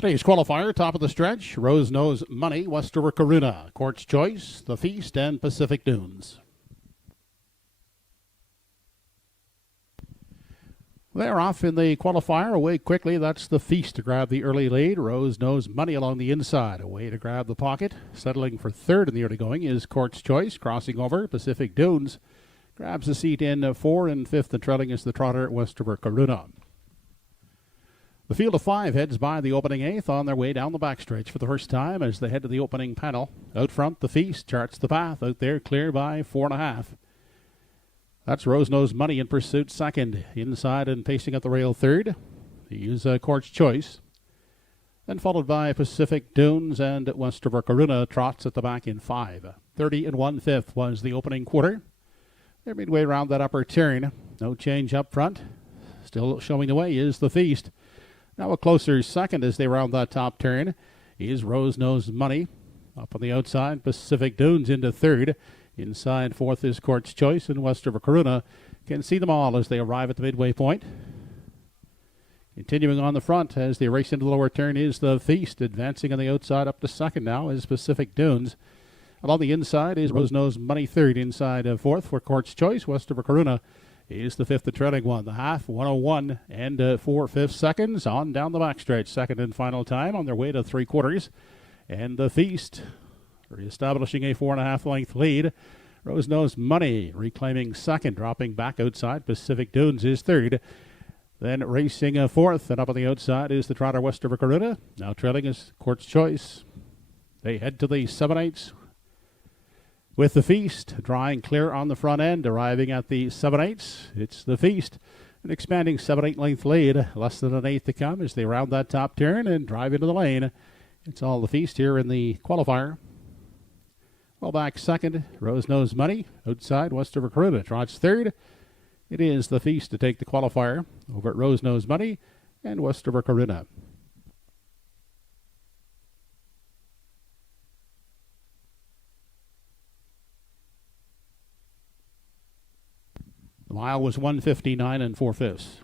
Today's qualifier, top of the stretch, Rose Nose Money, Westover Karuna, Court's Choice, The Feast, and Pacific Dunes. They're off in the qualifier, away quickly. That's The Feast to grab the early lead. Rose Nose Money along the inside, away to grab the pocket. Settling for third in the early going is Court's Choice, crossing over. Pacific Dunes grabs a seat in 4, and 5th and trailing is the trotter Westover Karuna. The field of 5 heads by the opening 8th on their way down the backstretch for the first time as they head to the opening panel. Out front, The Feast charts the path. Out there, clear by 4.5. That's Rose Nose Money in pursuit second. Inside and pacing at the rail third. He's Court's Choice. Then followed by Pacific Dunes and Westover Karuna trots at the back in 5. 30 1/5 was the opening quarter. They're midway around that upper turn. No change up front. Still showing the way is The Feast. Now a closer second as they round that top turn is Rose Nose Money. Up on the outside, Pacific Dunes into third. Inside 4th is Court's Choice, and Westover Karuna can see them all as they arrive at the midway point. Continuing on the front as they race into the lower turn is The Feast. Advancing on the outside up to second now is Pacific Dunes. Along the inside is Rose Nose Money third. Inside 4th for Court's Choice. Westover Karuna is the 5th and trailing one. The half, 1:01 and 4/5 seconds on down the backstretch. Second and final time on their way to 3/4. And The Feast reestablishing a 4.5 length lead. Rose Nose Money reclaiming second, dropping back outside. Pacific Dunes is third. Then racing 4th, and up on the outside is the trotter Westover Karuna. Now trailing is Court's Choice. They head to the 7/8 with The Feast drawing clear on the front end, arriving at the 7/8. It's The Feast, an expanding 7/8 length lead, less than an eighth to come as they round that top turn and drive into the lane. It's all The Feast here in the qualifier. Well, back second, Rose Nose Money. Outside, Westover Karuna trots third. It is The Feast to take the qualifier over at Rose Nose Money and Westover Karuna. The mile was 1:59 and 4/5.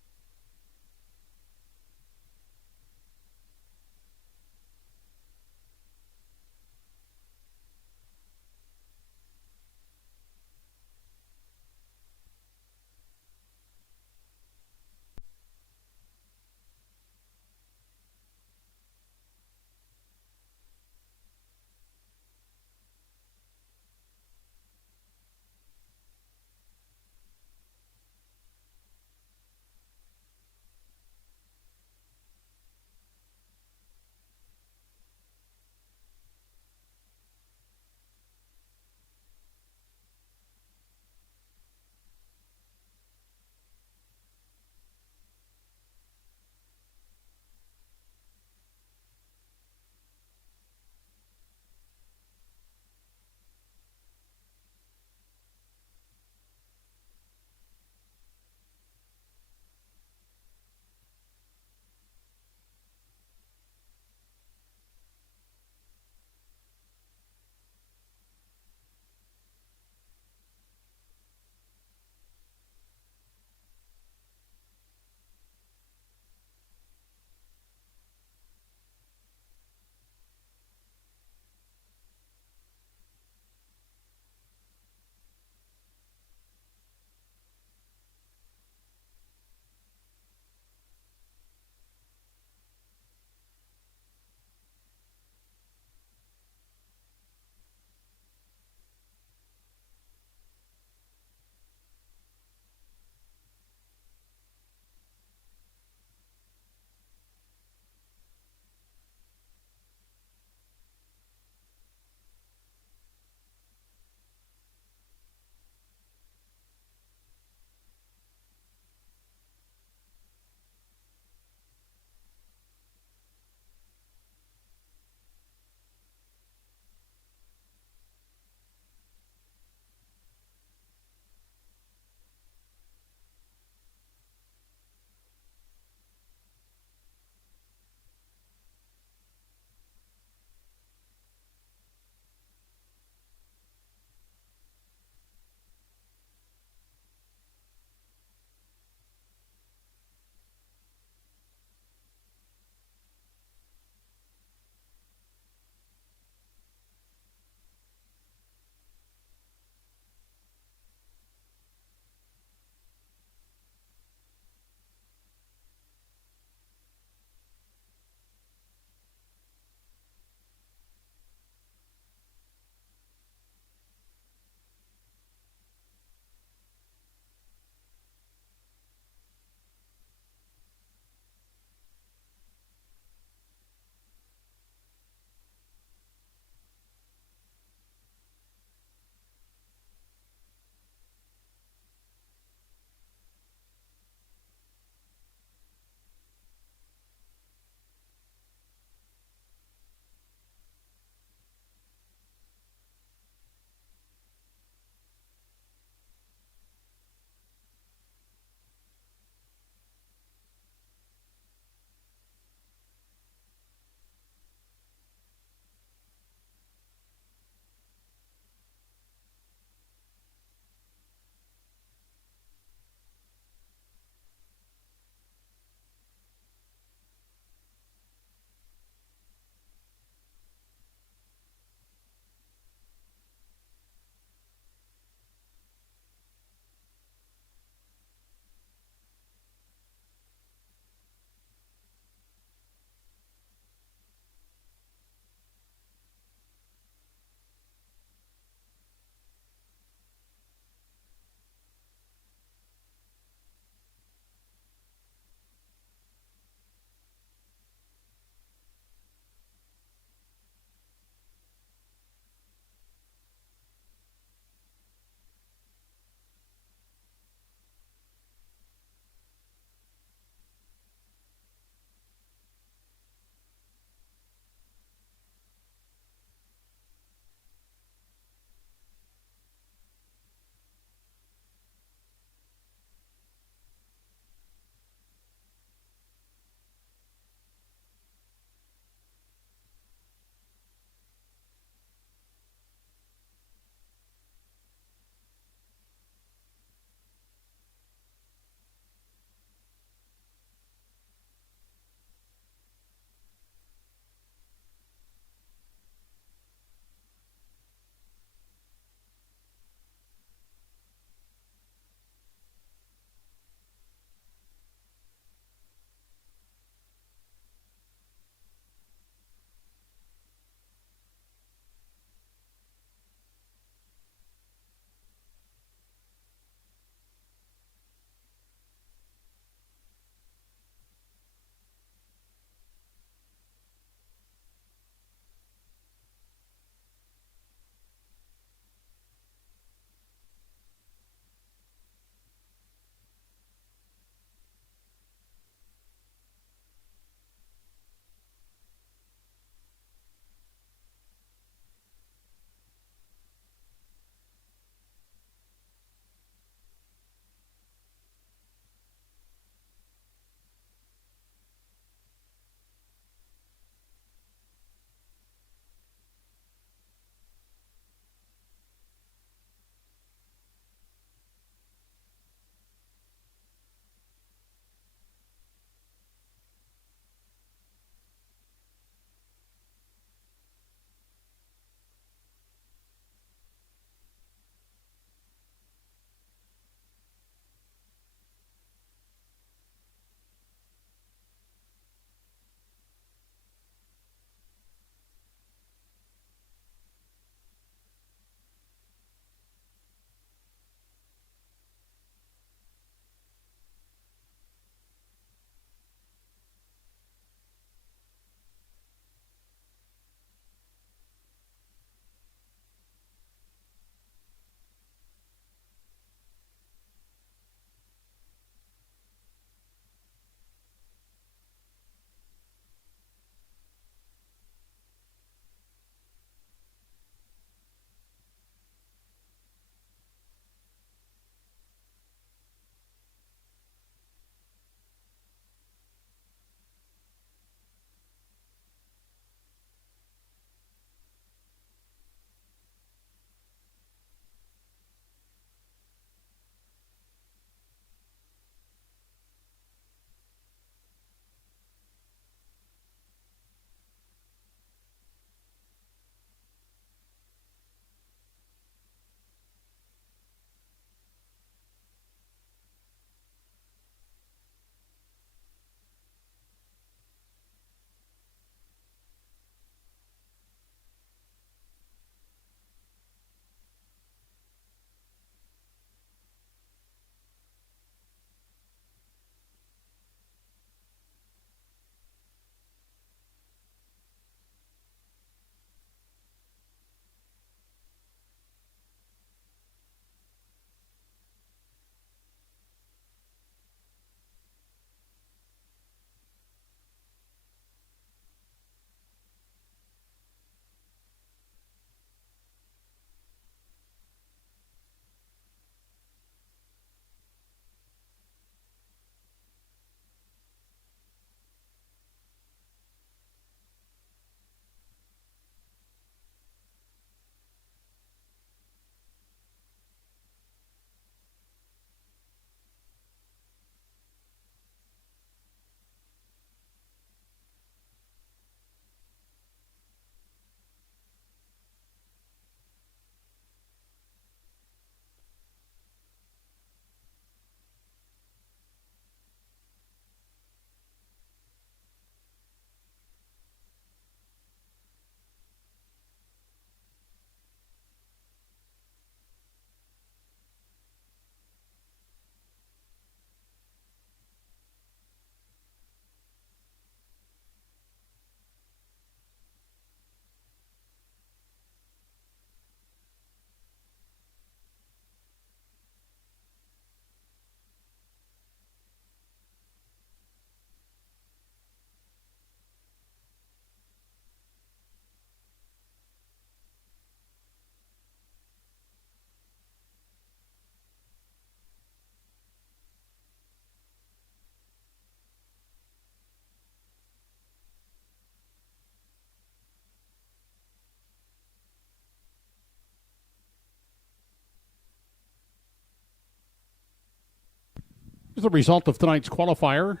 Here's the result of tonight's qualifier.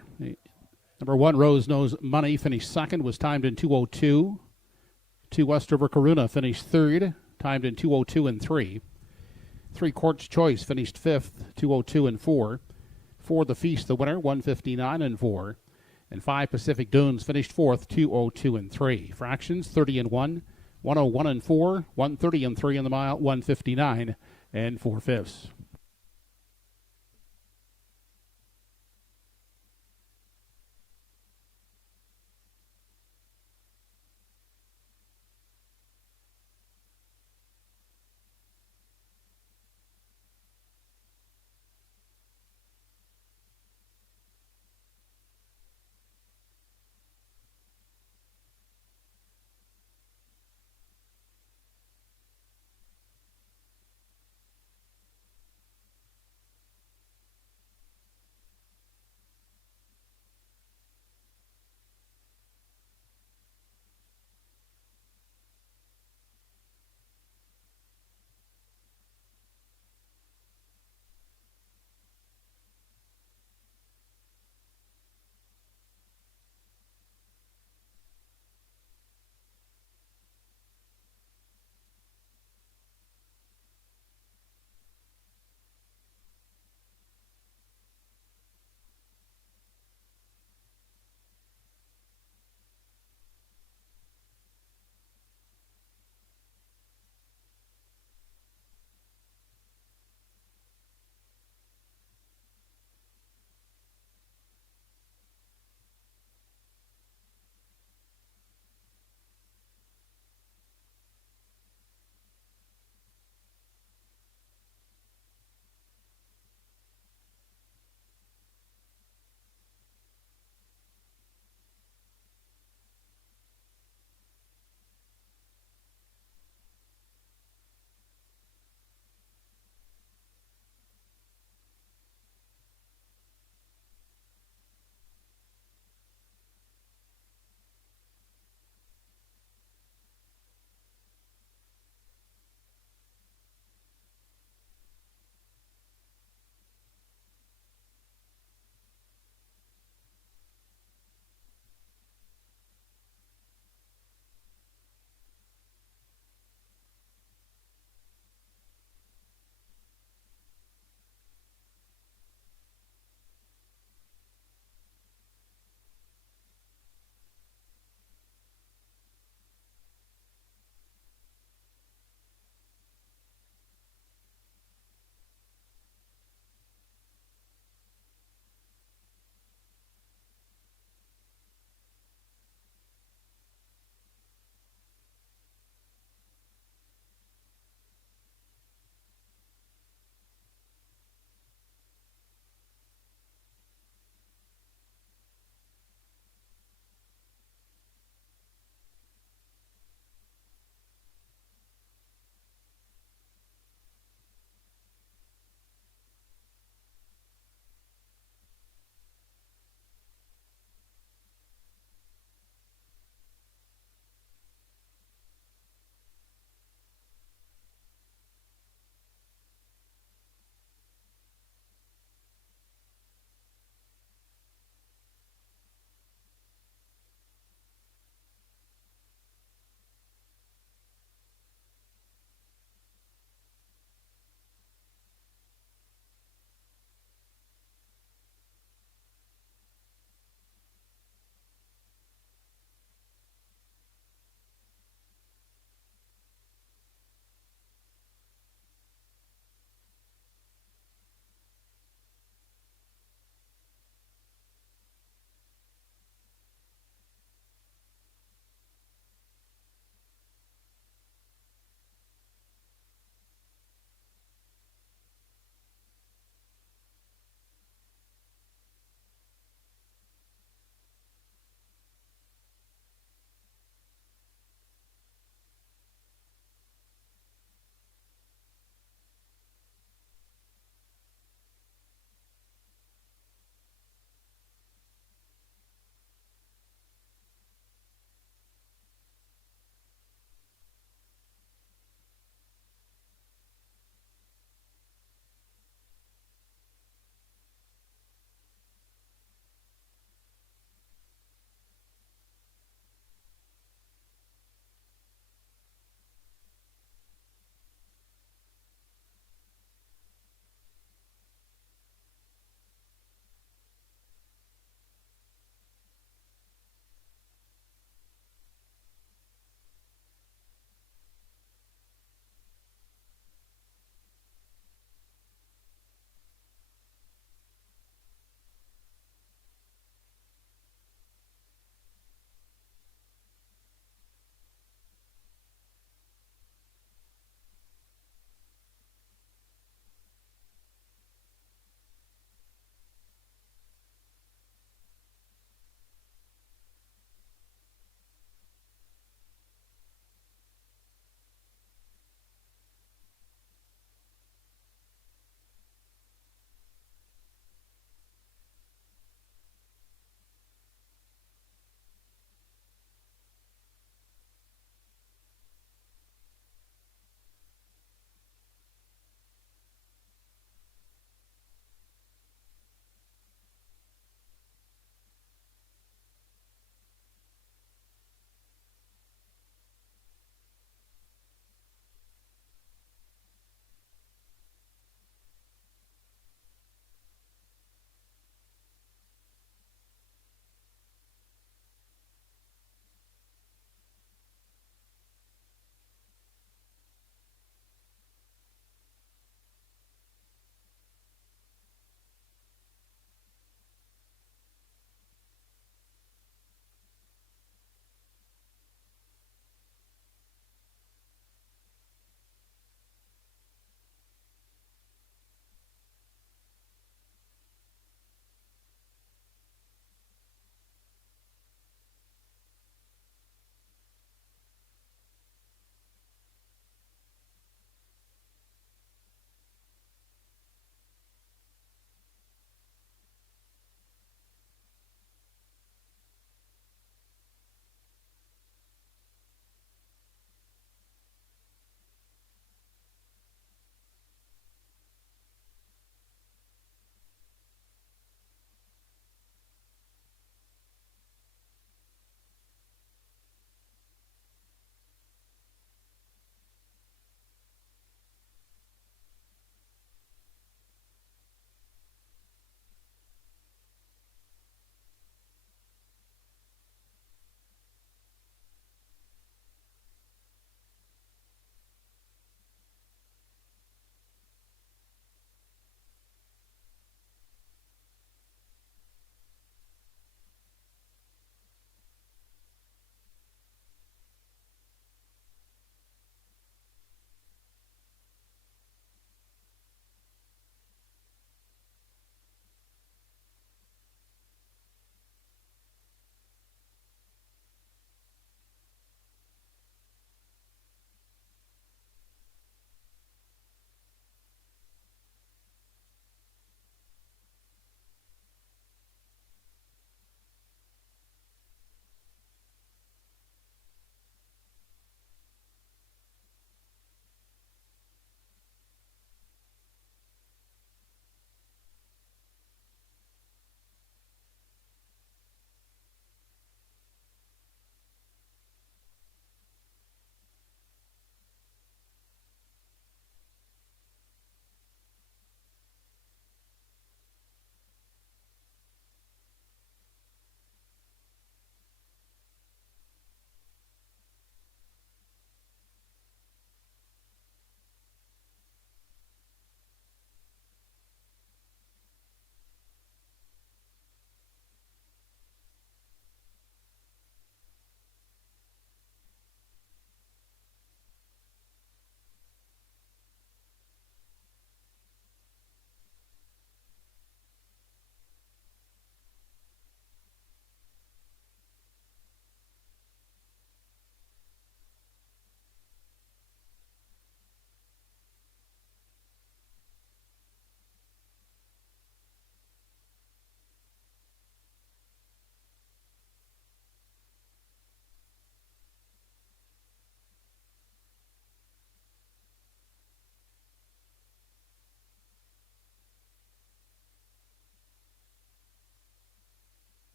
Number 1, Rose Nose Money, finished second, was timed in 2:02. 2, West River Corunna finished third, timed in 2:02 and 3. 3, Court's Choice finished fifth, 2:02 and 4. 4, The Feast, the winner, 1:59 and 4. And 5, Pacific Dunes finished fourth, 2:02 and 3. Fractions, 30 and 1, 1:01 and 4, 1:30 and 3 in the mile, 1:59 and 4/5.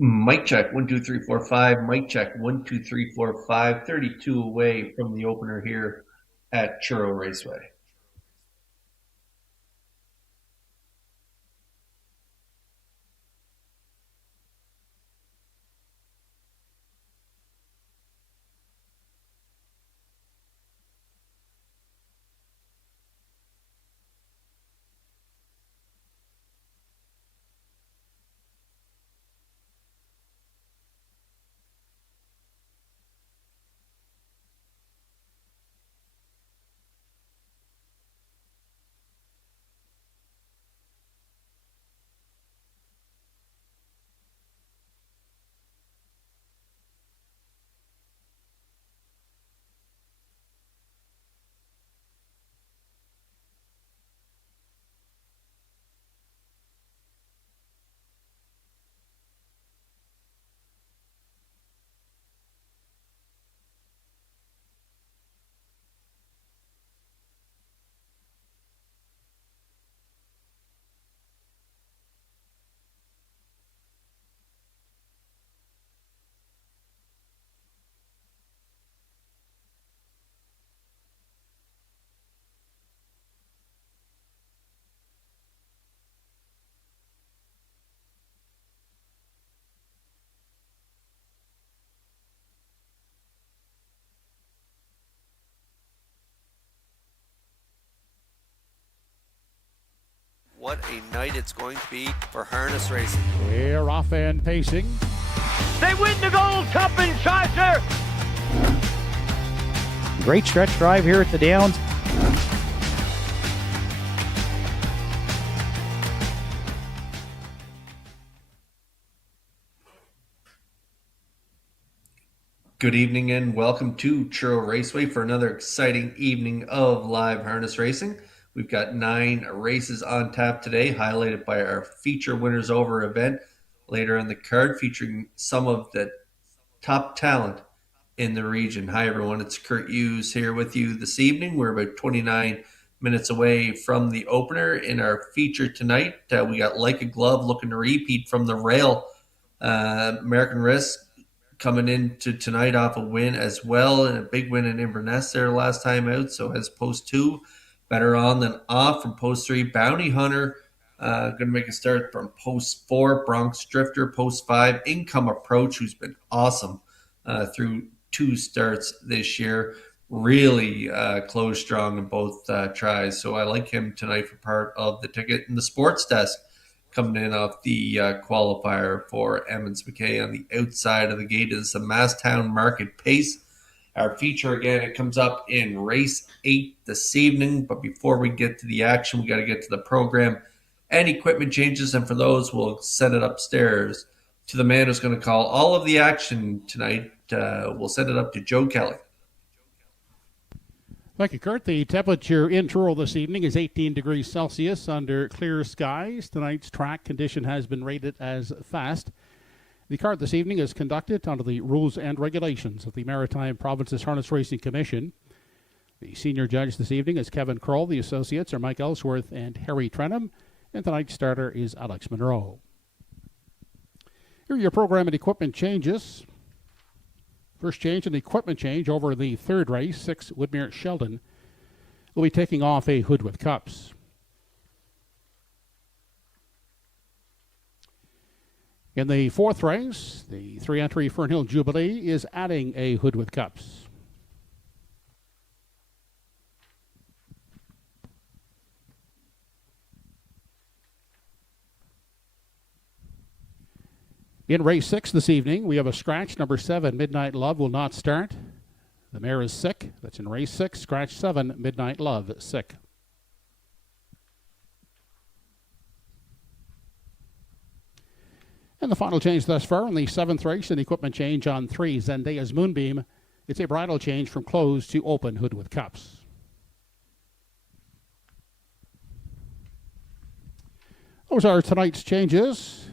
Mic check, 1 2 3 4 5. Mic check, 1 2 3 4 5. 32 away from the opener here at TruroRaceway. What a night it's going to be for harness racing. They're off and pacing. They win the Gold Cup in Charter. Great stretch drive here at the Downs. Good evening and welcome to TruroRaceway for another exciting evening of live harness racing. We've got 9 races on tap today, highlighted by our feature winners over event later in the card, featuring some of the top talent in the region. Hi everyone, it's Kurt Hughes here with you this evening. We're about 29 minutes away from the opener. In our feature tonight, we got Like a Glove looking to repeat from the rail. American Risk coming into tonight off a win as well, and a big win in Inverness there last time out. So as post 2, better on than off from post 3. Bounty Hunter going to make a start from post 4. Bronx Drifter post 5. Income Approach, who's been awesome through 2 starts this year. Really closed strong in both tries. So I like him tonight for part of the ticket. And the sports desk coming in off the qualifier for Emmons McKay on the outside of the gate is the Masstown Market Pace. Our feature, again, it comes up in race 8 this evening. But before we get to the action, we got to get to the program and equipment changes. And for those, we'll send it upstairs to the man who's going to call all of the action tonight. We'll send it up to Joe Kelly. Thank you, Kurt. The temperature in Truro this evening is 18 degrees Celsius under clear skies. Tonight's track condition has been rated as fast. The card this evening is conducted under the rules and regulations of the Maritime Provinces Harness Racing Commission. The senior judge this evening is Kevin Kroll. The associates are Mike Ellsworth and Harry Trenham. And tonight's starter is Alex Monroe. Here are your program and equipment changes. First change, an equipment change over the third race. 6 Woodmere Sheldon will be taking off a hood with cups. In the fourth race, the 3-entry Fernhill Jubilee is adding a hood with cups. In race 6 this evening, we have a scratch. Number 7, Midnight Love, will not start. The mare is sick. That's in race 6. Scratch 7, Midnight Love, sick. And the final change thus far in the 7th race, an equipment change on 3, Zendaya's Moonbeam. It's a bridle change from closed to open hood with cups. Those are tonight's changes.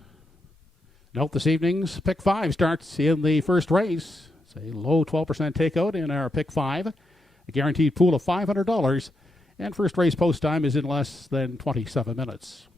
Note this evening's Pick 5 starts in the first race. It's a low 12% takeout in our Pick 5. A guaranteed pool of $500. And first race post time is in less than 27 minutes.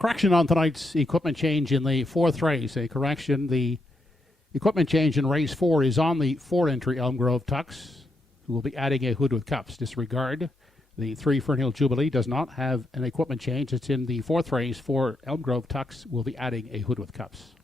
Correction on tonight's equipment change in the fourth race. A correction. The equipment change in race 4 is on the 4-entry Elm Grove Tucks, who will be adding a hood with cups. Disregard. The 3 Fernhill Jubilee does not have an equipment change. It's in the fourth race. 4 Elm Grove Tucks will be adding a hood with cups.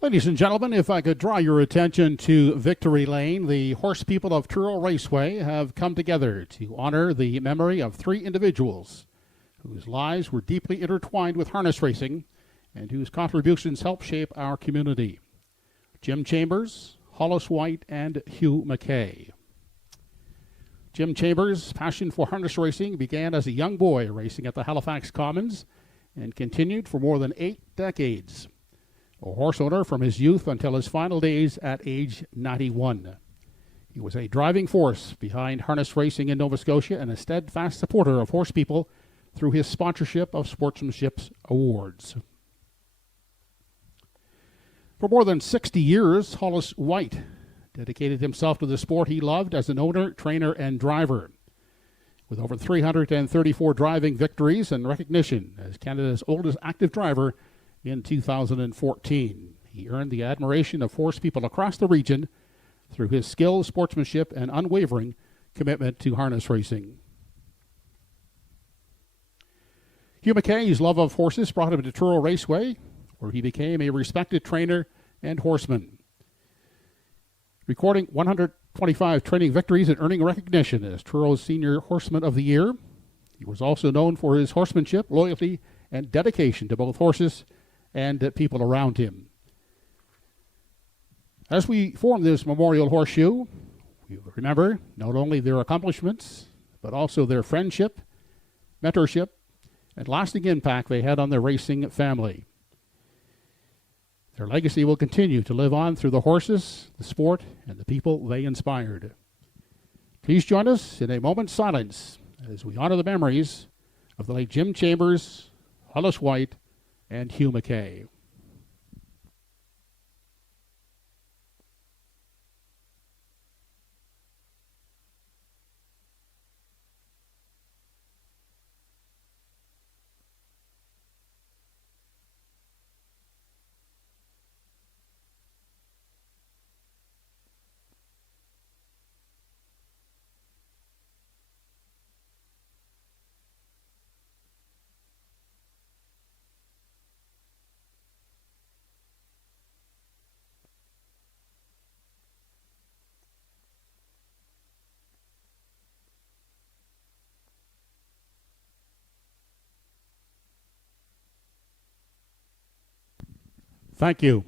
Ladies and gentlemen, if I could draw your attention to Victory Lane, the horse people of TruroRaceway have come together to honor the memory of 3 individuals whose lives were deeply intertwined with harness racing and whose contributions helped shape our community. Jim Chambers, Hollis White, and Hugh McKay. Jim Chambers' passion for harness racing began as a young boy racing at the Halifax Commons and continued for more than 8 decades. A horse owner from his youth until his final days at age 91. He was a driving force behind harness racing in Nova Scotia and a steadfast supporter of horse people through his sponsorship of Sportsmanship Awards. For more than 60 years, Hollis White dedicated himself to the sport he loved as an owner, trainer, and driver. With over 334 driving victories and recognition as Canada's oldest active driver in 2014, he earned the admiration of horse people across the region through his skill, sportsmanship, and unwavering commitment to harness racing. Hugh McKay's love of horses brought him to TruroRaceway, where he became a respected trainer and horseman. Recording 125 training victories and earning recognition as Truro's Senior Horseman of the Year, he was also known for his horsemanship, loyalty, and dedication to both horses and people around him. As we form this memorial horseshoe, we remember not only their accomplishments, but also their friendship, mentorship, and lasting impact they had on their racing family. Their legacy will continue to live on through the horses, the sport, and the people they inspired. Please join us in a moment's silence as we honor the memories of the late Jim Chambers, Hollis White, and Hugh McKay. Thank you.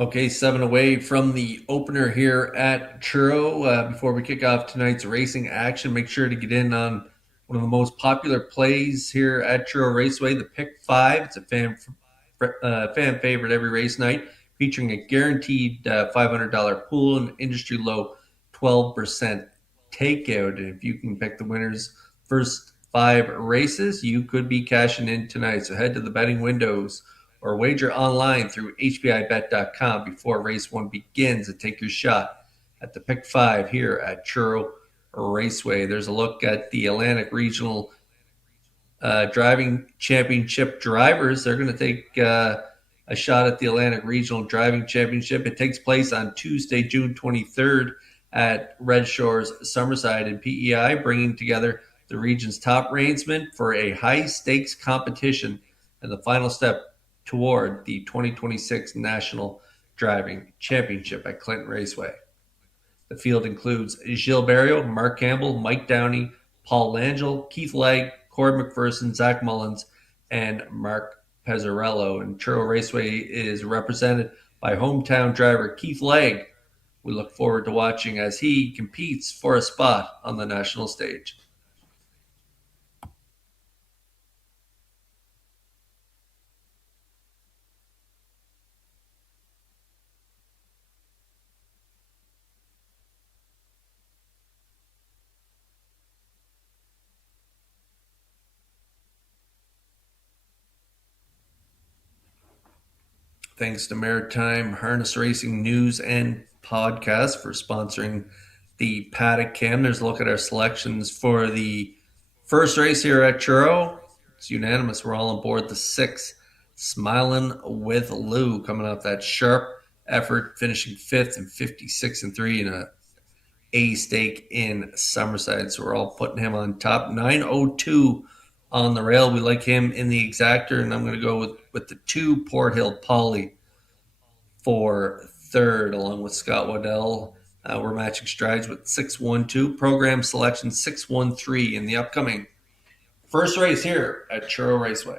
Okay, 7 away from the opener here at Truro. Before we kick off tonight's racing action, make sure to get in on one of the most popular plays here at Truro Raceway, the Pick 5. It's a fan favorite every race night, featuring a guaranteed $500 pool and industry low 12% takeout. And if you can pick the winners first 5 races, you could be cashing in tonight. So head to the betting windows or wager online through hbibet.com before race 1 begins and take your shot at the Pick 5 here at Truro Raceway. There's a look at the Atlantic Regional Driving Championship drivers. They're going to take a shot at the Atlantic Regional Driving Championship. It takes place on Tuesday, June 23rd at Red Shores, Summerside, and PEI, bringing together the region's top reinsmen for a high-stakes competition and the final step toward the 2026 National Driving Championship at Clinton Raceway. The field includes Gilles Barrio, Mark Campbell, Mike Downey, Paul Langell, Keith Legg, Cord McPherson, Zach Mullins, and Mark Pezzarello. And Truro Raceway is represented by hometown driver Keith Legg. We look forward to watching as he competes for a spot on the national stage. Thanks to Maritime Harness Racing News and Podcast for sponsoring the Paddock Cam. There's a look at our selections for the first race here at Truro. It's unanimous. We're all on board the 6th. Smilin' with Lou, coming off that sharp effort, finishing 5th and 56-3 in a A stake in Summerside. So we're all putting him on top. 902 on the rail. We like him in the exactor, and I'm going to go with the 2 Port Hill Poly for third, along with Scott Waddell. We're matching strides with 612. Program selection 613 in the upcoming first race here at Truro Raceway.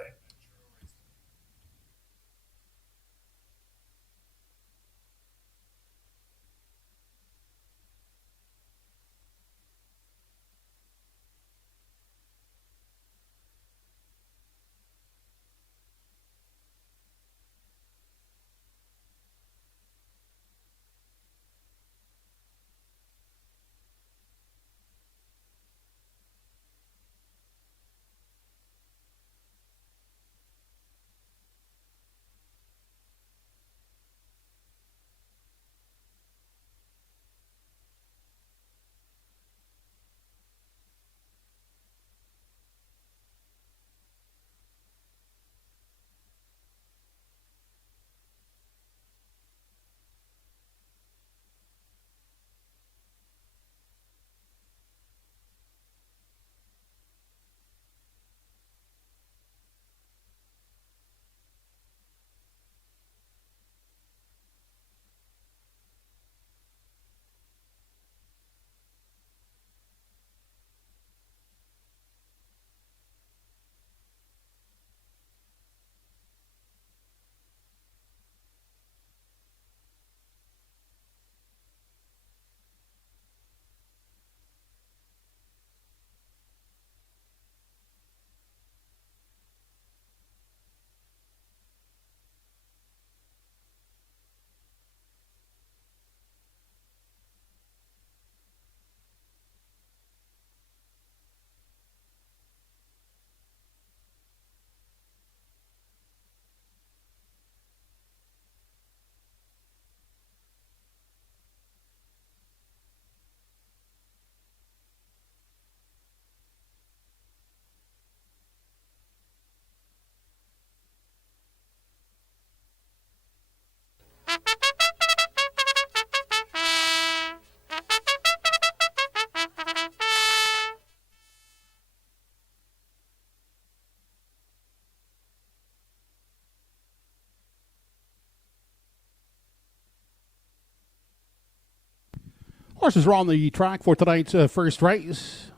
Horses are on the track for tonight's first race.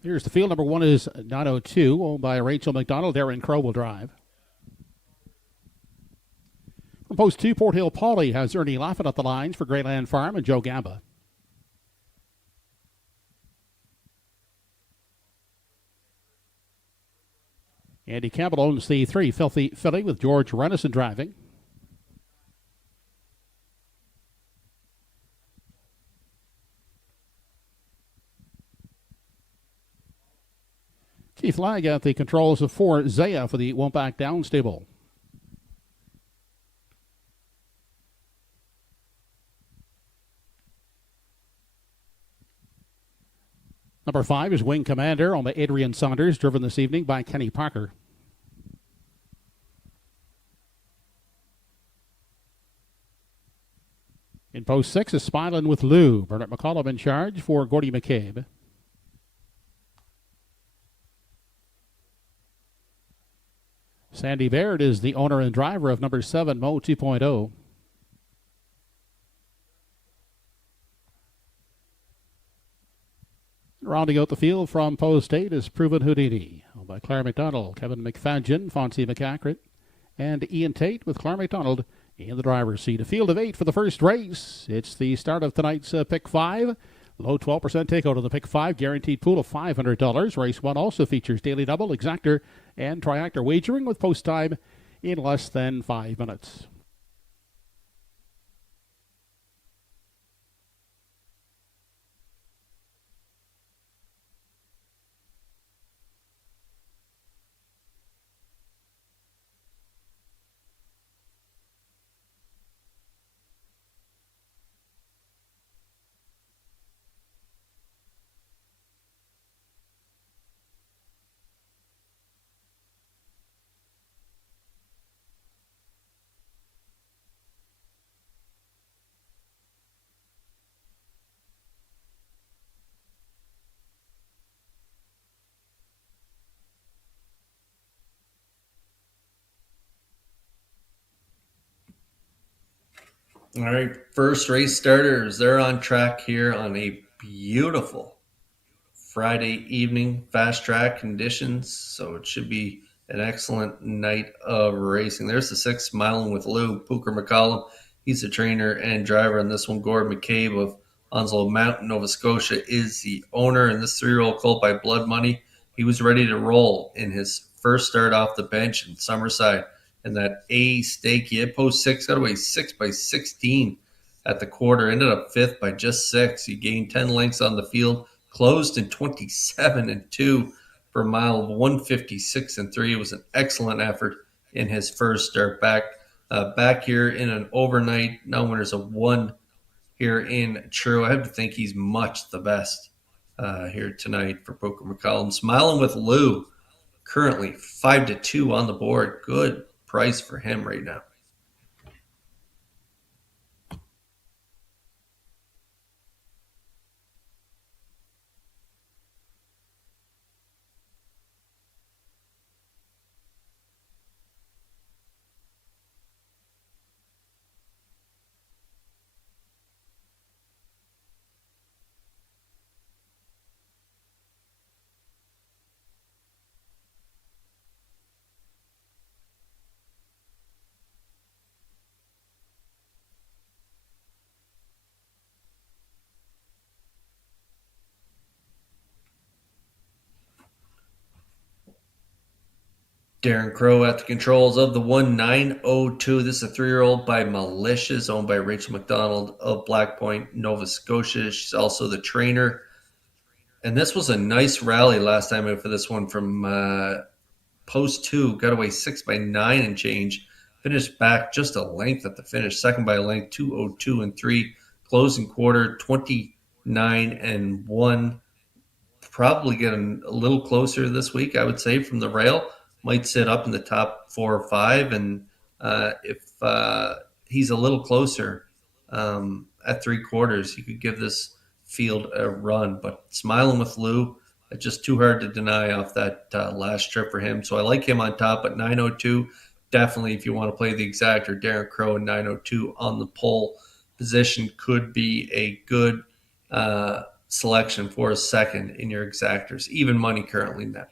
Here's the field. Number 1 is 902, owned by Rachel McDonald. Darren Crow will drive. From post 2, Port Hill Polly has Ernie Laffin at the lines for Greyland Farm and Joe Gamba. Andy Campbell owns the 3, Filthy Philly, with George Renison driving. Keith Lag at the controls of 4, Zaya, for the Won't Back Down stable. Number 5 is Wing Commander on the Adrian Saunders, driven this evening by Kenny Parker. In post 6 is Smilin' with Lou. Bernard McCollum in charge for Gordy McCabe. Sandy Baird is the owner and driver of number 7, Mo 2.0. Rounding out the field from post 8 is Proven Houdini, owned by Claire McDonald, Kevin McFadgen, Fonzie McCackrit, and Ian Tate with Claire McDonald in the driver's seat. A field of 8 for the first race. It's the start of tonight's Pick 5. Low 12% takeout of the Pick 5, guaranteed pool of $500. Race 1 also features daily double, exactor, and triactor wagering with post time in less than 5 minutes. All right, first race starters. They're on track here on a beautiful Friday evening, fast track conditions. So it should be an excellent night of racing. There's the 6, Smiling with Lou, Pooker McCollum. He's the trainer and driver on this one. Gord McCabe of Onslow Mountain, Nova Scotia, is the owner. And this 3-year-old colt by Blood Money, he was ready to roll in his first start off the bench in Summerside. And that A stake, he had post 6, got away 6 by 16 at the quarter, ended up 5th by just 6. He gained 10 lengths on the field, closed in 27-2 for a mile of 156-3. It was an excellent effort in his first start back here in an overnight. Now winners of 1 here in Truro. I have to think he's much the best here tonight for Poker McCollum. Smiling with Lou, currently 5-2 on the board. Good price for him right now. Darren Crow at the controls of the 1902. This is a 3-year-old by Malicious, owned by Rachel McDonald of Black Point, Nova Scotia. She's also the trainer. And this was a nice rally last time out for this one from post 2. Got away 6 by 9 and change. Finished back just a length at the finish. Second by a length, 2:02-3. Closing quarter, 29-1. Probably getting a little closer this week, I would say, from the rail. Might sit up in the top 4 or 5, and if he's a little closer at 3/4, he could give this field a run. But Smiling with Lou, just too hard to deny off that last trip for him. So I like him on top at 902. Definitely, if you want to play the exactor, Darren Crow and 902 on the pole position could be a good selection for a second in your exactors. Even money currently net.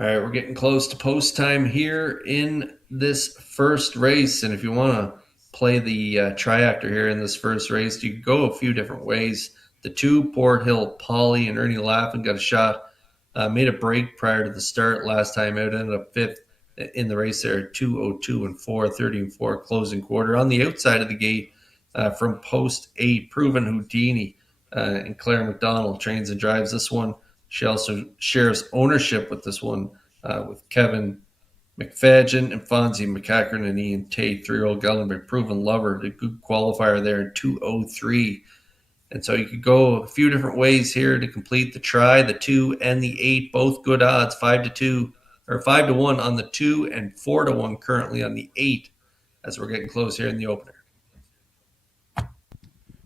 All right, we're getting close to post time here in this first race. And if you want to play the triactor here in this first race, you could go a few different ways. The 2, Port Hill Polly and Ernie Laffin got a shot. Made a break prior to the start last time out, ended up 5th in the race there, 2:02 and 4, 30 and 4 closing quarter. On the outside of the gate from post 8, Proven Houdini and Claire McDonald trains and drives this one. She also shares ownership with this one with Kevin McFadgen and Fonzie McCackern and Ian Tate, 3-year-old Gallenberg Proven Lover, the good qualifier there in 2:03. And so you could go a few different ways here to complete the try. The 2 and the 8, both good odds, 5-2 or 5-1 on the 2 and 4-1 currently on the 8 as we're getting close here in the opener.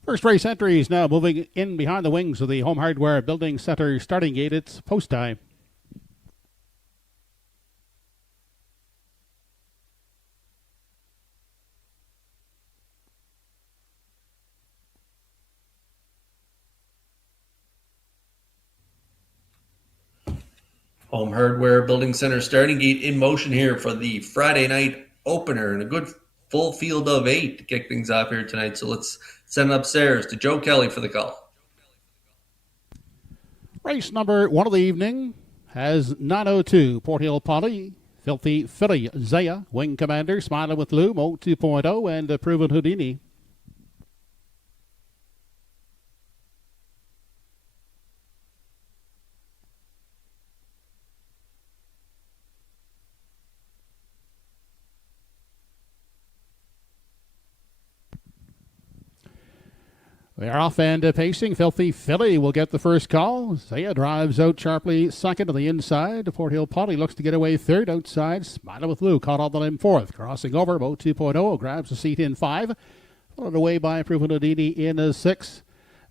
First race entries now moving in behind the wings of the Home Hardware Building Center starting gate. It's post time. Home Hardware Building Center starting gate in motion here for the Friday night opener and a good full field of 8 to kick things off here tonight. So let's send it upstairs to Joe Kelly for the call. Race number 1 of the evening has 9:02 Port Hill Polly, Filthy Philly Zaya, Wing Commander, Smiling with Lou, Mo 2.0, and Proven Houdini. They're off and pacing. Filthy Philly will get the first call. Zaya drives out sharply second on the inside. Port Hill Polly looks to get away third outside. Smiling with Lou caught on the limb fourth. Crossing over, Mo 2.0 grabs a seat in 5. Followed away by Proven Houdini in 6.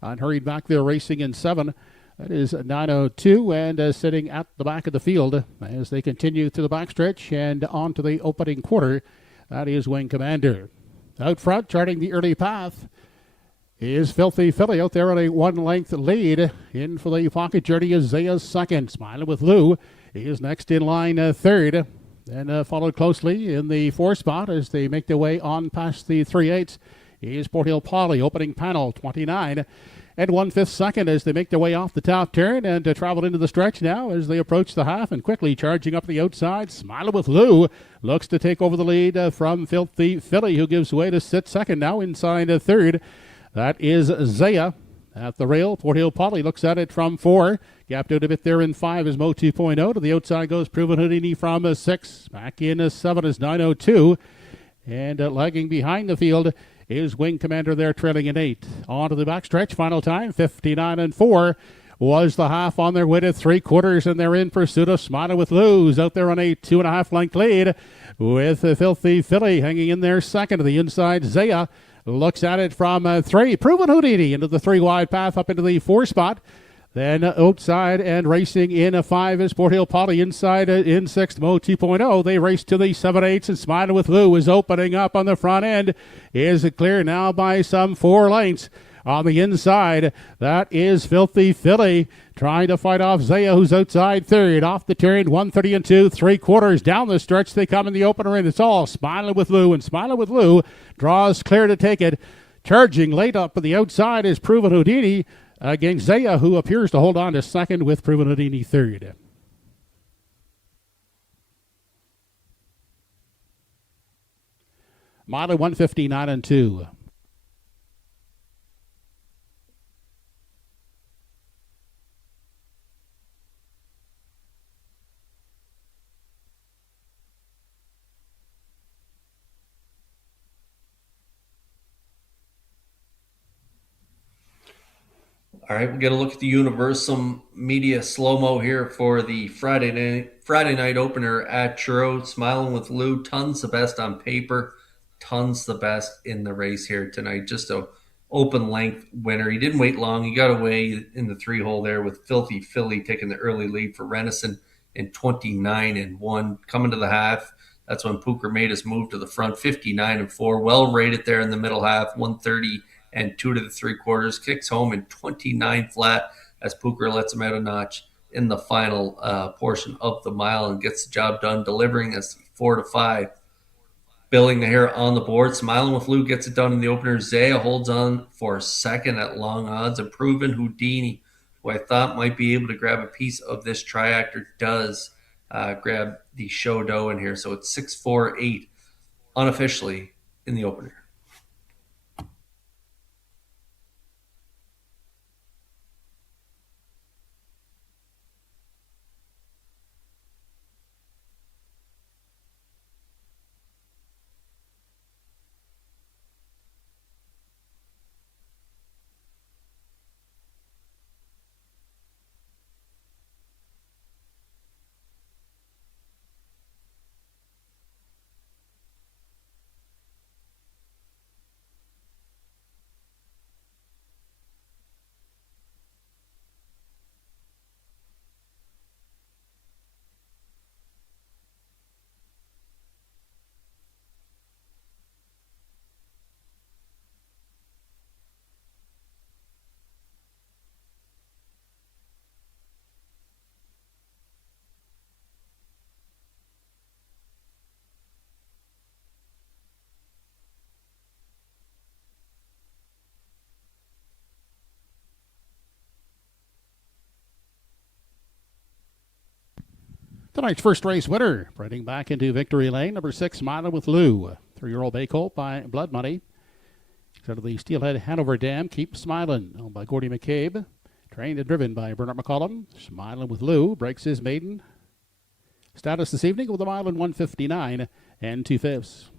And hurried back there racing in 7. That is 9:02 and sitting at the back of the field as they continue to the backstretch and on to the opening quarter. That is Wing Commander. Out front, charting the early path, is Filthy Philly out there on a 1-length lead. In for the pocket journey is Zaya's second. Smiling with Lou. He is next in line third. Then followed closely in the 4 spot as they make their way on past the 3/8 is Port Hill Polly, opening panel 29 and 1/5 second as they make their way off the top turn and travel into the stretch now as they approach the half and quickly charging up the outside. Smiling with Lou looks to take over the lead from Filthy Philly, who gives way to sit second now inside third. That is Zaya at the rail. Port Hill Polly looks at it from 4. Gapped out a bit there in 5 is Mo 2.0. To the outside goes Proven Houdini from 6. Back in 7 is 9:02. And lagging behind the field is Wing Commander there trailing in 8. On to the backstretch. Final time 59 and 4 was the half on their way to 3/4, and they're in pursuit of Smiling with Lou's out there on a 2.5 length lead with Filthy Philly hanging in there second. To the inside, Zaya looks at it from 3. Proven Houdini into the 3-wide path up into the 4 spot. Then outside and racing in 5 is Port Hill Polly inside in 6th, Mo 2.0. They race to the 7/8 and Smiling with Lou is opening up on the front end. Is clear now by some 4 lengths. On the inside, that is Filthy Philly trying to fight off Zaya, who's outside third. Off the turn, 1:30 and 2 3/4 down the stretch. They come in the opener, and it's all Smiling with Lou. And Smiling with Lou draws clear to take it. Charging late up on the outside is Proven Houdini against Zaya, who appears to hold on to second with Proven Houdini third. Mile 1:59 and 2. All right, we'll get a look at the Universal Media slow-mo here for the Friday night opener at Truro. Smiling with Lou, tons the best on paper, tons the best in the race here tonight. Just a open length winner. He didn't wait long. He got away in the 3-hole there with Filthy Philly taking the early lead for Renison in 29 and 1. Coming to the half, that's when Pooker made his move to the front, 59 and 4. Well rated there in the middle half, 130 and 2 to the 3/4. Kicks home in 29 flat as Pooker lets him out a notch in the final portion of the mile and gets the job done, delivering as 4-5. Billing the hair on the board. Smiling with Lou gets it done in the opener. Zaya holds on for second at long odds. A proven Houdini, who I thought might be able to grab a piece of this triactor, does grab the show dough in here. So it's 6-4-8 unofficially in the opener. Tonight's first race winner, riding back into victory lane, number 6, Smiling with Lou. 3-year-old bay colt by Blood Money. Out of the Steelhead Hanover Dam, Keep Smiling, owned by Gordy McCabe. Trained and driven by Bernard McCollum. Smiling with Lou breaks his maiden status this evening with a mile in 1:59 2/5.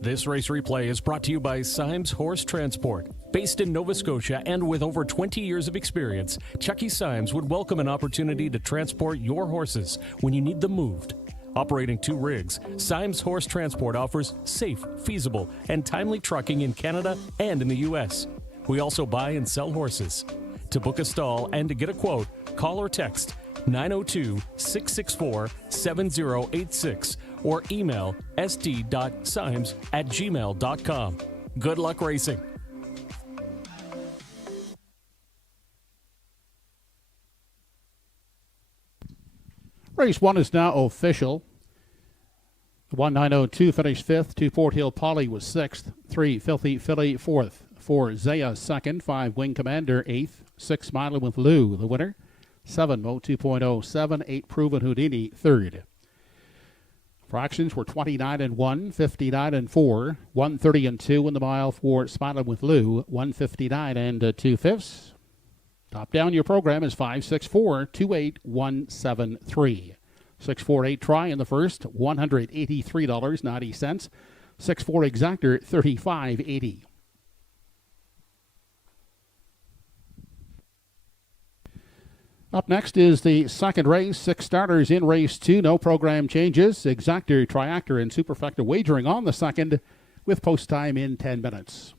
This race replay is brought to you by Symes Horse Transport. Based in Nova Scotia and with over 20 years of experience, Chucky Symes would welcome an opportunity to transport your horses when you need them moved. Operating 2 rigs, Symes Horse Transport offers safe, feasible, and timely trucking in Canada and in the U.S. We also buy and sell horses. To book a stall and to get a quote, call or text 902-664-7086 or email sd.symes@gmail.com. Good luck racing. Race 1 is now official. 1902 finished 5th. 2 Fort Hill Polly was 6th. 3 Filthy Philly 4th. 4 Zaya 2nd. 5 Wing Commander 8th. 6 Smiling with Lou the winner. 7 Mo 2.0. 7 8 Proven Houdini 3rd. Fractions were 29-1, 59-4, 130-2 in the mile for Smiling with Lou, 159 2/5. Top down your program is 564-28173. 648 try in the first, $183.90. 64 exactor, $35.80. Up next is the second race. 6 starters in race 2. No program changes. Exactor, Triactor, and Superfecta wagering on the second with post time in 10 minutes.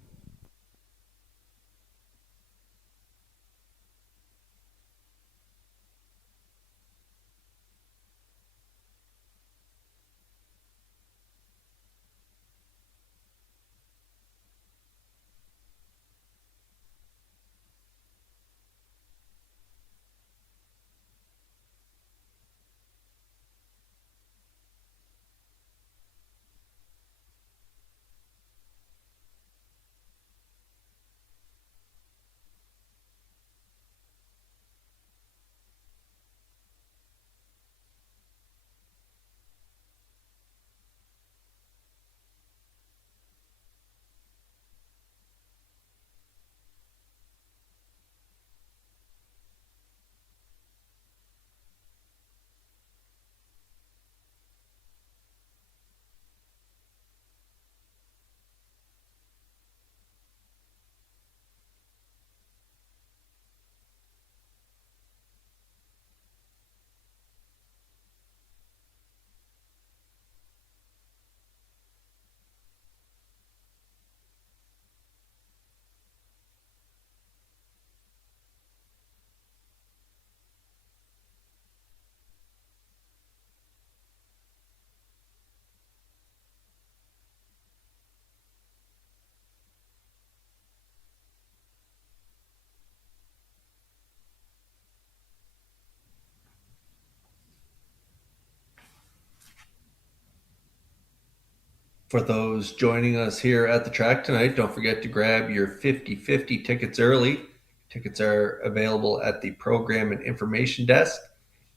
For those joining us here at the track tonight, don't forget to grab your 50/50 tickets early. Tickets are available at the program and information desk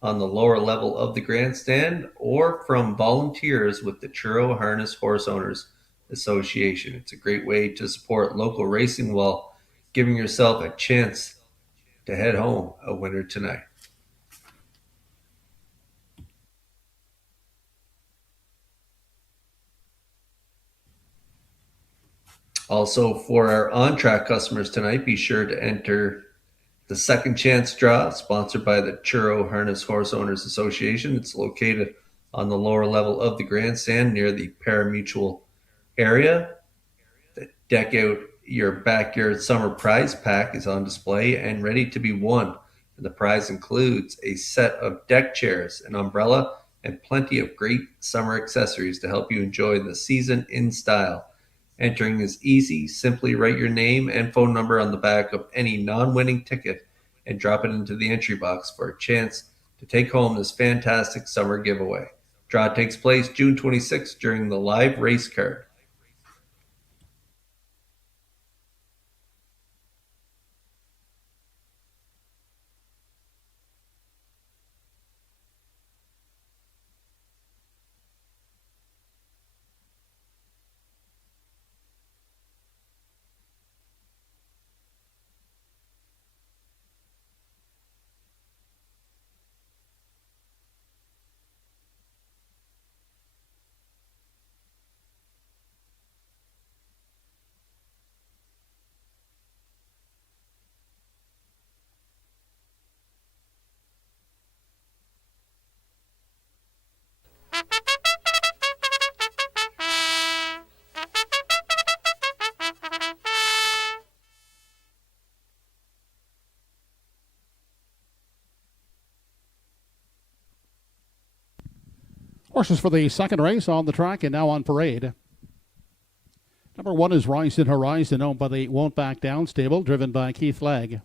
on the lower level of the grandstand or from volunteers with the Truro Harness Horse Owners Association. It's a great way to support local racing while giving yourself a chance to head home a winner tonight. Also, for our on-track customers tonight, be sure to enter the second chance draw, sponsored by the Truro Harness Horse Owners Association. It's located on the lower level of the grandstand near the parimutuel area. The Deck Out Your Backyard Summer Prize Pack is on display and ready to be won. And the prize includes a set of deck chairs, an umbrella, and plenty of great summer accessories to help you enjoy the season in style. Entering is easy. Simply write your name and phone number on the back of any non-winning ticket and drop it into the entry box for a chance to take home this fantastic summer giveaway. Draw takes place June 26th during the live race card. Horses for the second race on the track and now on parade. Number 1 is Rising Horizon, owned by the Won't Back Down stable, driven by Keith Legg.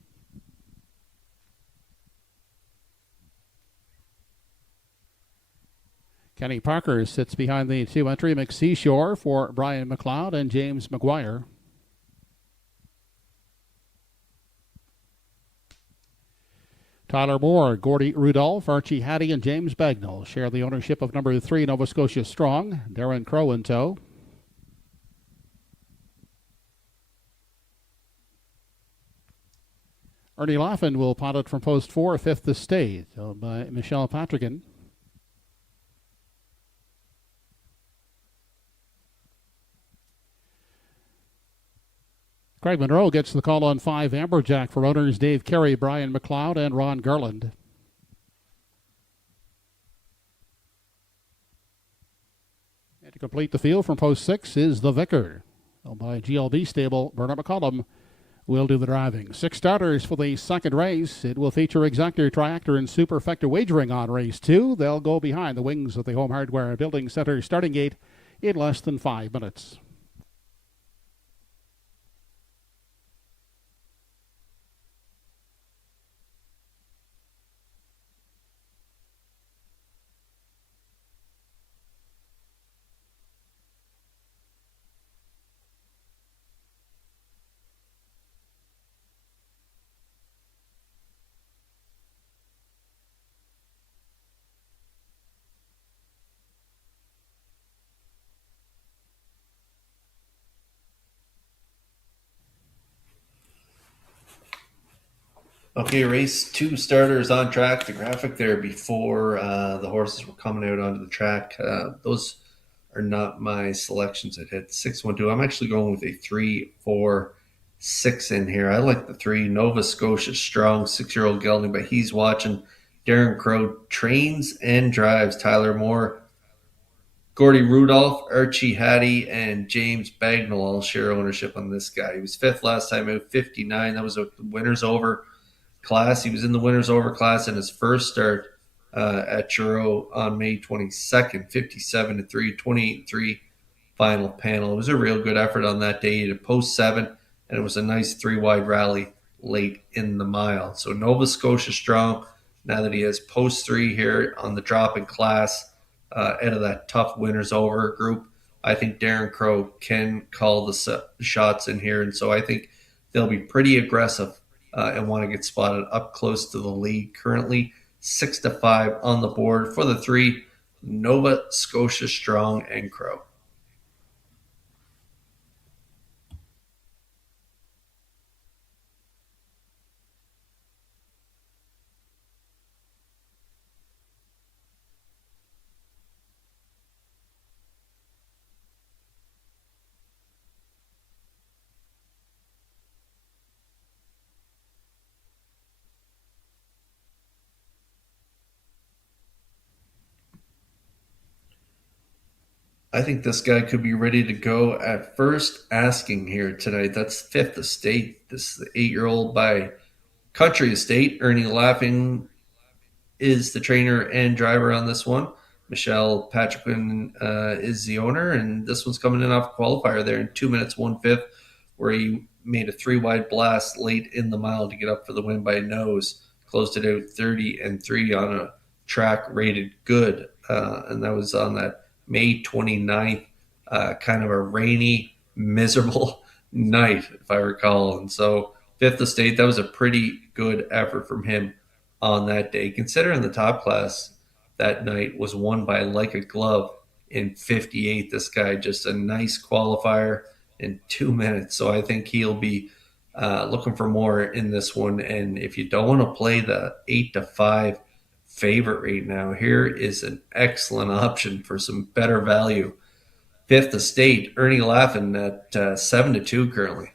Kenny Parker sits behind the 2-entry McSeashore for Brian McLeod and James McGuire. Tyler Moore, Gordy Rudolph, Archie Hattie, and James Bagnall share the ownership of number 3, Nova Scotia Strong, Darren Crow in tow. Ernie Laughlin will pilot from post 4, 5th Estate, owned by Michelle Patrickin. Craig Monroe gets the call on 5, Amberjack, for owners Dave Carey, Brian McLeod, and Ron Garland. And to complete the field from post 6 is The Vicar, owned by GLB stable. Bernard McCollum will do the driving. 6 starters for the second race. It will feature Exactor, Triactor, and Superfecta wagering on race 2. They'll go behind the wings of the Home Hardware Building Center starting gate in less than 5 minutes. Okay, race 2 starters on track. The graphic there before the horses were coming out onto the track. Those are not my selections. It hit 6-1-2. I'm actually going with a 3-4-6 in here. I like the 3, Nova Scotia Strong, 6-year-old gelding, but he's watching. Darren Crow trains and drives. Tyler Moore, Gordy Rudolph, Archie Hattie, and James Bagnall all share ownership on this guy. He was 5th last time out, 59. That was a winner's over class. He was in the winners over class in his first start at Truro on May 22nd, 57-3, 28-3 final panel. It was a real good effort on that day. He did post 7, and it was a nice 3-wide rally late in the mile. So Nova Scotia Strong, now that he has post 3 here on the drop in class, out of that tough winners over group. I think Darren Crow can call the shots in here. And so I think they'll be pretty aggressive and want to get spotted up close to the lead. Currently 6-5 on the board for the 3, Nova Scotia Strong and Crow. I think this guy could be ready to go at first asking here tonight. That's Fifth Estate. This is the 8-year-old by Country Estate. Ernie Laughing is the trainer and driver on this one. Michelle Patrickman is the owner, and this one's coming in off qualifier there in 2 minutes 1/5, where he made a 3-wide blast late in the mile to get up for the win by nose. Closed it out 30-3 on a track rated good, and that was on that May 29th, kind of a rainy, miserable night, if I recall. And so Fifth Estate, that was a pretty good effort from him on that day, considering the top class that night was won by Like a Glove in 58. This guy, just a nice qualifier in 2 minutes. So I think he'll be looking for more in this one. And if you don't want to play the 8-5 favorite right now, here is an excellent option for some better value. Fifth Estate, Ernie Laughing at 7-2 currently.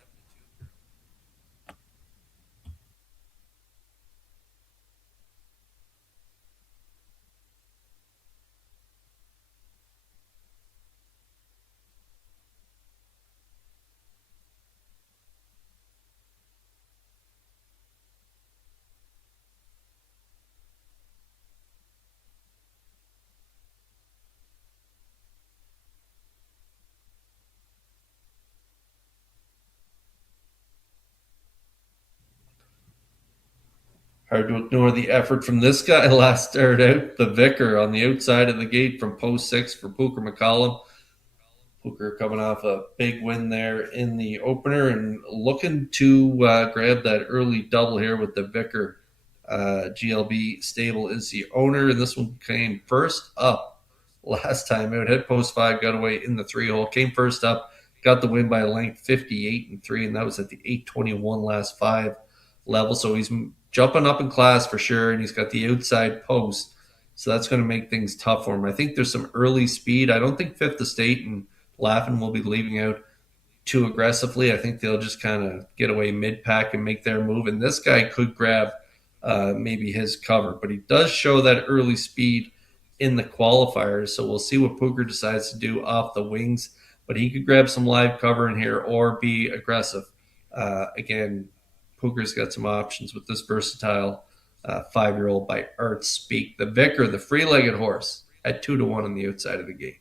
Hard to ignore the effort from this guy last start out. The Vicar on the outside of the gate from post 6 for Pooker McCollum. Pooker coming off a big win there in the opener and looking to grab that early double here with the Vicar. GLB Stable is the owner, and this one came first up last time out. Head post 5, got away in the 3-hole, came first up, got the win by a length 58-3, and that was at the 821 last 5 level. So he's jumping up in class for sure, and he's got the outside post. So that's going to make things tough for him. I think there's some early speed. I don't think Fifth Estate and Laughing will be leaving out too aggressively. I think they'll just kind of get away mid-pack and make their move. And this guy could grab maybe his cover. But he does show that early speed in the qualifiers. So we'll see what Pooker decides to do off the wings. But he could grab some live cover in here or be aggressive. Again, Pooker's got some options with this versatile 5-year-old by Art Speak. The Vicar, the free-legged horse, at 2-1 on the outside of the gate.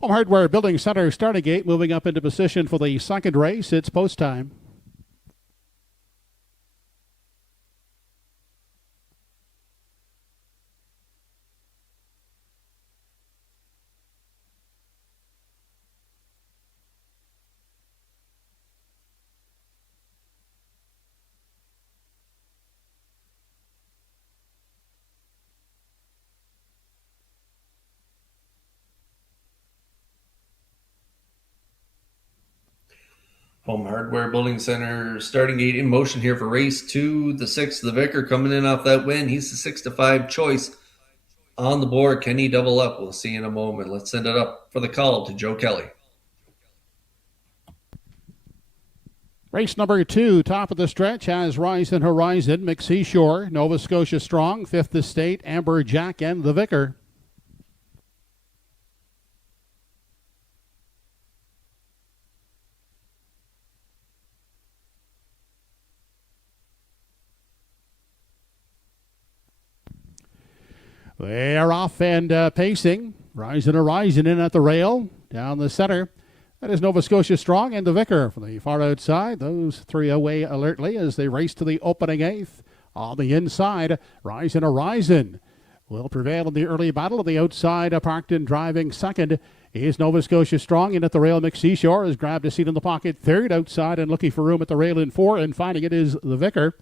Home Hardware Building Center starting gate moving up into position for the second race. It's post time. Home Hardware Building Center starting gate in motion here for race 2. The 6th, the Vicar, coming in off that win. He's the 6-5 choice on the board. Can he double up? We'll see in a moment. Let's send it up for the call to Joe Kelly. Race number 2, top of the stretch, has Rise and Horizon, McSea Shore, Nova Scotia Strong, Fifth Estate, Amber Jack, and the Vicar. They are off and pacing. Rise and Horizon in at the rail, down the center. That is Nova Scotia Strong and the Vicar from the far outside. Those three away alertly as they race to the opening eighth. On the inside, Rise and Horizon will prevail in the early battle. On the outside, parked and driving second is Nova Scotia Strong. In at the rail, McSea Shore has grabbed a seat in the pocket third. Outside and looking for room at the rail in four, and finding it is the Vicar.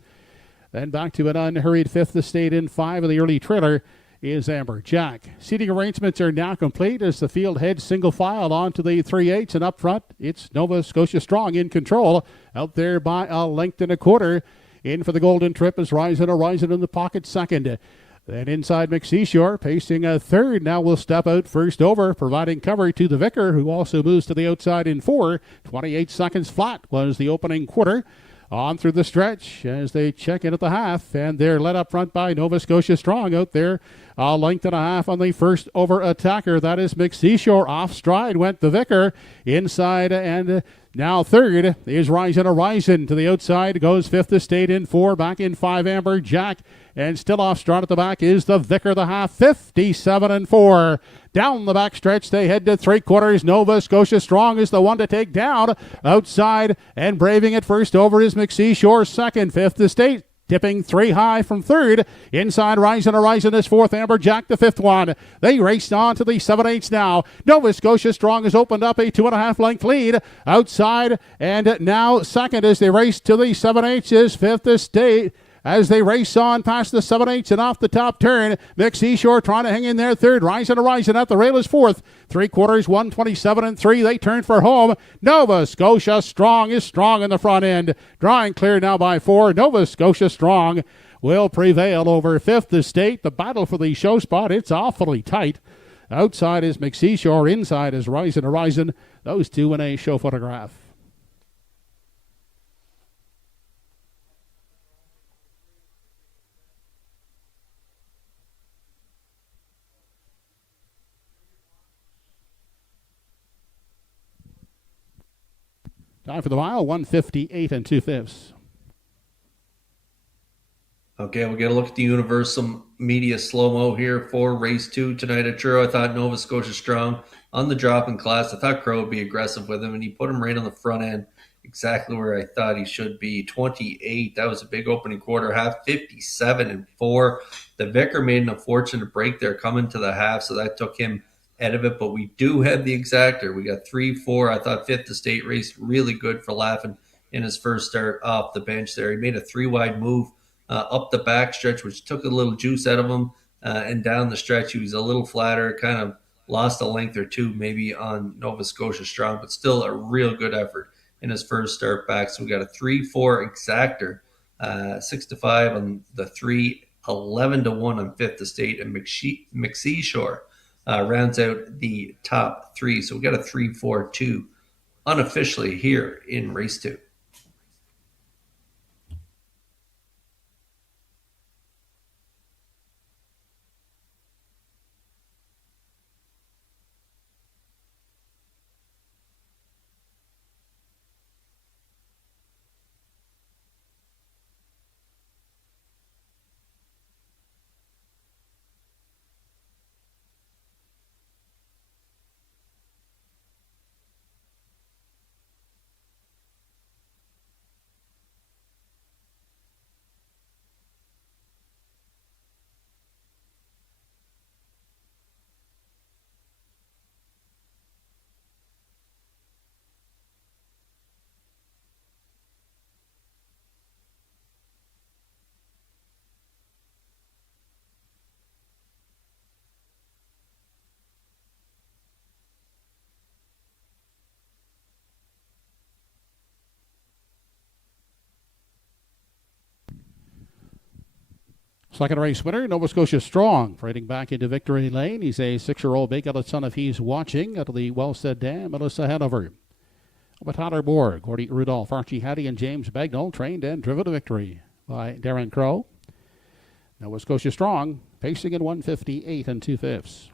Then back to an unhurried Fifth Estate in five of the early trailer is Amber Jack. Seating arrangements are now complete as the field heads single file on to the 3/8, and up front it's Nova Scotia Strong in control, out there by a length and a quarter. In for the golden trip is Rise and Horizon in the pocket second. Then inside McSea Shore, pacing a third, now will step out first over, providing cover to the Vicar, who also moves to the outside in four. 28 seconds flat was the opening quarter. On through the stretch as they check in at the half, and they're led up front by Nova Scotia Strong out there. A length and a half on the first over attacker. That is McSea Shore. Off stride went the Vicar. Inside and now third is Rise and Horizon. To the outside goes Fifth Estate in four. Back in five, Amber Jack. And still off stride at the back is the Vicar, the half, 57-4. Down the back stretch, they head to three quarters. Nova Scotia Strong is the one to take down. Outside and braving it first over is McSea Shore second. Fifth Estate tipping three high from third. Inside, Rise and Horizon is fourth. Amber Jack the fifth one. They raced on to the 7/8 now. Nova Scotia Strong has opened up a 2.5 length lead. Outside and now second as they race to the 7/8 is Fifth Estate. As they race on past the 7/8 and off the top turn, McSea Shore trying to hang in there third. Rise and Horizon at the rail is fourth. Three quarters, 127-3. They turn for home. Nova Scotia Strong is strong in the front end. Drawing clear now by four. Nova Scotia Strong will prevail over Fifth Estate. The battle for the show spot, it's awfully tight. Outside is McSea Shore. Inside is Rise and Horizon. Those two in a show photograph. Time for the mile, 1:58 2/5. Okay, we'll get a look at the Universal Media slow-mo here for race 2 tonight at Truro. I thought Nova Scotia Strong on the drop in class. I thought Crow would be aggressive with him, and he put him right on the front end, exactly where I thought he should be. 28, that was a big opening quarter half, 57-4. The Vicar made an unfortunate break there coming to the half, so that took him out of it, but we do have the exactor. We got 3-4. I thought Fifth Estate raced really good for Laughing in his first start off the bench there. He made a three-wide move up the back stretch, which took a little juice out of him, and down the stretch he was a little flatter, kind of lost a length or two maybe on Nova Scotia Strong, but still a real good effort in his first start back. So we got a 3-4 exactor, 6-5 on the 3, 11-1 on Fifth Estate, and McSea Shore rounds out the top three. So we got a 3-4-2 unofficially here in race 2. Second race winner, Nova Scotia Strong, fighting back into victory lane. He's a 6-year-old big-headed son of He's Watching out of the Wellstead Dam, Melissa Hanover. With Tyler Borg, Gordy Rudolph, Archie Hattie, and James Bagnall, trained and driven to victory by Darren Crow. Nova Scotia Strong, pacing in 158 2/5.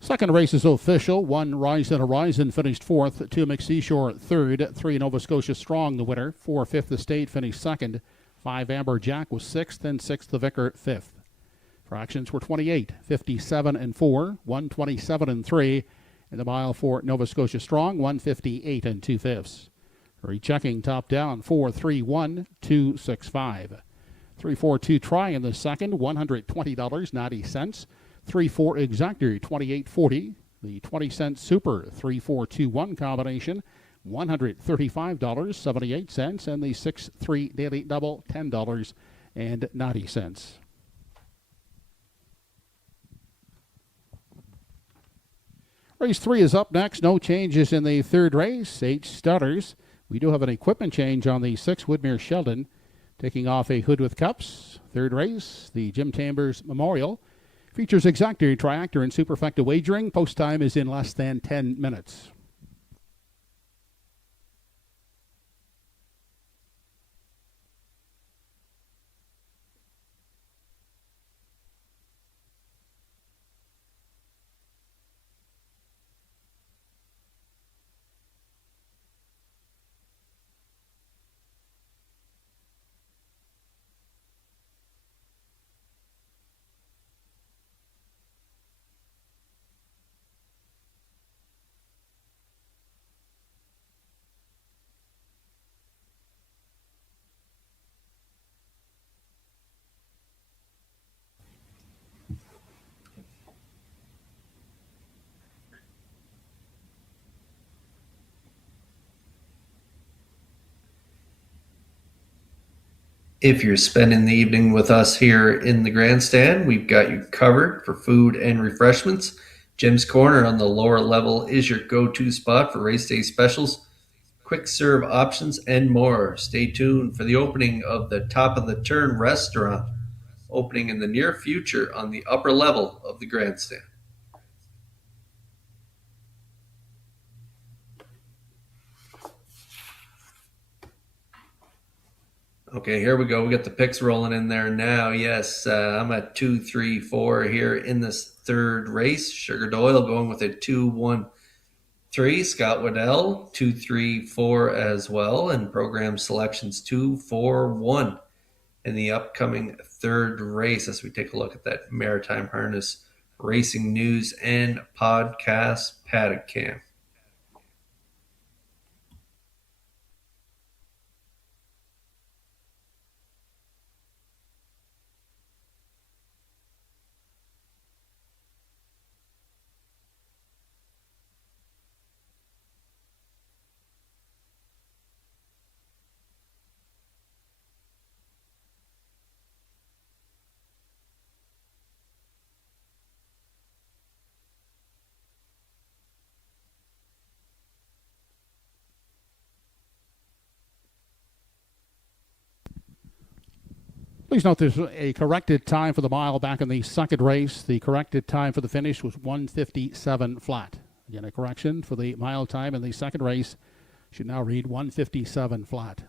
Second race is official. 1 Rise and Horizon finished 4th. 2 McSeashore 3rd. 3 Nova Scotia Strong the winner. 4 Fifth Estate finished 2nd. 5 Amber Jack was 6th, and 6 The Vicar 5th. Fractions were 28, 57 and 4, 127 and 3. In the mile for Nova Scotia Strong, 158 2/5. Rechecking top down, 431 265. 342 Try in the second, $120.90. 3-4 Exactor, $28.40. The 20-cent Super 3-4-2-1 combination, $135.78. And the 6-3 Daily Double, $10.90. Race 3 is up next. No changes in the third race. 8 starters. We do have an equipment change on the 6 Woodmere Sheldon, taking off a hood with cups. Third race, the Jim Chambers Memorial. Features Exactor, Triactor, and Superfecta wagering. Post time is in less than 10 minutes. If you're spending the evening with us here in the grandstand, we've got you covered for food and refreshments. Jim's Corner on the lower level is your go-to spot for race day specials, quick serve options, and more. Stay tuned for the opening of the Top of the Turn restaurant, opening in the near future on the upper level of the grandstand. Okay, here we go. We got the picks rolling in there now. Yes, I'm at 2, 3, 4 here in this third race. Sugar Doyle going with a 2, 1, 3. Scott Waddell, 2, 3, 4 as well. And program selections 2, 4, 1. in the upcoming third race as we take a look at that Maritime Harness Racing News and Podcast Paddock Cam. Please note there's a corrected time for the mile back in the second race. The corrected time for the finish was 1:57 flat. Again, a correction for the mile time in the second race should now read 1:57 flat.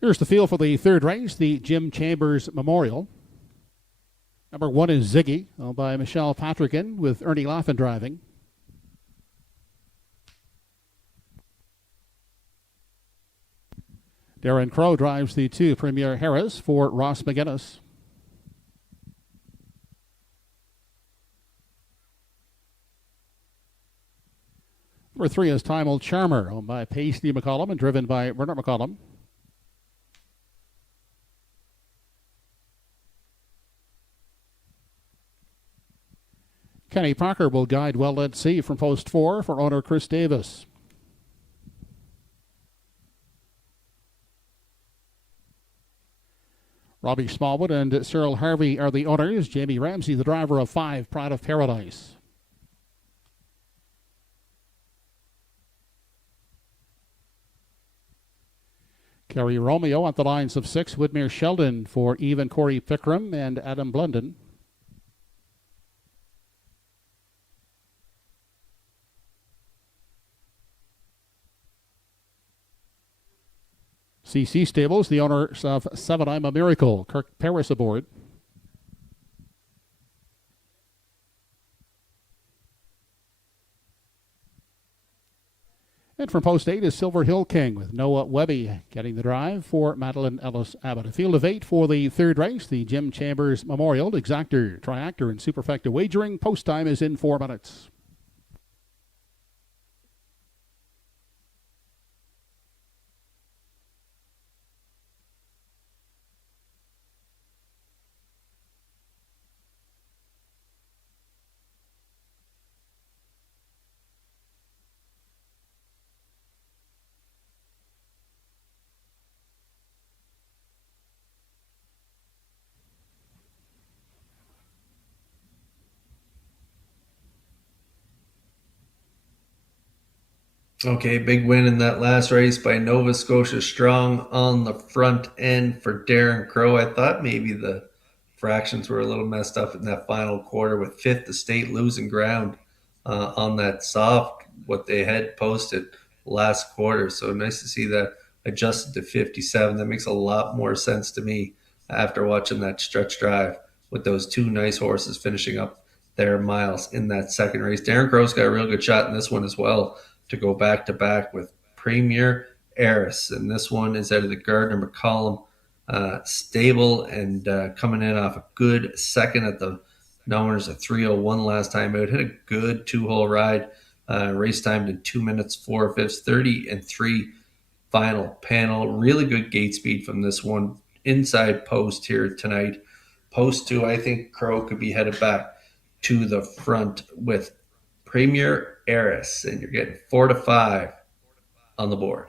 Here's the field for the third race, the Jim Chambers Memorial. Number 1 is Ziggy, owned by Michelle Patrickin, with Ernie Laffin driving. Darren Crow drives the 2 Premier Harris for Ross McGinnis. Number 3 is Time Old Charmer, owned by Paisley McCollum and driven by Bernard McCollum. Kenny Parker will guide Well Led Sea from post 4 for owner Chris Davis. Robbie Smallwood and Cyril Harvey are the owners. Jamie Ramsey, the driver of 5, Pride of Paradise. Kerry Romeo at the lines of 6, Whitmere Sheldon for Eve and Corey Pickram and Adam Blunden. CC Stables, the owners of 7 I'm a Miracle, Kirk Paris aboard. And from post 8 is Silver Hill King with Noah Webby getting the drive for Madeline Ellis Abbott. A field of 8 for the third race, the Jim Chambers Memorial. Exactor, Triactor, and Superfecta wagering. Post time is in 4 minutes. Okay, big win in that last race by Nova Scotia Strong on the front end for Darren Crow. I thought maybe the fractions were a little messed up in that final quarter, with Fifth Estate losing ground on that soft, what they had posted last quarter. So nice to see that adjusted to 57. That makes a lot more sense to me after watching that stretch drive with those two nice horses finishing up their miles in that second race. Darren Crow's got a real good shot in this one as well to go back to back with Premier Heiress. And this one is out of the Gardner McCollum stable, and coming in off a good second at the numbers at 3:01 last time out. Hit a good 2-hole ride. Race timed in 2 minutes 4/5, 30-3 final panel. Really good gate speed from this one. Inside post here tonight. Post 2, I think Crow could be headed back to the front with Premier Heiress, and you're getting 4-5 on the board.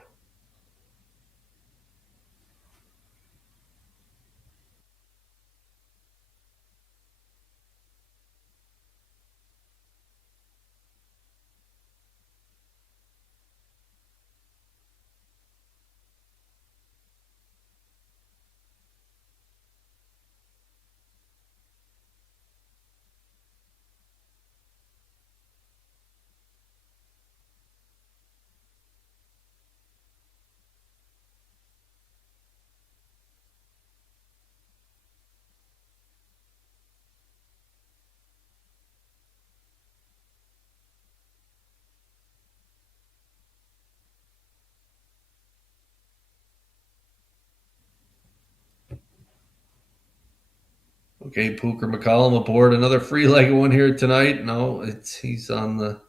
Okay, Pooker McCollum aboard another free-legged one here tonight. No, he's on the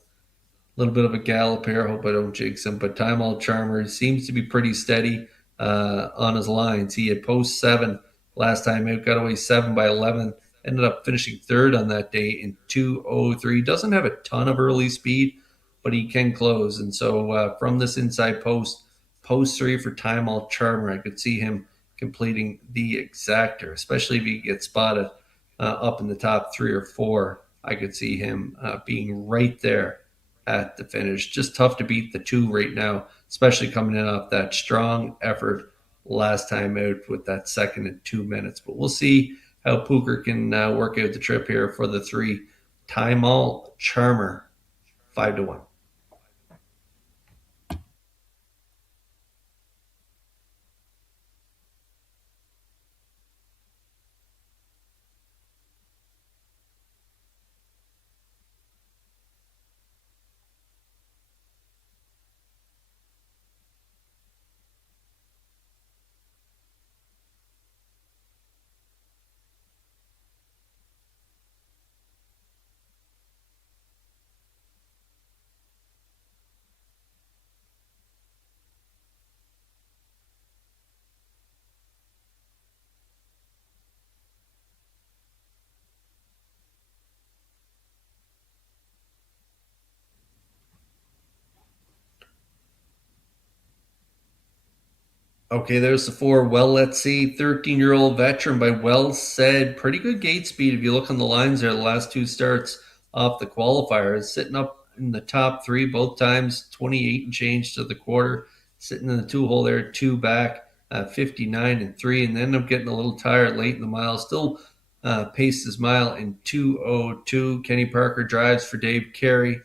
little bit of a gallop here. Hope I don't jinx him. But Time All Charmer seems to be pretty steady on his lines. He had post 7 last time out, got away 7 by 11. Ended up finishing third on that day in 2:03. Doesn't have a ton of early speed, but he can close. And so from this inside post 3 for Time All Charmer, I could see him completing the exactor, especially if he gets spotted up in the top 3 or 4. I could see him being right there at the finish. Just tough to beat the 2 right now, especially coming in off that strong effort last time out with that second in 2 minutes. But we'll see how Pooker can work out the trip here for the 3. Time All Charmer, 5-1. Okay, there's the 4. Well, let's see. 13-year-old veteran by Well Said. Pretty good gate speed. If you look on the lines there, the last 2 starts off the qualifiers, sitting up in the top 3 both times, 28 and change to the quarter. Sitting in the 2-hole there, 2 back, 59-3, and then ended up getting a little tired late in the mile. Still paced his mile in 2:02. Kenny Parker drives for Dave Carey.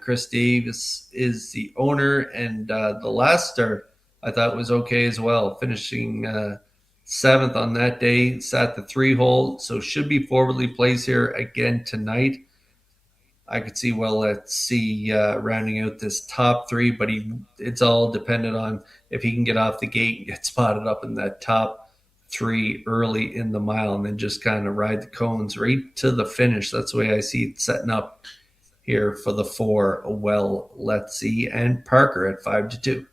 Chris Davis is the owner, and the last start I thought was okay as well, finishing 7th on that day, sat the 3-hole, so should be forwardly placed here again tonight. I could see, well, let's see, rounding out this top 3, but it's all dependent on if he can get off the gate and get spotted up in that top 3 early in the mile, and then just kind of ride the cones right to the finish. That's the way I see it setting up here for the 4. Well, let's see, and Parker at 5-2.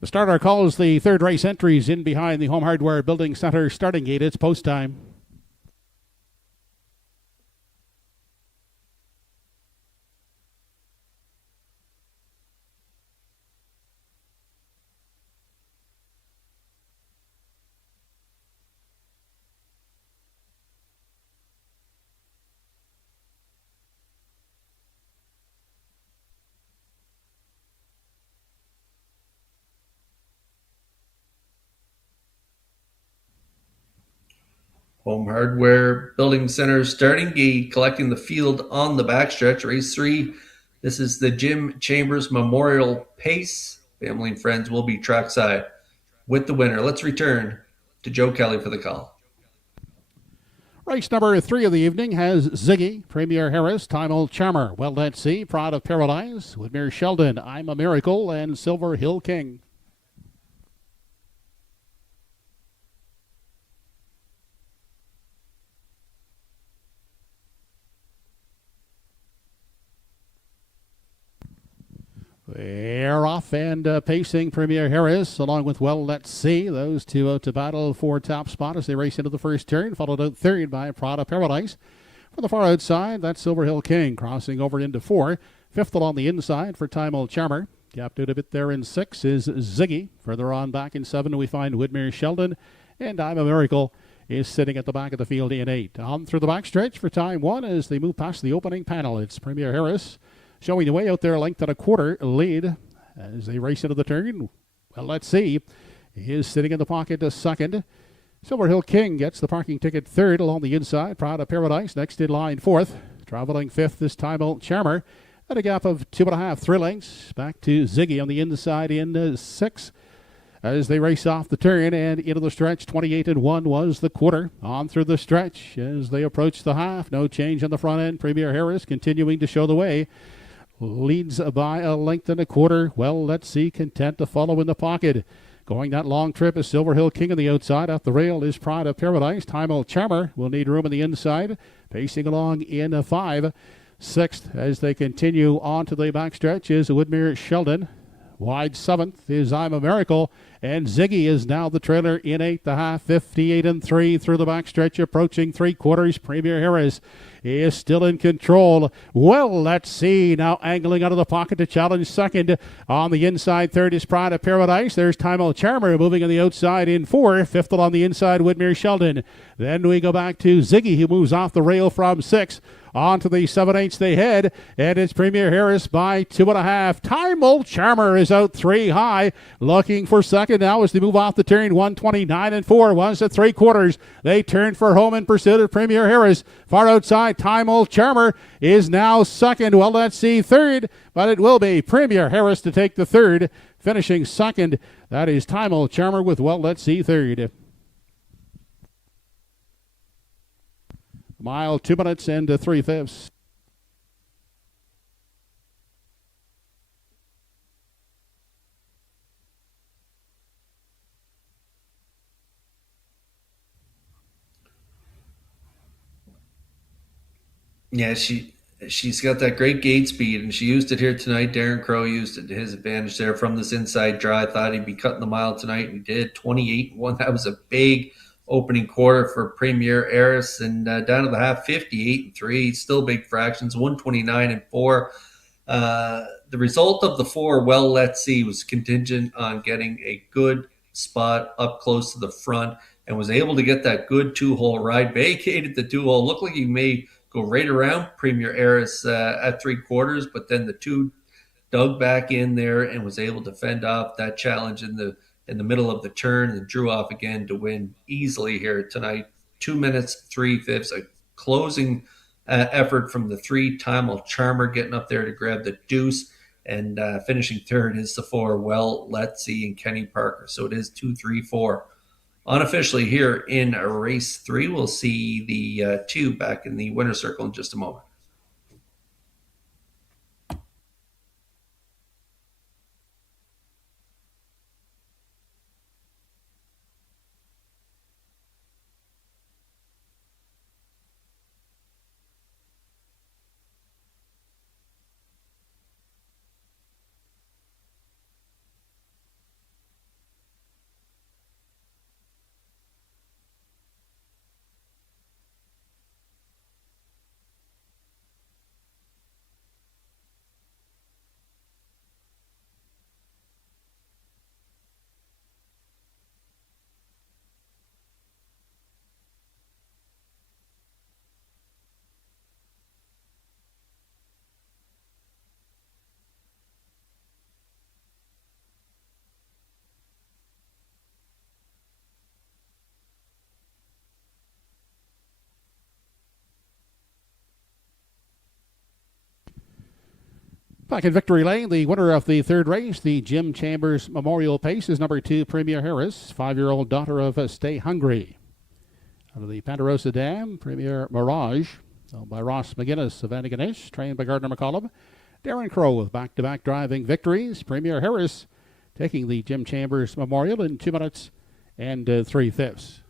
To start our call is the 3rd race entries in behind the Home Hardware Building Center starting gate. It's post time. Home Hardware Building Center starting gate collecting the field on the backstretch. Race 3. This is the Jim Chambers Memorial Pace. Family and friends will be trackside with the winner. Let's return to Joe Kelly for the call. Race number 3 of the evening has Ziggy, Premier Harris, Time Old Charmer, Well Let's See, Pride of Paradise, Woodmere Sheldon, I'm a Miracle, and Silver Hill King. They're off and pacing Premier Harris along with Well Let's See. Those two out to battle for top spot as they race into the first turn, followed out third by Prada Paradise. For the far outside, that's Silver Hill King crossing over into 4. Fifth along the inside for Time Old Charmer. Gapped out a bit there in 6 is Ziggy. Further on back in 7 we find Woodmere Sheldon, and I'm a Miracle is sitting at the back of the field in 8. On through the backstretch for time 1 as they move past the opening panel. It's Premier Harris showing the way out there, length and a quarter lead as they race into the turn. Well, let's see. He is sitting in the pocket a second. Silver Hill King gets the parking ticket third along the inside. Proud of Paradise next in line fourth. Traveling fifth this time, Old Charmer. At a gap of 2.5, 3 lengths. Back to Ziggy on the inside in 6. As they race off the turn and into the stretch, 28-1 was the quarter. On through the stretch as they approach the half. No change on the front end. Premier Harris continuing to show the way. Leads by a length and a quarter. Well, let's see. Content to follow in the pocket. Going that long trip is Silver Hill King on the outside. Off the rail is Pride of Paradise. Time Old Charmer will need room on the inside. Pacing along in 5. Sixth as they continue on to the backstretch is Woodmere Sheldon. Wide 7th is I'm a Miracle. And Ziggy is now the trailer in 8 1/2, 58-3 through the backstretch, approaching 3/4. Premier Harris is still in control. Well, let's see. Now angling out of the pocket to challenge second. On the inside, third is Pride of Paradise. There's Time Old Charmer moving on the outside in 4. Fifth along the inside, Woodmere Sheldon. Then we go back to Ziggy, who moves off the rail from 6. On to the 7/8 they head, and it's Premier Harris by 2.5. Time Old Charmer is out 3 high, looking for second now as they move off the turn. 129-4, 1 3/4. They turn for home in pursuit of Premier Harris. Far outside, Time Old Charmer is now second. Well, let's see third, but it will be Premier Harris to take the third. Finishing second, that is Time Old Charmer with Well, let's see third. Mile 2 minutes and 3/5. Yeah, she's got that great gate speed, and she used it here tonight. Darren Crow used it to his advantage there from this inside draw. I thought he'd be cutting the mile tonight, and he did. 28-1. That was a big opening quarter for Premier Harris, and down to the half, 58-3. Still big fractions, 129-4. The result of the 4, Well, let's see, was contingent on getting a good spot up close to the front, and was able to get that good 2-hole ride. Vacated the 2-hole. Looked like he may go right around Premier Harris at 3/4, but then the 2 dug back in there and was able to fend off that challenge in the middle of the turn and drew off again to win easily here tonight. 2 minutes, 3/5, a closing effort from the 3, Time Old Charmer getting up there to grab the deuce, and finishing third is the 4, Well, let's see, in Kenny Parker. So it is 2, 3, 4. Unofficially here in race 3, we'll see the 2 back in the winner's circle in just a moment. Back in Victory Lane, the winner of the third race, the Jim Chambers Memorial Pace, is number 2, Premier Harris, 5-year-old daughter of Stay Hungry. Out of the Ponderosa Dam, Premier Mirage, owned by Ross McGinnis of Antigonish, trained by Gardner McCollum. Darren Crow with back-to-back driving victories. Premier Harris taking the Jim Chambers Memorial in 2 minutes and 3/5.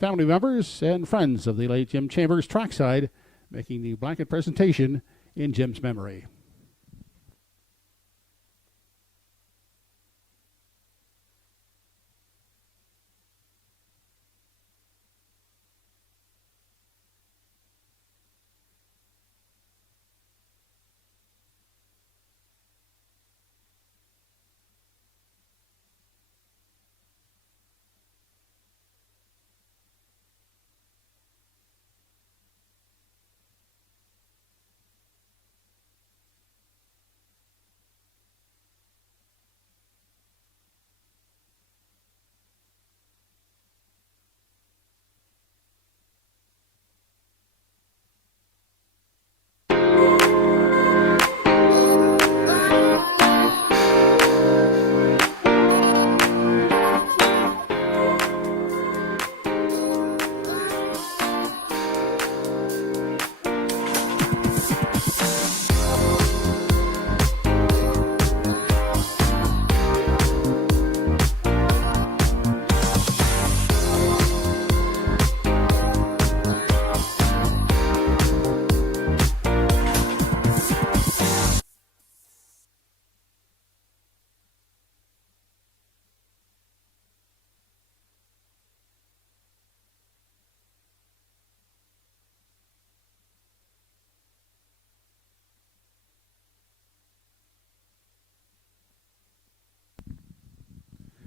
Family members and friends of the late Jim Chambers trackside making the blanket presentation in Jim's memory.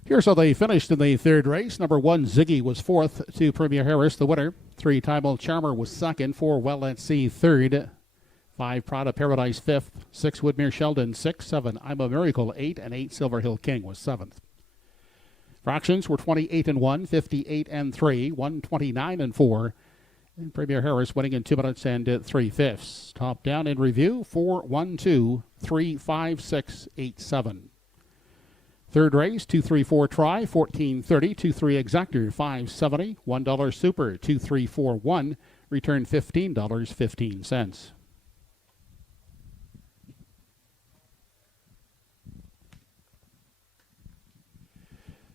Here's how they finished in the third race. Number 1, Ziggy, was 4th to Premier Harris, the winner. 3, Time Old Charmer was 2nd. 4, Well at Sea, 3rd. 5, Prada Paradise, 5th. 6, Woodmere Sheldon, 6th. 7, I'm a Miracle, 8th. And 8, Silver Hill King was 7th. Fractions were 28 and 1, 58 and 3, 129 and 4. And Premier Harris winning in 2 minutes and 3/5. Top down in review, 4, 1, 2, 3, 5, 6, 8, 7. Third race, 2-3-4 try, 14.30, 2-3 exactor, 5.70, $1 super, 2-3-4-1, return $15.15.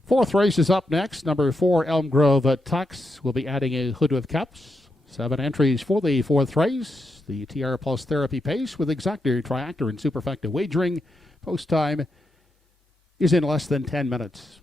Fourth race is up next. Number 4, Elm Grove Tux will be adding a hood with cups. 7 entries for the fourth race. The TR Plus Therapy Pace with exactor, triactor, and superfecta wagering. Post time is in less than 10 minutes.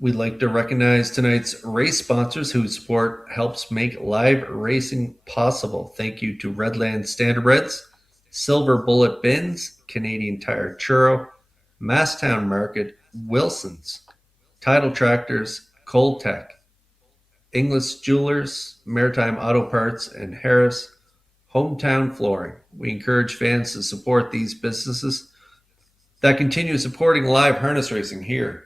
We'd like to recognize tonight's race sponsors whose support helps make live racing possible. Thank you to Redland Standardbreds, Silver Bullet Bins, Canadian Tire Churro, Masstown Market, Wilson's, Tidal Tractors, Coltech, Inglis Jewelers, Maritime Auto Parts, and Harris Hometown Flooring. We encourage fans to support these businesses that continue supporting live harness racing here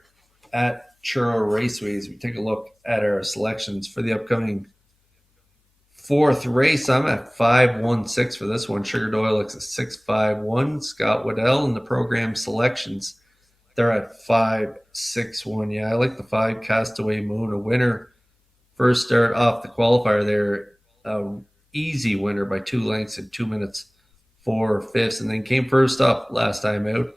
at TruroRaceway. As we take a look at our selections for the upcoming fourth race, I'm at 5-1-6 for this one. Sugar Doyle looks at 6-5-1. Scott Waddell in the program selections, they're at 5-6-1. Yeah, I like the 5 Castaway Moon, a winner. First start off the qualifier there, easy winner by 2 lengths in 2 minutes 4/5, and then came first up last time out.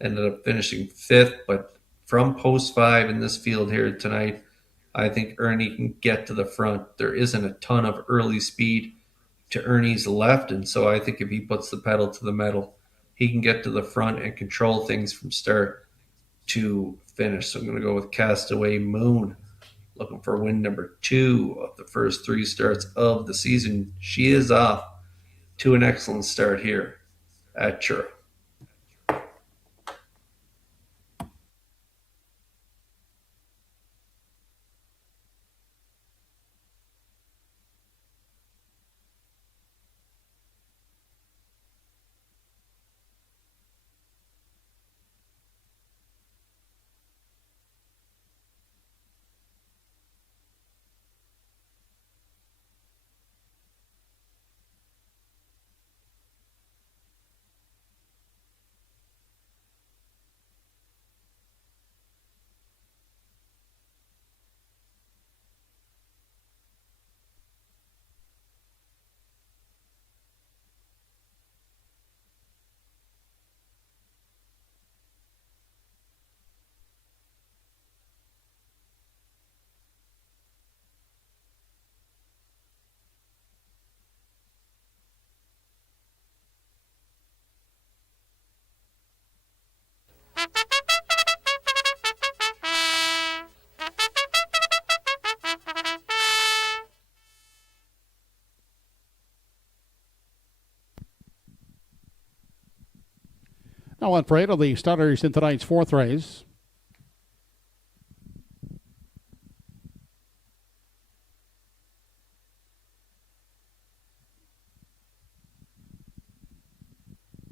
Ended up finishing 5th, but from post 5 in this field here tonight, I think Ernie can get to the front. There isn't a ton of early speed to Ernie's left, and so I think if he puts the pedal to the metal, he can get to the front and control things from start to finish. So I'm going to go with Castaway Moon, looking for win number 2 of the first 3 starts of the season. She is off to an excellent start here at Truro. Now on parade are the starters in tonight's 4th race.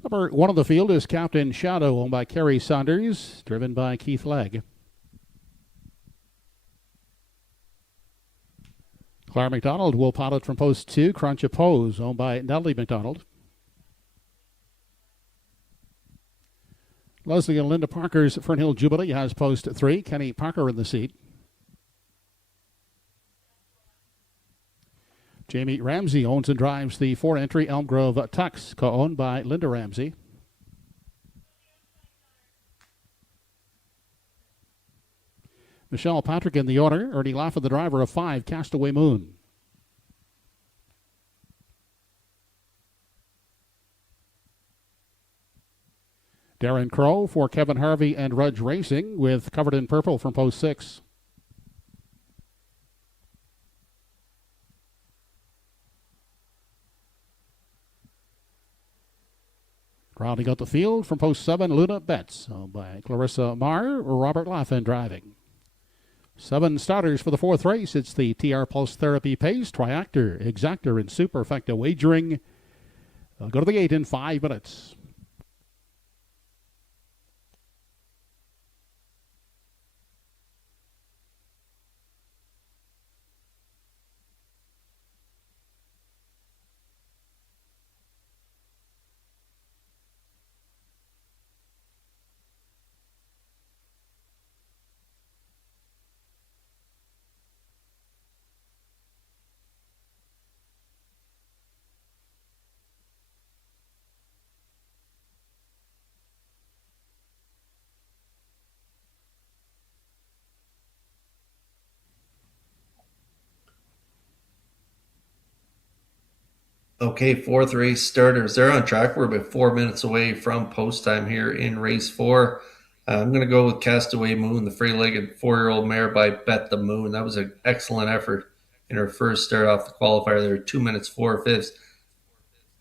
Number 1 of the field is Captain Shadow, owned by Kerry Saunders, driven by Keith Legg. Claire McDonald will pilot from post 2, Crunch a Pose, owned by Natalie McDonald. Leslie and Linda Parker's Fernhill Jubilee has post 3, Kenny Parker in the seat. Jamie Ramsey owns and drives the 4-entry Elm Grove Tux, co-owned by Linda Ramsey. Michelle Patrick in the order. Ernie Laffa, the driver of 5, Castaway Moon. Darren Crow for Kevin Harvey and Rudge Racing with Covered in Purple from post 6. Rounding out the field from post 7, Luna Betts, owned by Clarissa Marr, Robert Laughlin driving. 7 starters for the 4th race. It's the TR Pulse Therapy Pace, Triactor, Exactor, and Superfecta Wagering. They'll go to the gate in 5 minutes. Okay, 4th race starters. They're on track. We're about 4 minutes away from post time here in race 4. I'm going to go with Castaway Moon, the free-legged 4-year-old mare by Bet the Moon. That was an excellent effort in her first start off the qualifier there, 2 minutes 4/5.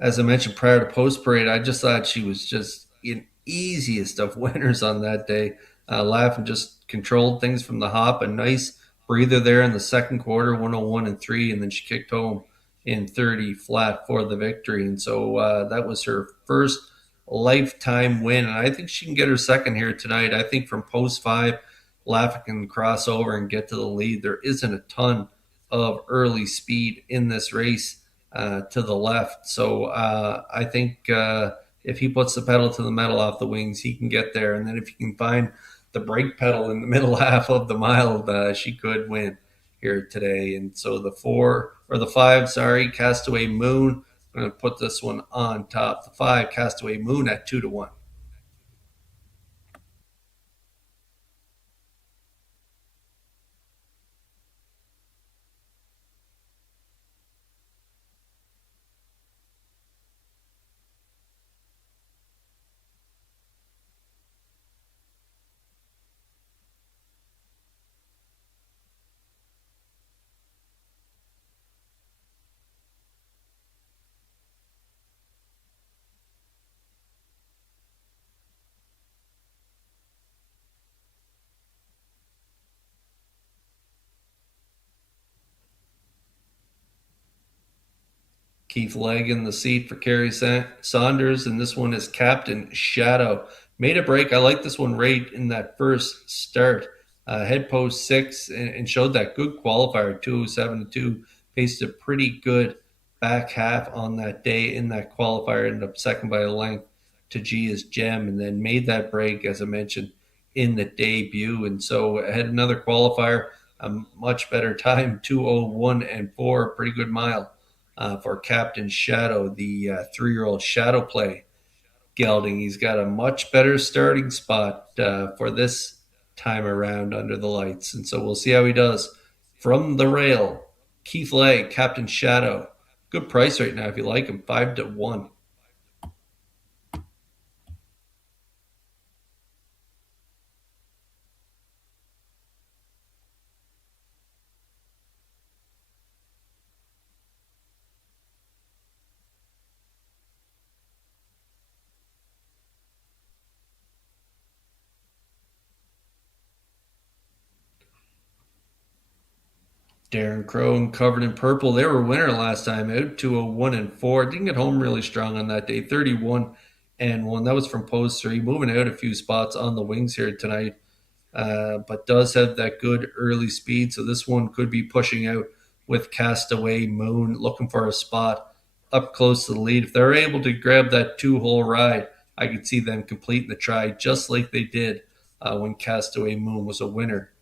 As I mentioned prior to post parade, I just thought she was just an easiest of winners on that day. Laughing just controlled things from the hop. A nice breather there in the second quarter, 101-3, and then she kicked home in 30 flat for the victory. And so that was her first lifetime win. And I think she can get her second here tonight. I think from post 5, Laffa can cross over and get to the lead. There isn't a ton of early speed in this race to the left. So I think if he puts the pedal to the metal off the wings, he can get there. And then if he can find the brake pedal in the middle half of the mile, she could win here today. And so the 5, Castaway Moon. I'm going to put this one on top. The 5, Castaway Moon, at 2-1. Keith Legg in the seat for Kerry Saunders, and this one is Captain Shadow. Made a break. I like this one right in that first start. Head post 6 and showed that good qualifier, 2:07.2. Paced a pretty good back half on that day in that qualifier. Ended up second by a length to Gia's Gem, and then made that break, as I mentioned, in the debut. And so I had another qualifier, a much better time, 2:01.4, pretty good mile. For Captain Shadow, the 3-year-old Shadow Play gelding. He's got a much better starting spot for this time around under the lights. And so we'll see how he does. From the rail, Keith Legg, Captain Shadow. Good price right now if you like him, 5-1. Darren Crone, Covered in Purple. They were winner last time out, 2:01.4. Didn't get home really strong on that day, 31-1. That was from post 3, moving out a few spots on the wings here tonight, but does have that good early speed. So this one could be pushing out with Castaway Moon, looking for a spot up close to the lead. If they're able to grab that 2-hole ride, I could see them completing the try just like they did when Castaway Moon was a winner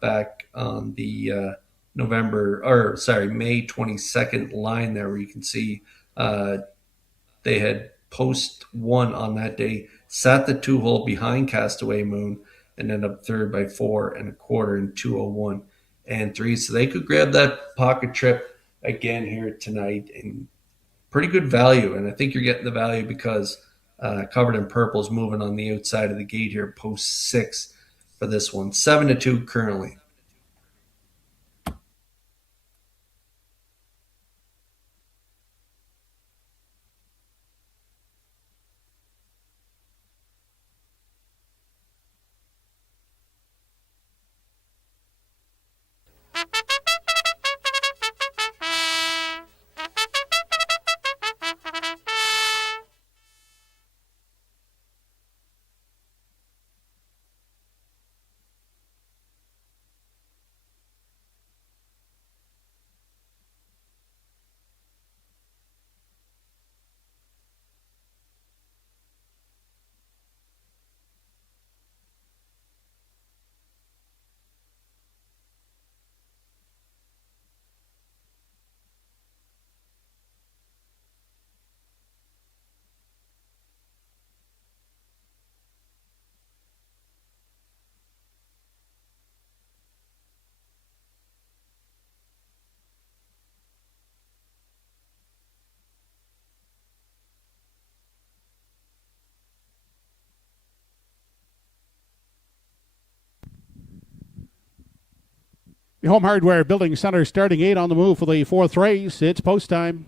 back on the May 22nd line there, where you can see they had post 1 on that day, sat the 2-hole behind Castaway Moon, and ended up third by 4.25 in 2:01.3. So they could grab that pocket trip again here tonight, and pretty good value. And I think you're getting the value because Covered in Purple is moving on the outside of the gate here, post 6 for this one, 7-2 currently. The Home Hardware Building Center starting 8 on the move for the 4th race. It's post time.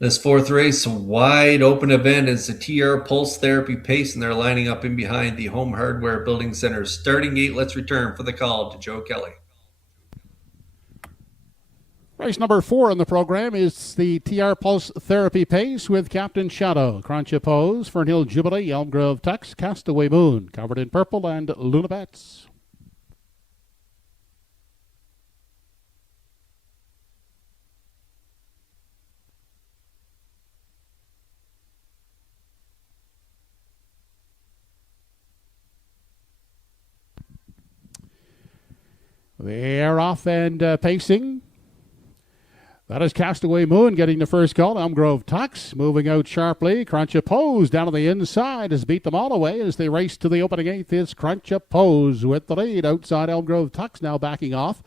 This fourth race, a wide open event, is the TR Pulse Therapy Pace, and they're lining up in behind the Home Hardware Building Center starting gate. Let's return for the call to Joe Kelly. Race number 4 in the program is the TR Pulse Therapy Pace with Captain Shadow, Crunch Pose, Fernhill Jubilee, Elm Grove Tux, Castaway Moon, Covered in Purple, and Luna Betts. They're off and pacing. That is Castaway Moon getting the first call. Elm Grove Tux moving out sharply. Crunch Pose down to the inside has beat them all away as they race to the opening eighth. Is Crunch Pose with the lead outside Elm Grove Tux now backing off.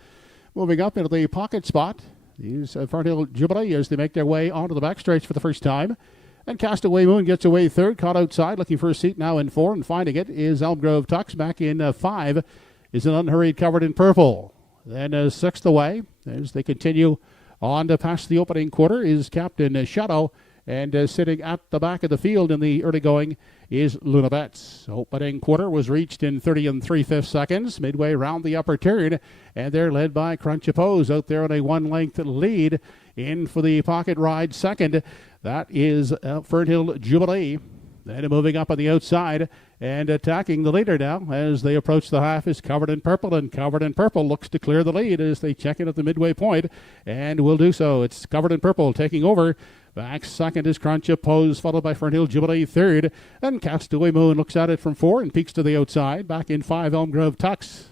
Moving up into the pocket spot is Fernhill Jubilee as they make their way onto the backstretch for the first time. And Castaway Moon gets away third, caught outside, looking for a seat now in 4, and finding it is Elm Grove Tux. Back in 5 is an Unhurried Covered in Purple. Then sixth away as they continue on to past the opening quarter is Captain Shadow, and sitting at the back of the field in the early going is Luna Betts. Opening quarter was reached in 30 3/5 seconds, midway round the upper turn, and they're led by Crunch Pose out there on a 1-length lead. In for the pocket ride second, that is Fernhill Jubilee. Then moving up on the outside and attacking the leader now as they approach the half is Covered in Purple, and Covered in Purple looks to clear the lead as they check in at the midway point, and will do so. It's Covered in Purple taking over. Back second is Crunch Pose, followed by Fernhill Jubilee third, and Castaway Moon looks at it from 4 and peeks to the outside. Back in 5, Elm Grove Tux,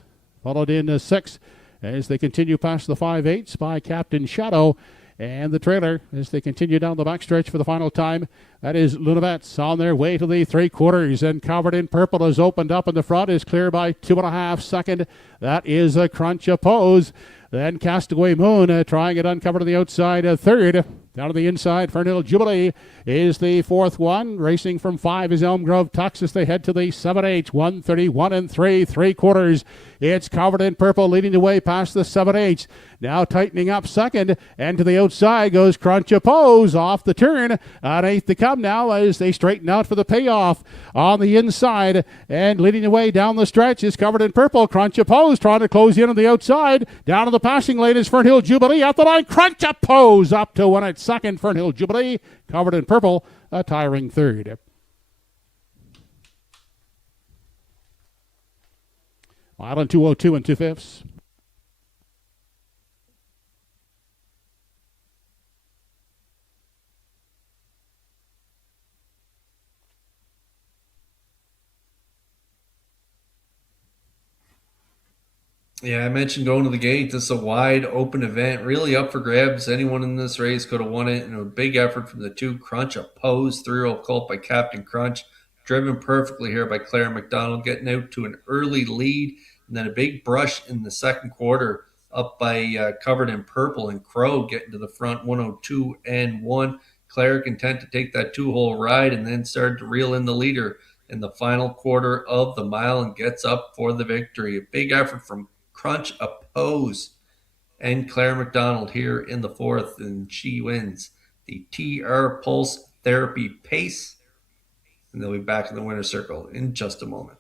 followed in 6 as they continue past the 5/8 by Captain Shadow. And the trailer, as they continue down the backstretch for the final time, that is Luna Betts on their way to the 3/4. And Covered in Purple has opened up in the front, is clear by 2.5 second. That is a Crunch Pose. Then Castaway Moon trying it uncovered on the outside, third. Down to the inside, Fernhill Jubilee is the fourth one. Racing from 5 is Elm Grove Tux as they head to the 7/8. 1:31 3/4. It's Covered in Purple leading the way past the 7/8. Now tightening up second, and to the outside goes Crunch Pose off the turn. An eighth to come now as they straighten out for the payoff on the inside, and leading the way down the stretch is Covered in Purple. Crunch Pose trying to close in on the outside. Down to the passing lane is Fernhill Jubilee at the line. Crunch Pose up to 1 at second. Fernhill Jubilee, Covered in Purple, a tiring third. Island 202 2/5. Yeah, I mentioned going to the gate. This is a wide open event, really up for grabs. Anyone in this race could have won it, and a big effort from the 2. Crunch Pose, 3-year-old colt by Captain Crunch, driven perfectly here by Claire McDonald, getting out to an early lead, and then a big brush in the second quarter up by Covered in Purple, and Crow getting to the front 102 and 1. Claire content to take that 2-hole ride and then started to reel in the leader in the final quarter of the mile and gets up for the victory. A big effort from Crunch Pose and Claire McDonald here in the 4th, and she wins the TR Pulse Therapy Pace, and they'll be back in the winner's circle in just a moment.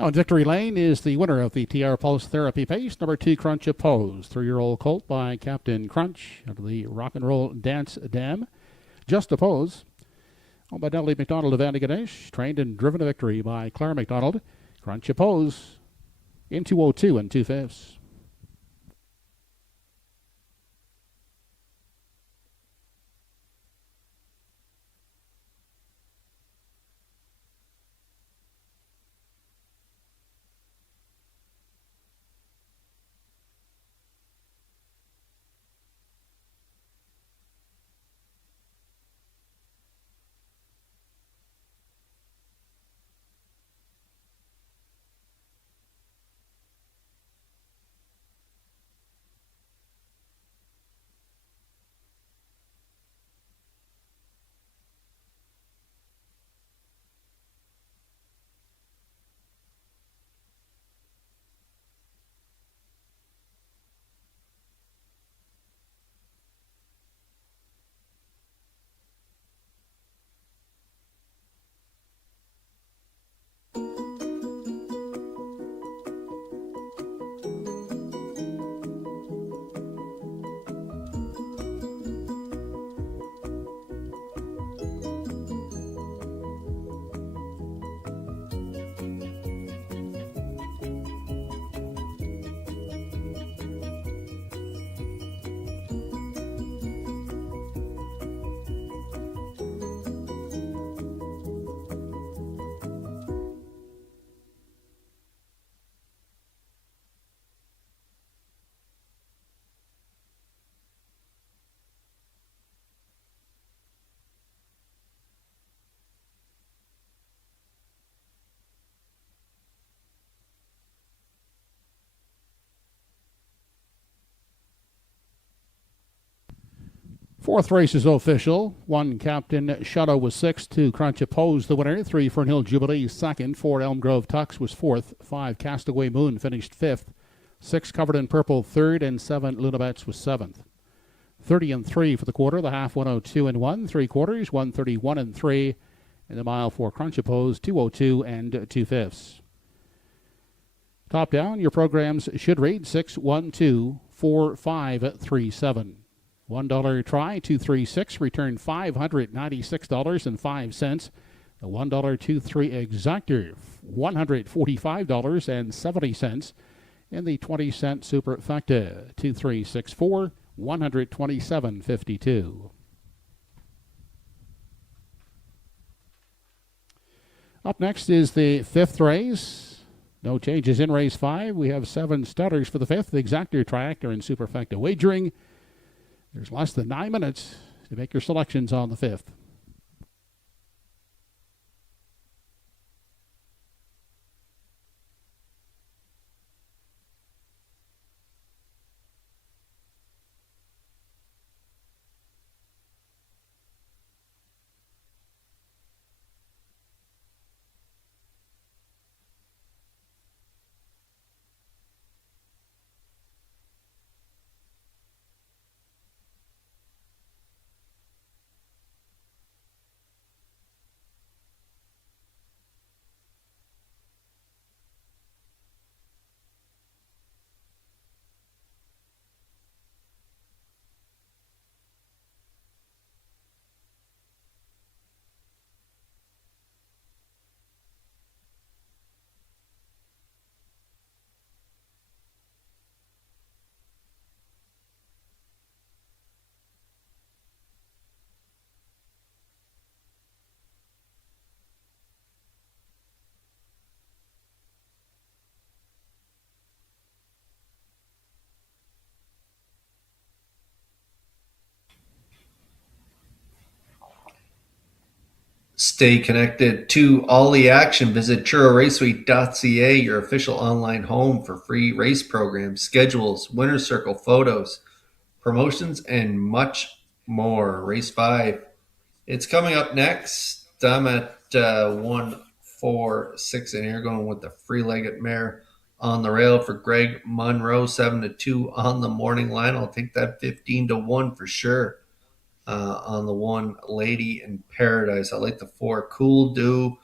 Now in Victory Lane is the winner of the TR Pulse Therapy Pace, number 2 Crunch Oppose, 3-year-old colt by Captain Crunch of the Rock and Roll Dance Dam. Just Oppose, owned by Dudley McDonald of Antigonish, trained and driven to victory by Claire McDonald. Crunch Oppose in 202 and 2/5. Fourth race is official. 1 Captain Shadow was 6th, 2 Crunch Oppose the winner, 3 Fernhill Jubilee 2nd, 4 Elm Grove Tux was 4th, 5 Castaway Moon finished 5th, 6 Covered in Purple 3rd, and 7 Lunabets was 7th. 30 and 3 for the quarter, the half 102 and 1, 3 quarters 131 and 3, and the mile for Crunch Oppose 202 and 2/5. Top down, your programs should read 6124537. $1 try, 236, return $596.05. The $1 2-3 exactor, $145.70. And the 20-cent superfecta, 2364, $127.52. Up next is the 5th race. No changes in race 5. We have 7 starters for the 5th, the exactor, triactor, and superfecta wagering. There's less than 9 minutes to make your selections on the 5th. Stay connected to all the action. Visit TruroRaceway.ca, your official online home for free race programs, schedules, winner's circle photos, promotions, and much more. Race 5. It's coming up next. I'm at 1-4-6 in here, going with the free-legged mare on the rail for Greg Monroe, 7-2 on the morning line. I'll take that 15-1 for sure. On the 1 Lady in Paradise. I like the 4 Cool Do.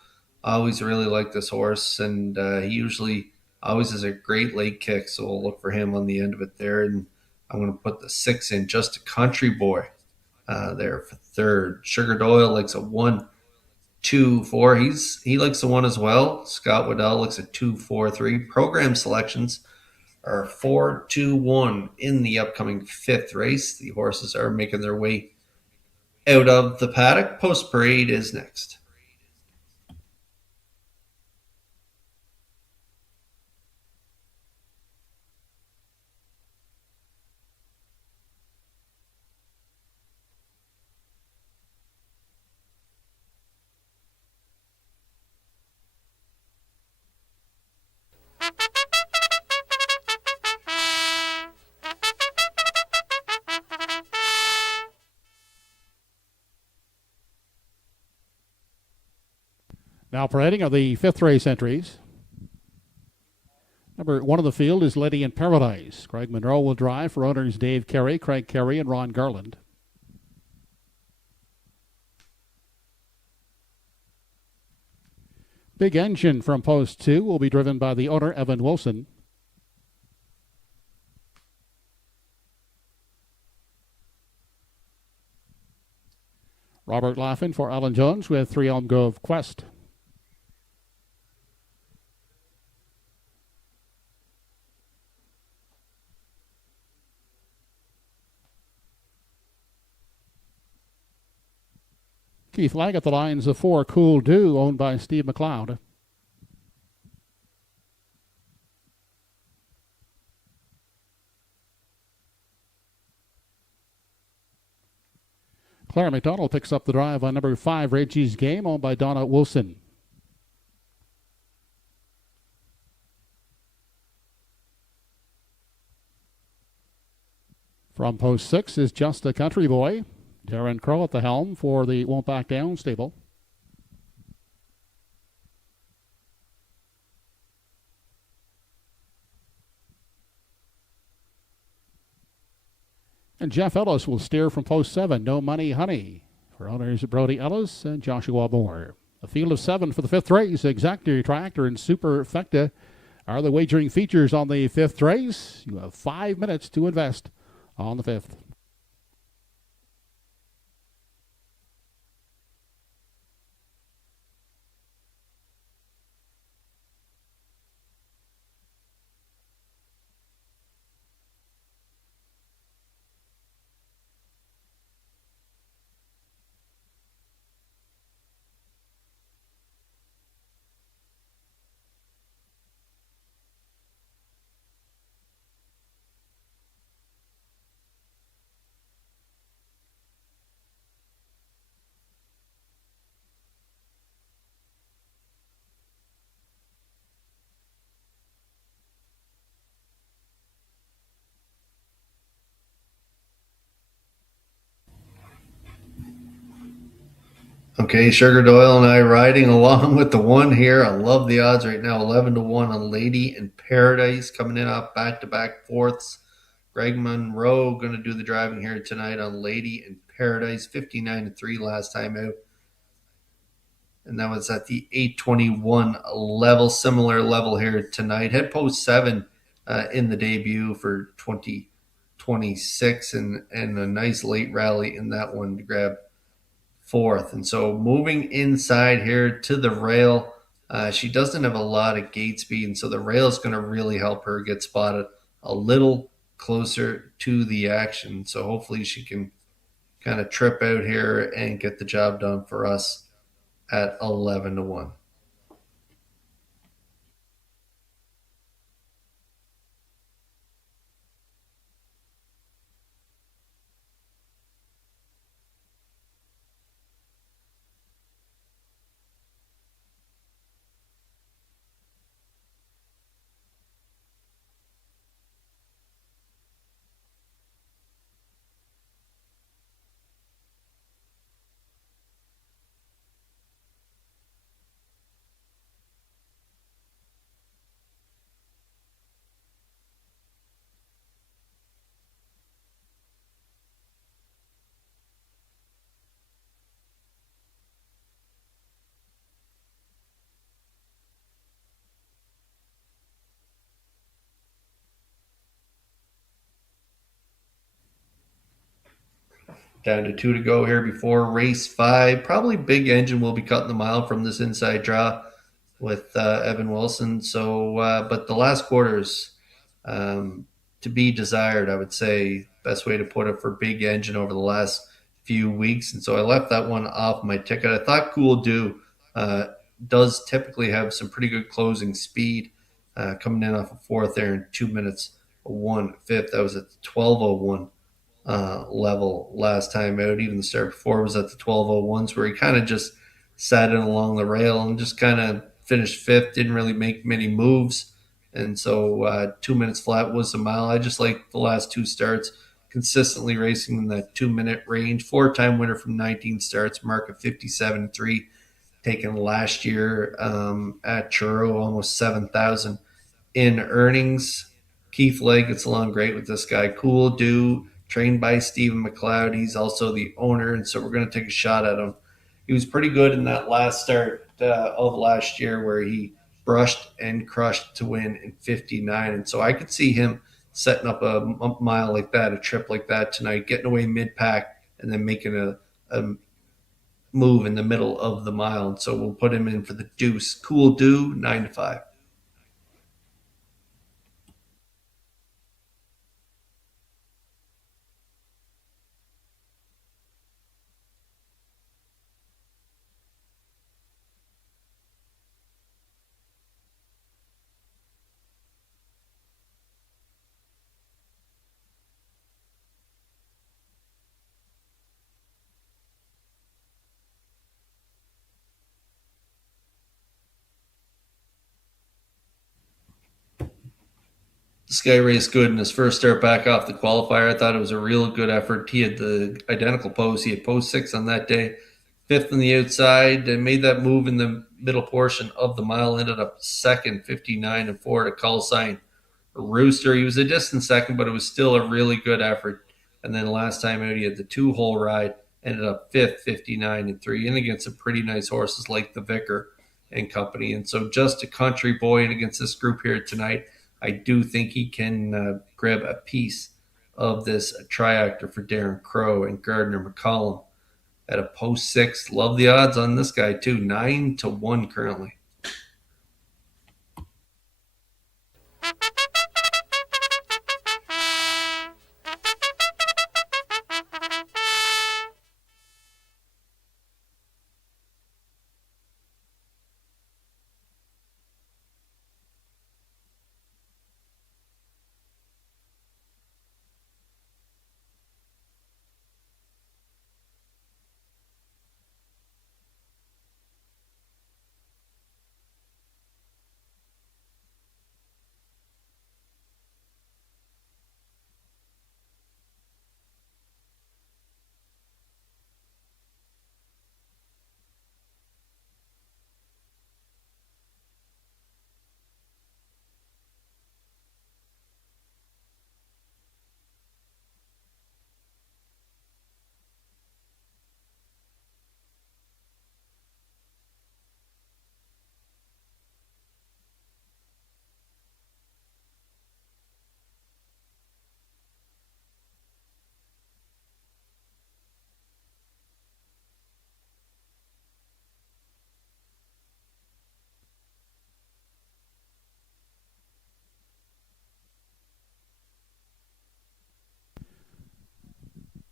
I always really like this horse, and he usually always has a great late kick, so we'll look for him on the end of it there. And I'm going to put the 6 in, Just a Country Boy, there for third. Sugar Doyle likes a 1, 2, 4. He likes the 1 as well. Scott Waddell likes a 2, 4, 3. Program selections are 4, 2, 1 in the upcoming 5th race. The horses are making their way out of the paddock. Post Parade is next. Now parading are the 5th race entries. Number 1 of the field is Lady in Paradise. Craig Monroe will drive for owners Dave Carey, Craig Carey, and Ron Garland. Big Engine from post 2 will be driven by the owner Evan Wilson. Robert Laughlin for Alan Jones with 3 Elm Grove Quest. Keith Legg at the lines of 4 Cool Dew, owned by Steve McLeod. Claire McDonald picks up the drive on number 5 Reggie's Game, owned by Donna Wilson. From post 6 is Just a Country Boy. Darren Crow at the helm for the Won't Back Down stable. And Jeff Ellis will steer from post 7, No Money Honey, for owners Brody Ellis and Joshua Moore. A field of 7 for the 5th race. Exactly Tractor and Superfecta are the wagering features on the 5th race. You have 5 minutes to invest on the 5th. Okay, Sugar Doyle and I riding along with the 1 here. I love the odds right now. 11 to 1 on Lady in Paradise, coming in off back-to-back 4ths. Greg Monroe going to do the driving here tonight on Lady in Paradise. 59 to 3 last time out. And that was at the 821 level. Similar level here tonight. Head post 7 in the debut for 2026 and a nice late rally in that one to grab 4th. And so moving inside here to the rail, she doesn't have a lot of gate speed, and so the rail is going to really help her get spotted a little closer to the action. So hopefully she can kind of trip out here and get the job done for us at 11 to 1. Down to 2 to go here before race 5. Probably big engine will be cutting the mile from this inside draw with Evan Wilson. So, but the last quarters to be desired, I would say, best way to put it for big engine over the last few weeks. And so I left that one off my ticket. I thought Cool Do does typically have some pretty good closing speed, coming in off of fourth there in 2 minutes 1/5. That was at the 12:01 level last time out. Even the start before was at the 12:01s, where he kind of just sat in along the rail and just kind of finished fifth. Didn't really make many moves, and so 2 minutes flat was a mile. I just like the last two starts, consistently racing in that 2 minute range. 4-time winner from 19 starts, mark of 57.3, taken last year at Truro, almost 7,000 in earnings. Keith Legg gets along great with this guy. Cool Do, trained by Stephen McLeod. He's also the owner, and so we're going to take a shot at him. He was pretty good in that last start of last year where he brushed and crushed to win in 59. And so I could see him setting up a mile like that, a trip like that tonight, getting away mid-pack and then making a move in the middle of the mile. And so we'll put him in for the deuce. Cool Do, 9 to 5. This guy raced good in his first start back off the qualifier. I thought it was a real good effort. He had the identical pose. He had pose 6 on that day, 5th on the outside, and made that move in the middle portion of the mile. Ended up second, 59-4 to call sign Rooster. He was a distant second, but it was still a really good effort. And then last time out, he had the 2-hole ride, ended up 5th, 59-3, and against some pretty nice horses like the Vicar and company. And so just a country boy, and against this group here tonight, I do think he can grab a piece of this triactor for Darren Crow and Gardner McCollum at a post 6. Love the odds on this guy too, 9 to 1 currently.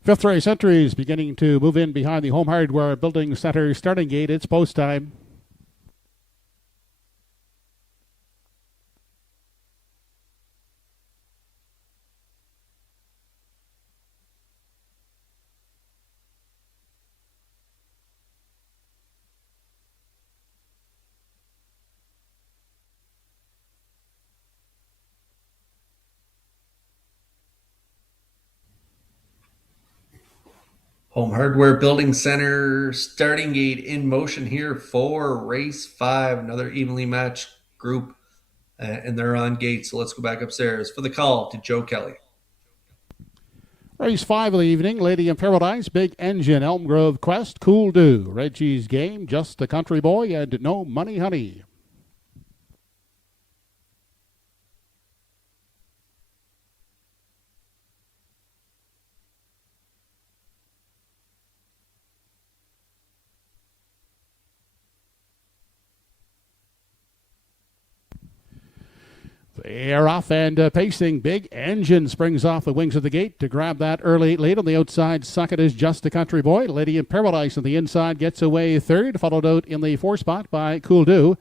Fifth race entries beginning to move in behind the Home Hardware Building Center starting gate. It's post time. Home Hardware Building Center starting gate in motion here for race 5. Another evenly matched group, and they're on gate. So let's go back upstairs for the call to Joe Kelly. Race 5 of the evening, Lady in Paradise, Big Engine, Elm Grove Quest, Cool Do, Reggie's Game, Just a Country Boy, and No Money Honey. They're off and pacing. Big Engine springs off the wings of the gate to grab that early lead. On the outside, second is Just a Country Boy. Lady in Paradise on the inside gets away third, followed out in the 4 spot by Cool Do.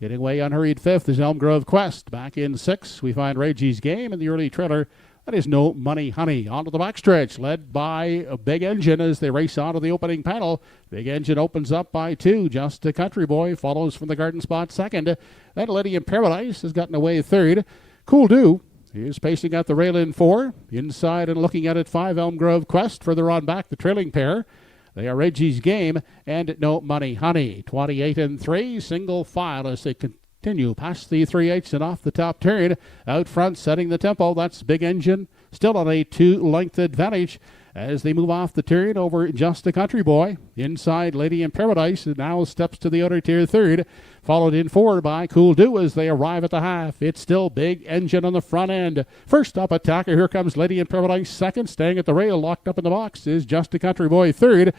Getting away unhurried fifth is Elm Grove Quest. Back in 6, we find Reggie's Game in the early trailer. That is No Money Honey. Onto the backstretch, led by a Big Engine as they race onto the opening panel. Big Engine opens up by 2. Just a Country Boy follows from the garden spot second. Then Lady in Paradise has gotten away third. Cool Do is pacing at the rail in 4. Inside and looking at it, 5 Elm Grove Quest. Further on back, the trailing pair. They are Reggie's Game and No Money Honey. 28 and 3, single file as they continue past the 3/8 and off the top turn. Out front, setting the tempo. That's Big Engine, still on a 2-length advantage as they move off the turn over Just a Country Boy. Inside, Lady in Paradise now steps to the outer tier third, followed in 4 by Cool Do as they arrive at the half. It's still Big Engine on the front end. First up attacker, here comes Lady in Paradise second. Staying at the rail, locked up in the box is Just a Country Boy third.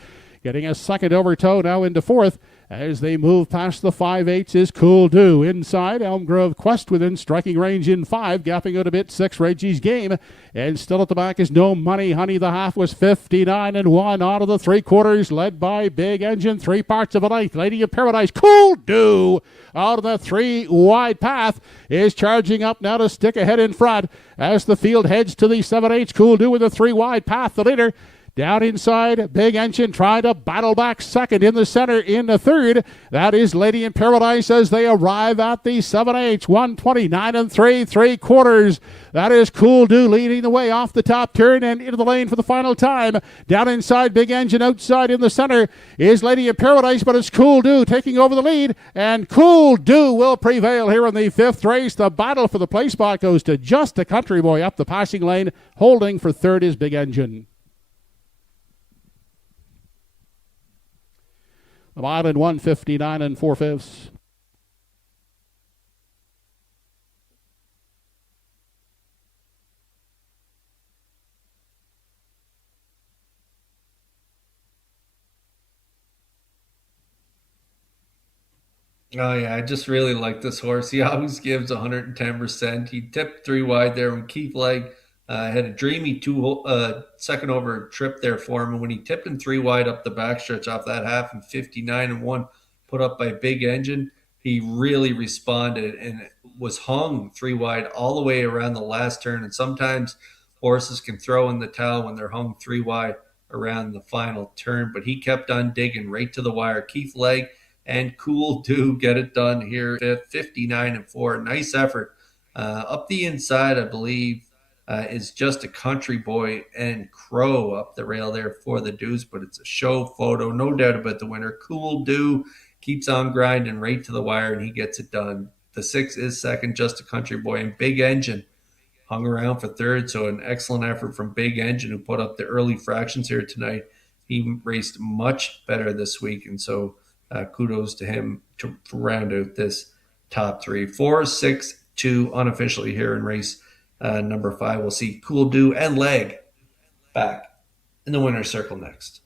Getting a second over toe now into 4th. As they move past the 5/8 is Cool Do. Inside, Elm Grove Quest within striking range in 5, gapping out a bit 6, Reggie's Game. And still at the back is No Money Honey. The half was 59 and 1. Out of the 3/4, led by Big Engine, 3 parts of a length. Lady of Paradise, Cool Do, out of the 3-wide path, is charging up now to stick ahead in front. As the field heads to the 7/8, Cool Do with a 3-wide path, the leader. Down inside, Big Engine trying to battle back second. In the center, in the third. That is Lady in Paradise as they arrive at the 7/8. 129 and 3/4. That is Cool Do leading the way off the top turn and into the lane for the final time. Down inside, Big Engine. Outside in the center is Lady in Paradise, but it's Cool Do taking over the lead. And Cool Do will prevail here in the 5th race. The battle for the place spot goes to Just a Country Boy up the passing lane. Holding for third is Big Engine. A mile in 1:59 and 4/5. Oh, yeah, I just really like this horse. He always gives 110%. He tipped 3 wide there when Keith Legg had a dreamy second over trip there for him. And when he tipped him 3 wide up the backstretch off that half and 59 and 1 put up by Big Engine, he really responded and was hung 3 wide all the way around the last turn. And sometimes horses can throw in the towel when they're hung 3 wide around the final turn. But he kept on digging right to the wire. Keith Legg and Cool Do get it done here at 59 and 4. Nice effort. Up the inside, I believe, is Just a Country Boy and Crow up the rail there for the Deuce, but it's a show photo, no doubt about the winner. Cool Do keeps on grinding right to the wire, and he gets it done. The 6 is second, Just a Country Boy, and Big Engine hung around for third, so an excellent effort from Big Engine, who put up the early fractions here tonight. He raced much better this week, and so kudos to him to round out this top 3. 4, 6, 2 unofficially here in race number 5. We'll see Cool Do and Legg back in the winner's circle next.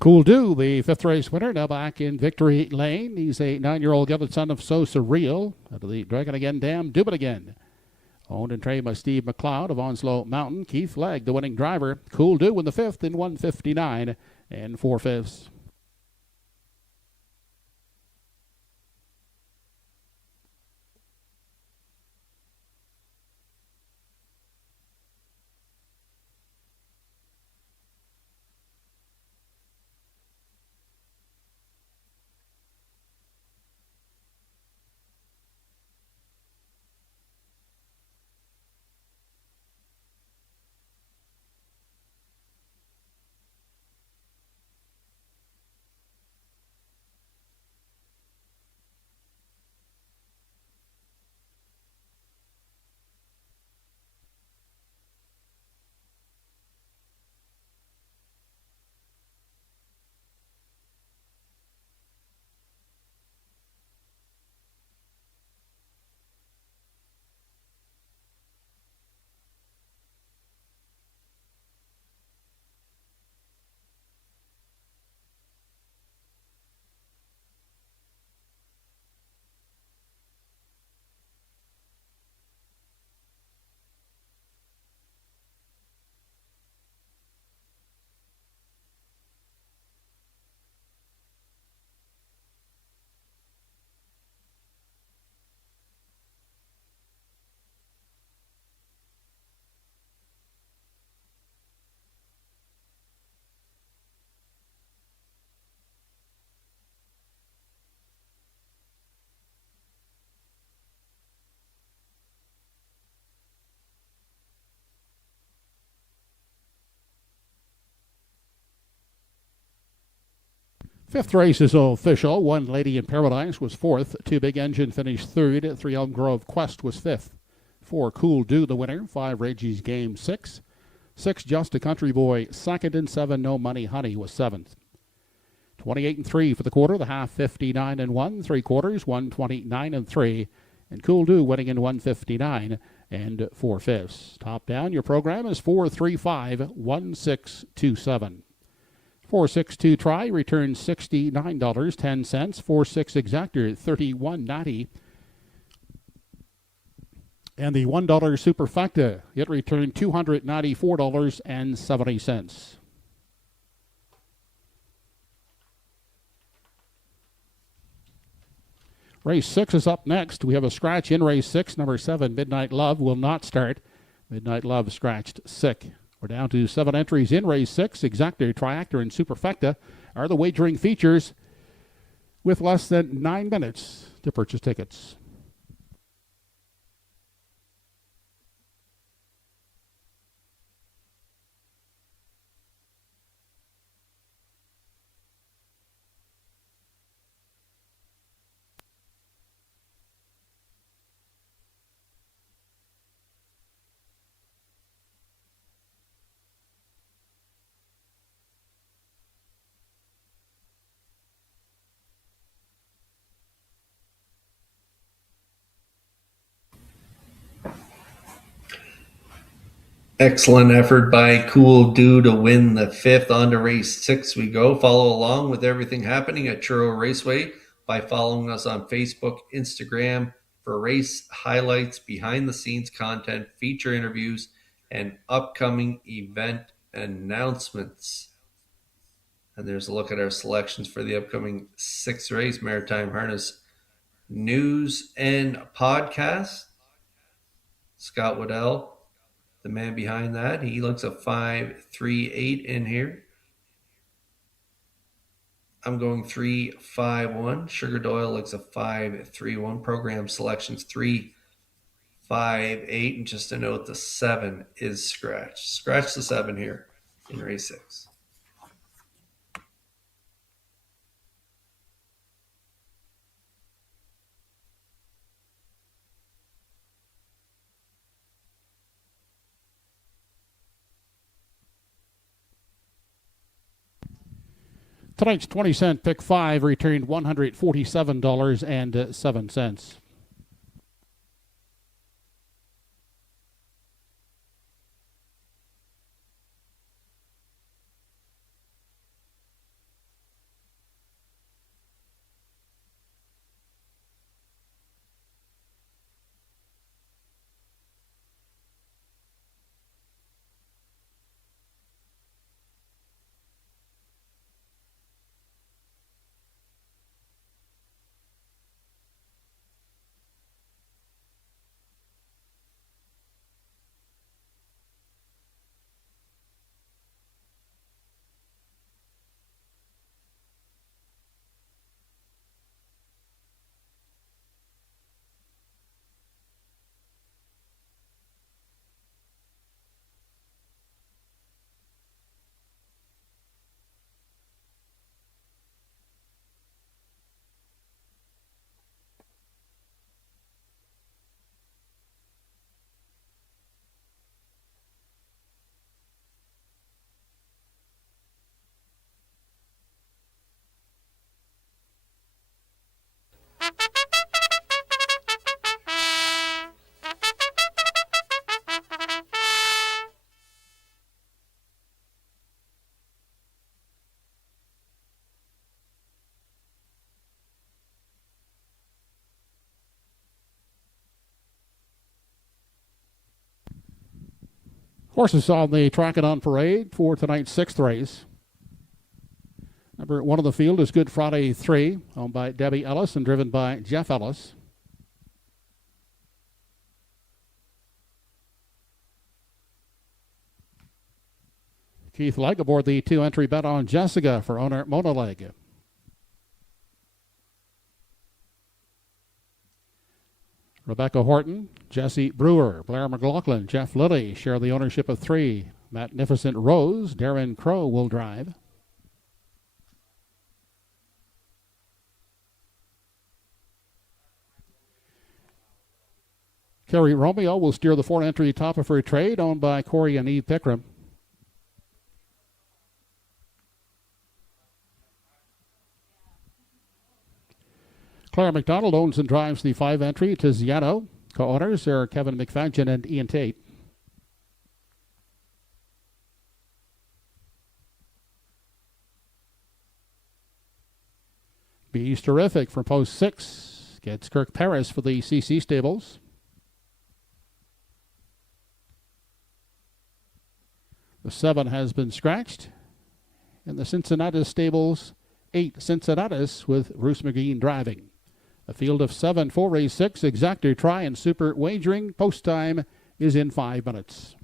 Cool Do, the 5th race winner, now back in victory lane. He's a 9-year-old gelded son of So Surreal out of the Dragon Again Dam, Do It Again. Owned and trained by Steve McLeod of Onslow Mountain. Keith Legg, the winning driver. Cool Do in the 5th in 1:59 and 4/5. Fifth race is official. One Lady in Paradise was fourth. Two Big Engine finished third. Three Elm Grove Quest was fifth. Four Cool Do the winner. Five Reggie's Game 6. 6 Just a Country Boy second, and 7 No Money Honey was seventh. 28 and 3 for the quarter. The half 59 and 1. 3 quarters 129 and 3. And Cool Do winning in 159 and 4/5. Top down, your program is 435-1627. 462 try returns $69.10. 46 exactor $31.90. And the $1 superfecta, it returned $294.70. Race 6 is up next. We have a scratch in race 6. Number 7, Midnight Love, will not start. Midnight Love scratched sick. We're down to 7 entries in race 6. Exactor, Triactor, and Superfecta are the wagering features with less than 9 minutes to purchase tickets. Excellent effort by Cool Do to win the 5th. On to race 6 we go. Follow along with everything happening at TruroRaceway by following us on Facebook, Instagram for race highlights, behind-the-scenes content, feature interviews, and upcoming event announcements. And there's a look at our selections for the upcoming 6th race, Maritime Harness News and Podcast. Scott Waddell, the man behind that, he looks a 5.38 in here. I'm going 3.51. Sugar Doyle looks a 5.31. Program selections 3.58. And just to note, the 7 is scratched. Scratch the 7 here in race 6. Tonight's 20-cent pick 5 returned $147.07. Horses on the track and on parade for tonight's 6th race. Number 1 of the field is Good Friday 3, owned by Debbie Ellis and driven by Jeff Ellis. Keith Legg aboard the 2-entry Bet on Jessica for owner Mona Legg. Rebecca Horton, Jesse Brewer, Blair McLaughlin, Jeff Lilly share the ownership of 3. Magnificent Rose, Darren Crow will drive. Kerry Romeo will steer the 4-entry Top of Her Trade, owned by Corey and Eve Pickram. Claire McDonald owns and drives the 5-entry Tiziano. Co-owners are Kevin McFadgen and Ian Tate. Bees Terrific from post 6 gets Kirk Paris for the CC Stables. The 7 has been scratched. In the Cincinnati Stables, 8 Cincinnatus with Bruce McGee driving. A field of 7 for race 6, exactor try and super wagering. Post time is in 5 minutes.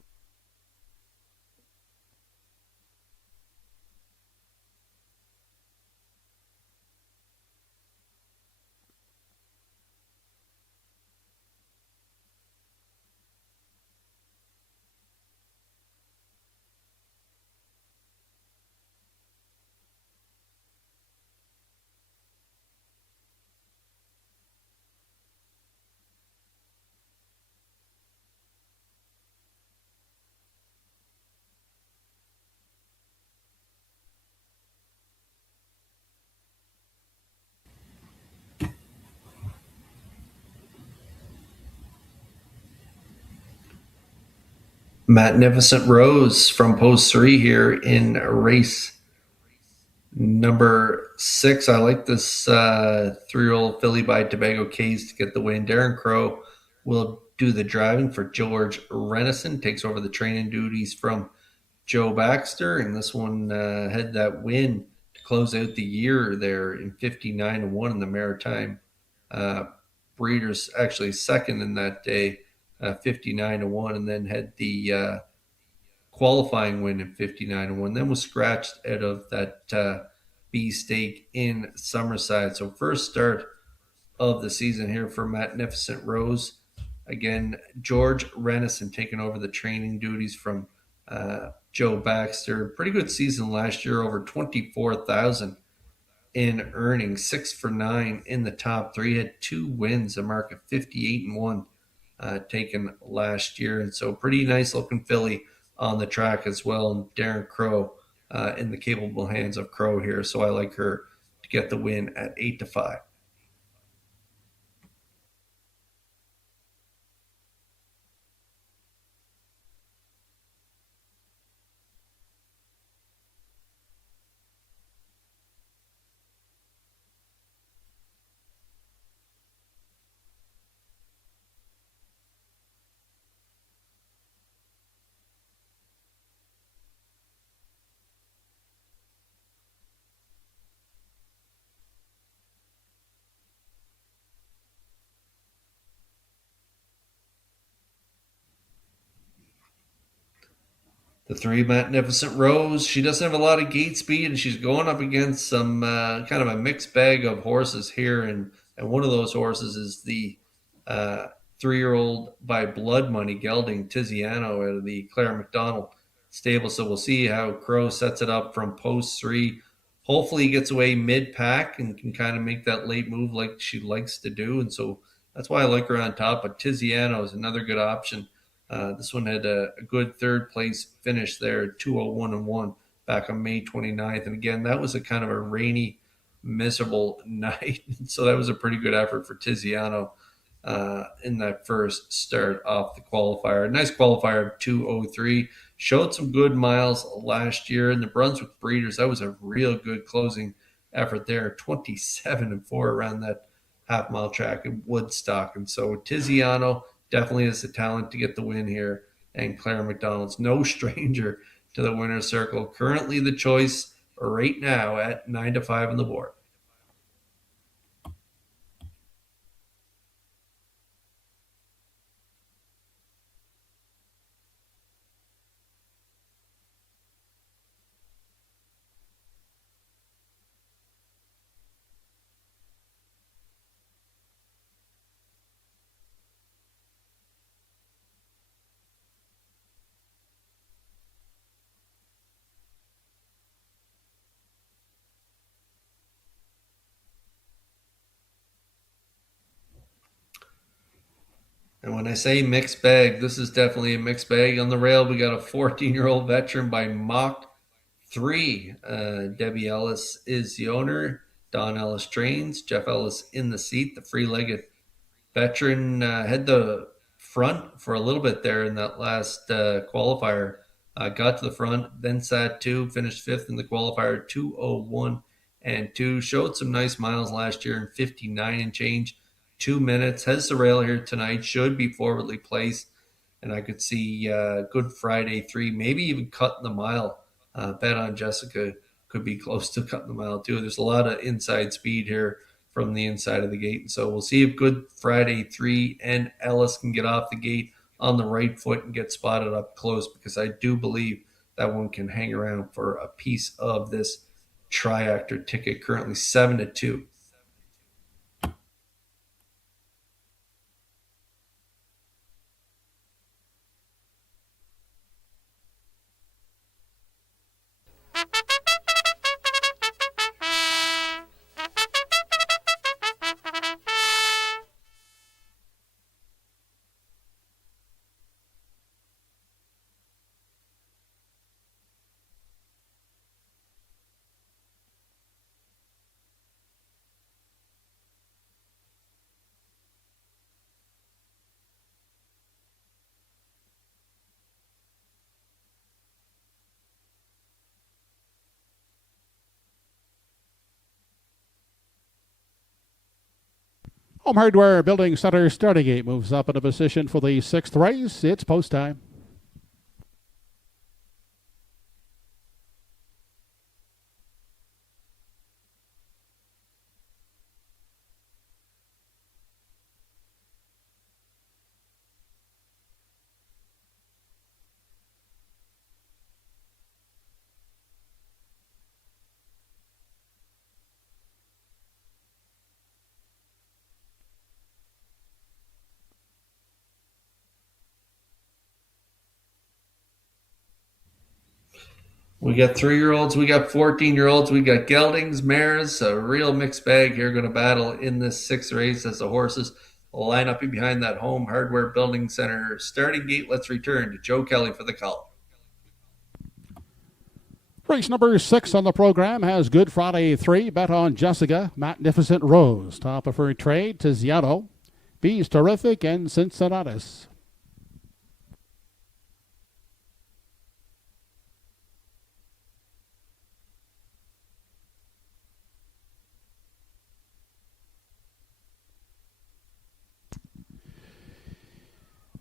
Magnificent Rose from post 3 here in race number 6. I like this 3-year-old filly by Tobago Cays to get the win. Darren Crow will do the driving for George Renison, takes over the training duties from Joe Baxter, and this one had that win to close out the year there in 59-1 in the Maritime Breeders, actually second in that day, 59-1, and then had the qualifying win in 59-1. Then was scratched out of that B stake in Summerside. So first start of the season here for Magnificent Rose. Again, George Renison taking over the training duties from Joe Baxter. Pretty good season last year, over 24,000 in earnings, 6 for 9 in the top 3. Had 2 wins, a mark of 58-1 taken last year. And so pretty nice looking filly on the track as well. And Darren Crow in the capable hands of Crow here. So I like her to get the win at 8-5. The 3 Magnificent Rose, she doesn't have a lot of gate speed, and she's going up against some kind of a mixed bag of horses here. And one of those horses is the 3-year-old by Blood Money gelding Tiziano out of the Claire McDonald stable. So we'll see how Crow sets it up from post 3. Hopefully he gets away mid-pack and can kind of make that late move like she likes to do. And so that's why I like her on top. But Tiziano is another good option. This one had a good third place finish there, 201-1 back on May 29th. And again, that was a kind of a rainy, miserable night. So that was a pretty good effort for Tiziano in that first start off the qualifier. A nice qualifier of 2:03. Showed some good miles last year in the Brunswick Breeders. That was a real good closing effort there, 27-4 around that half-mile track in Woodstock. And so Tiziano definitely has the talent to get the win here. And Claire McDonald's no stranger to the winner's circle. Currently the choice right now at 9-5 on the board. When I say mixed bag, this is definitely a mixed bag. On the rail, we got a 14-year-old veteran by Mach 3. Debbie Ellis is the owner. Don Ellis trains. Jeff Ellis in the seat. The free-legged veteran had the front for a little bit there in that last qualifier. Got to the front, then sat 2, finished 5th in the qualifier, 2:01 and 2. Showed some nice miles last year in 59 and change. 2 minutes. Heads to rail here tonight. Should be forwardly placed. And I could see Good Friday 3, maybe even cutting the mile. Bet on Jessica could be close to cutting the mile too. There's a lot of inside speed here from the inside of the gate. And so we'll see if Good Friday 3 and Ellis can get off the gate on the right foot and get spotted up close, because I do believe that one can hang around for a piece of this Triactor ticket, currently 7-2. Home Hardware Building Center starting gate moves up into position for the 6th race. It's post time. We got 3-year-olds, we got 14-year-olds, we got geldings, mares, a real mixed bag here going to battle in this 6th race as the horses line up behind that Home Hardware Building Center starting gate. Let's return to Joe Kelly for the call. Race number 6 on the program has Good Friday 3. Bet on Jessica, Magnificent Rose. Top of her trade, Tiziano, Bees Terrific, and Cincinnatus.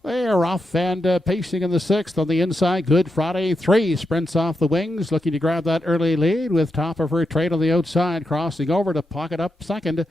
They are off and pacing in the 6th on the inside. Good Friday 3 sprints off the wings, looking to grab that early lead with top of her trade on the outside, crossing over to pocket up 2nd.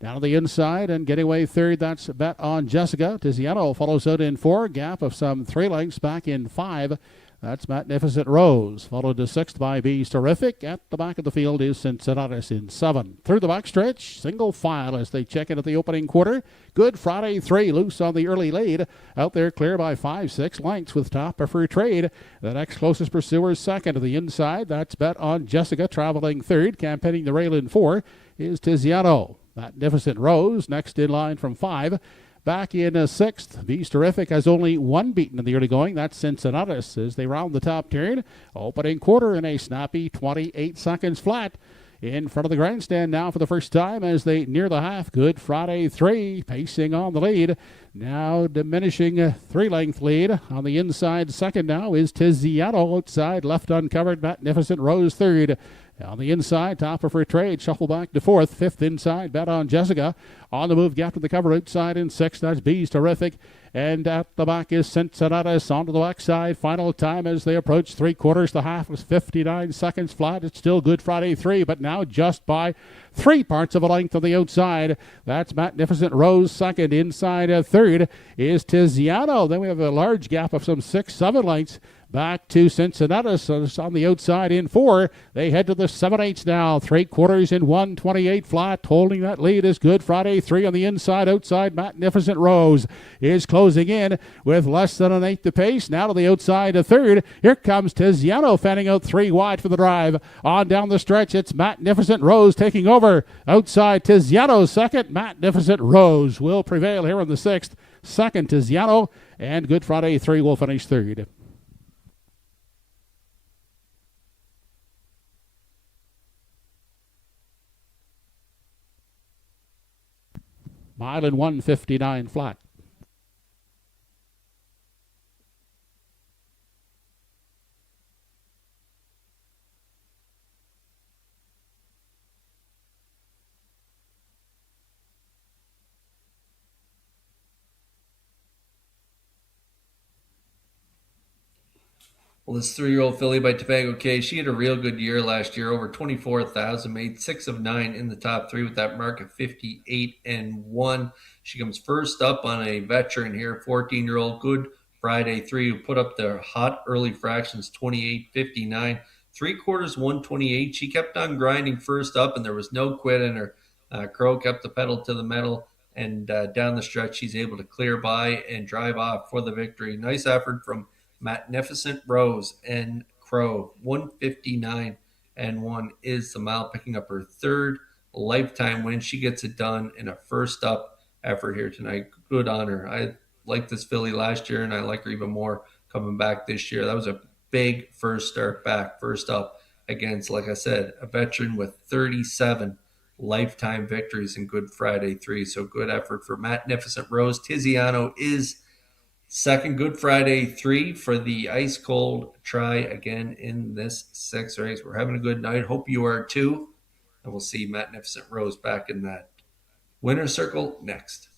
Down on the inside and getting away 3rd, that's Bet on Jessica. Tiziano follows out in 4, gap of some 3 lengths back in 5. That's Magnificent Rose, followed to 6th by Bees Terrific. At the back of the field is Cincinnatus in 7. Through the backstretch, single file as they check into the opening quarter. Good Friday 3 loose on the early lead. Out there clear by 5-6 lengths with top of her trade. The next closest pursuer is 2nd to the inside. That's Bet on Jessica traveling 3rd. Campaigning the rail in 4 is Tiziano. Magnificent Rose next in line from 5. Back in 6th, Beast Terrific has only 1 beaten in the early going. That's Cincinnatus as they round the top turn. Opening quarter in a snappy 28 seconds flat. In front of the grandstand now for the first time as they near the half. Good Friday 3 pacing on the lead. Now diminishing 3-length lead. On the inside 2nd now is Tiziano. Outside left uncovered, Magnificent Rose 3rd. On the inside, top of her trade, shuffle back to 4th. 5th inside, Bet on Jessica. On the move, gap to the cover outside in 6th. That's Bees Terrific. And at the back is Cincinnatus onto the backside. Final time as they approach 3/4. The half was 59 seconds flat. It's still Good Friday 3, but now just by 3 parts of a length on the outside. That's Magnificent Rose 2nd. Inside 3rd is Tiziano. Then we have a large gap of some 6-7 lengths. Back to Cincinnatus on the outside in 4. They head to the 7/8 now. 3/4 in 1:28 flat. Holding that lead is Good Friday 3 on the inside. Outside, Magnificent Rose is closing in with less than an 8 to pace. Now to the outside, a 3rd. Here comes Tiziano fanning out 3 wide for the drive. On down the stretch, it's Magnificent Rose taking over. Outside, Tiziano 2nd. Magnificent Rose will prevail here in the 6th. second. Tiziano, and Good Friday 3 will finish third. Mile in 1:59 flat. Well, this 3-year-old filly by Tobago K, she had a real good year last year, over 24,000, made 6 of 9 in the top 3 with that mark of 58-1. She comes first up on a veteran here, 14-year-old Good Friday 3, who put up the hot early fractions, 28.59, 3/4 128. She kept on grinding first up, and there was no quit in her. Crow kept the pedal to the metal, and down the stretch, she's able to clear by and drive off for the victory. Nice effort from Magnificent Rose and Crow. 159-1 is the mile, picking up her third lifetime win. She gets it done in a first up effort here tonight. Good on her. I liked this filly last year, and I like her even more coming back this year. That was a big first start back, first up against, like I said, a veteran with 37 lifetime victories in Good Friday 3. So good effort for Magnificent Rose. Tiziano is second. Good Friday 3 for the ice cold try again in this 6th race. We're having a good night. Hope you are too. And we'll see Magnificent Rose back in that winner's circle next.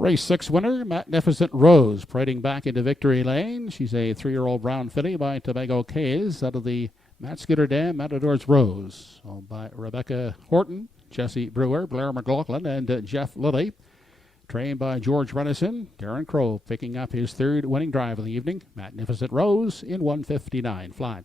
Race 6 winner, Magnificent Rose, parading back into victory lane. She's a 3-year-old brown filly by Tobago K's out of the Matt Scooter Dam Matadors Rose, owned by Rebecca Horton, Jesse Brewer, Blair McLaughlin, and Jeff Lilly. Trained by George Renison, Darren Crow picking up his third winning drive of the evening. Magnificent Rose in 1:59 flat.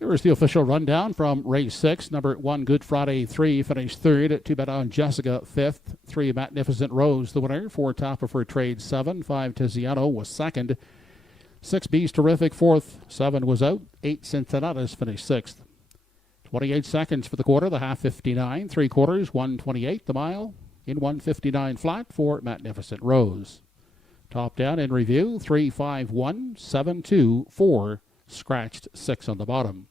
Here's the official rundown from race 6. Number 1, Good Friday 3, finished third. 2 bet on Jessica, 5th. 3, Magnificent Rose, the winner. 4, Top of Her Trade, 7. 5, Tiziano was second. 6, Beast Terrific, 4th. 7 was out. 8, Cincinnatus finished 6th. 28 seconds for the quarter, the half 59. 3/4, 128 the mile. In 1:59 flat for Magnificent Rose. Top down in review, 3, 5, 1, 7, 2, 4. Scratched 6 on the bottom.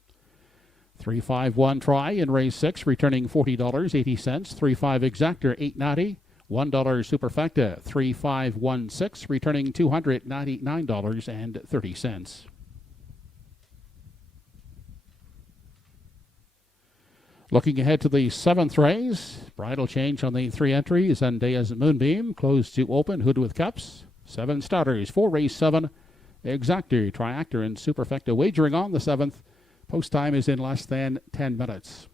3-5-1 try in race 6, returning $40.80. 3-5 exactor, $8.90. $1 superfecta, 3516, returning $299.30. Looking ahead to the 7th race, bridle change on the 3 entries. Zendaya's Moonbeam, closed to open, hood with cups. 7 starters for race 7. Exactor, Triactor, and Superfecta wagering on the 7th. Post time is in less than 10 minutes.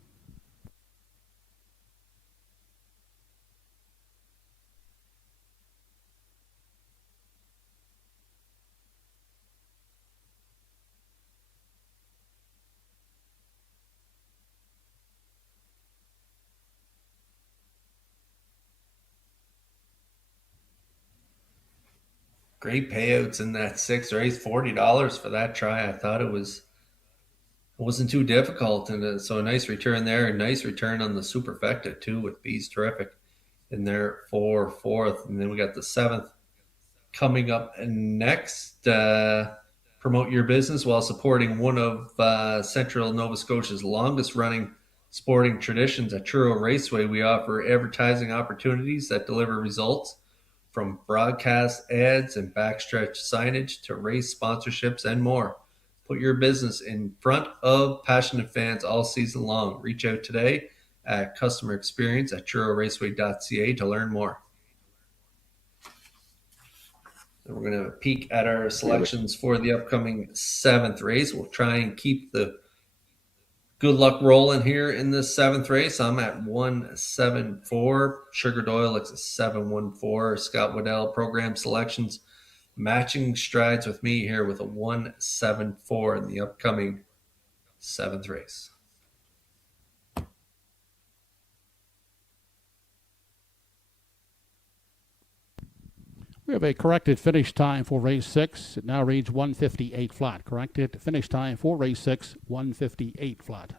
Great payouts in that 6th race, $40 for that try. I thought it wasn't too difficult, and so a nice return there. A nice return on the Superfecta too, with Bees Terrific in there for 4th. And then we got the 7th coming up next. Promote your business while supporting one of Central Nova Scotia's longest running sporting traditions. At TruroRaceway, we offer advertising opportunities that deliver results, from broadcast ads and backstretch signage to race sponsorships and more. Put your business in front of passionate fans all season long. Reach out today at customer experience at TruroRaceway.ca to learn more. And we're going to peek at our selections for the upcoming 7th race. We'll try and keep the good luck rolling here in this 7th race. I'm at 174. Sugar Doyle looks at 714. Scott Waddell program selections matching strides with me here with a 174 in the upcoming 7th race. We have a corrected finish time for race 6. It now reads 1:58 flat. Corrected finish time for race 6, 1:58 flat.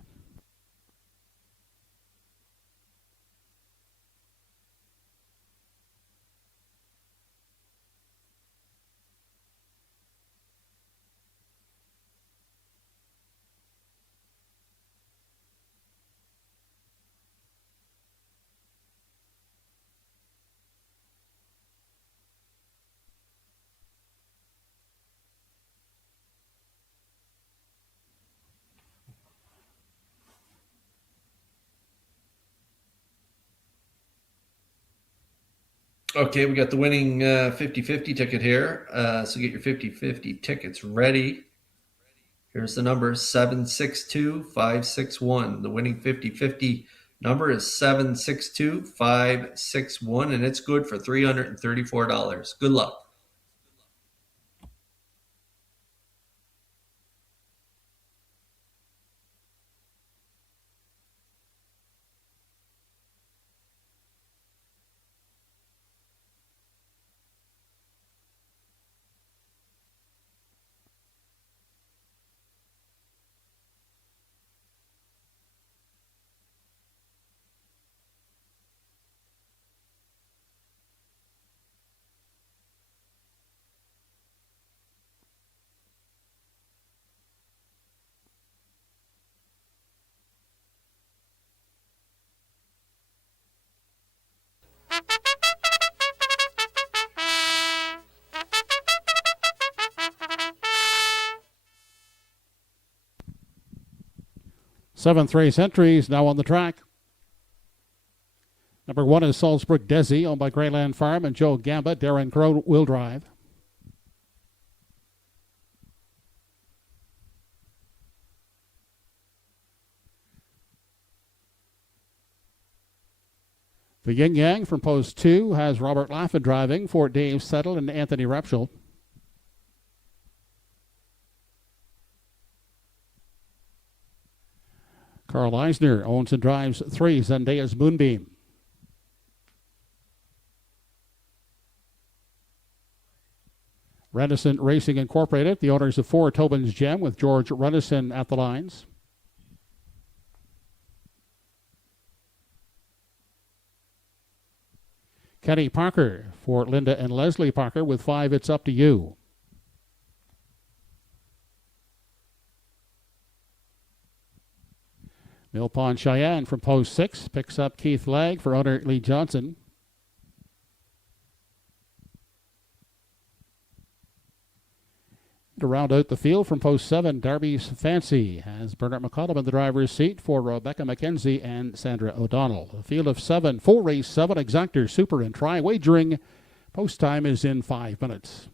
Okay, we got the winning 50-50 ticket here. So get your 50-50 tickets ready. Here's the number, 762-561. The winning 50-50 number is 762-561, and it's good for $334. Good luck. Seventh race entries now on the track. Number 1 is Salzburg Desi, owned by Greyland Farm and Joe Gamba. Darren Crow will drive. The Yin Yang from post 2 has Robert Laffin driving for Dave Settle and Anthony Repschel. Carl Eisner owns and drives 3, Zendaya's Moonbeam. Renison Racing Incorporated, the owners of 4, Tobin's Gem, with George Renison at the lines. Kenny Parker for Linda and Leslie Parker with 5, It's Up to You. Mill Pond Cheyenne from post 6 picks up Keith Legg for owner Lee Johnson. To round out the field from post 7, Darby's Fancy has Bernard McCollum in the driver's seat for Rebecca McKenzie and Sandra O'Donnell. A field of 7, full race 7, Exactor, Super, and Try Wagering. Post time is in 5 minutes.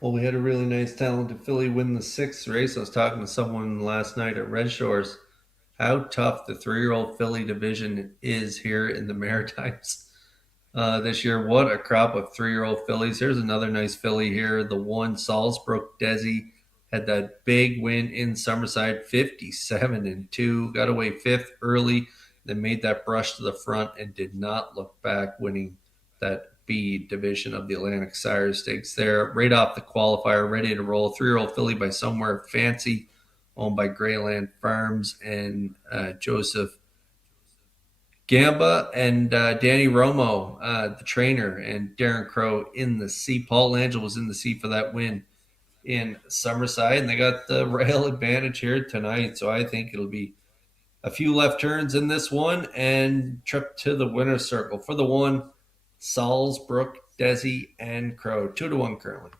Well, we had a really nice talented filly win the 6th race. I was talking to someone last night at Red Shores how tough the 3-year-old filly division is here in the Maritimes this year. What a crop of 3-year-old fillies. Here's another nice filly here. The 1, Salzbrook Desi, had that big win in Summerside, 57-2. Got away 5th early, then made that brush to the front and did not look back, winning that B division of the Atlantic Sire Stakes there. Right off the qualifier, ready to roll. 3-year-old filly by Somewhere Fancy, owned by Greyland Farms and Joseph Gamba and Danny Romo, the trainer, and Darren Crow in the seat. Paul Langell was in the seat for that win in Summerside, and they got the rail advantage here tonight. So I think it'll be a few left turns in this one and trip to the winner's circle. For the 1, Salzbrook, Desi, and Crow. 2-1 currently.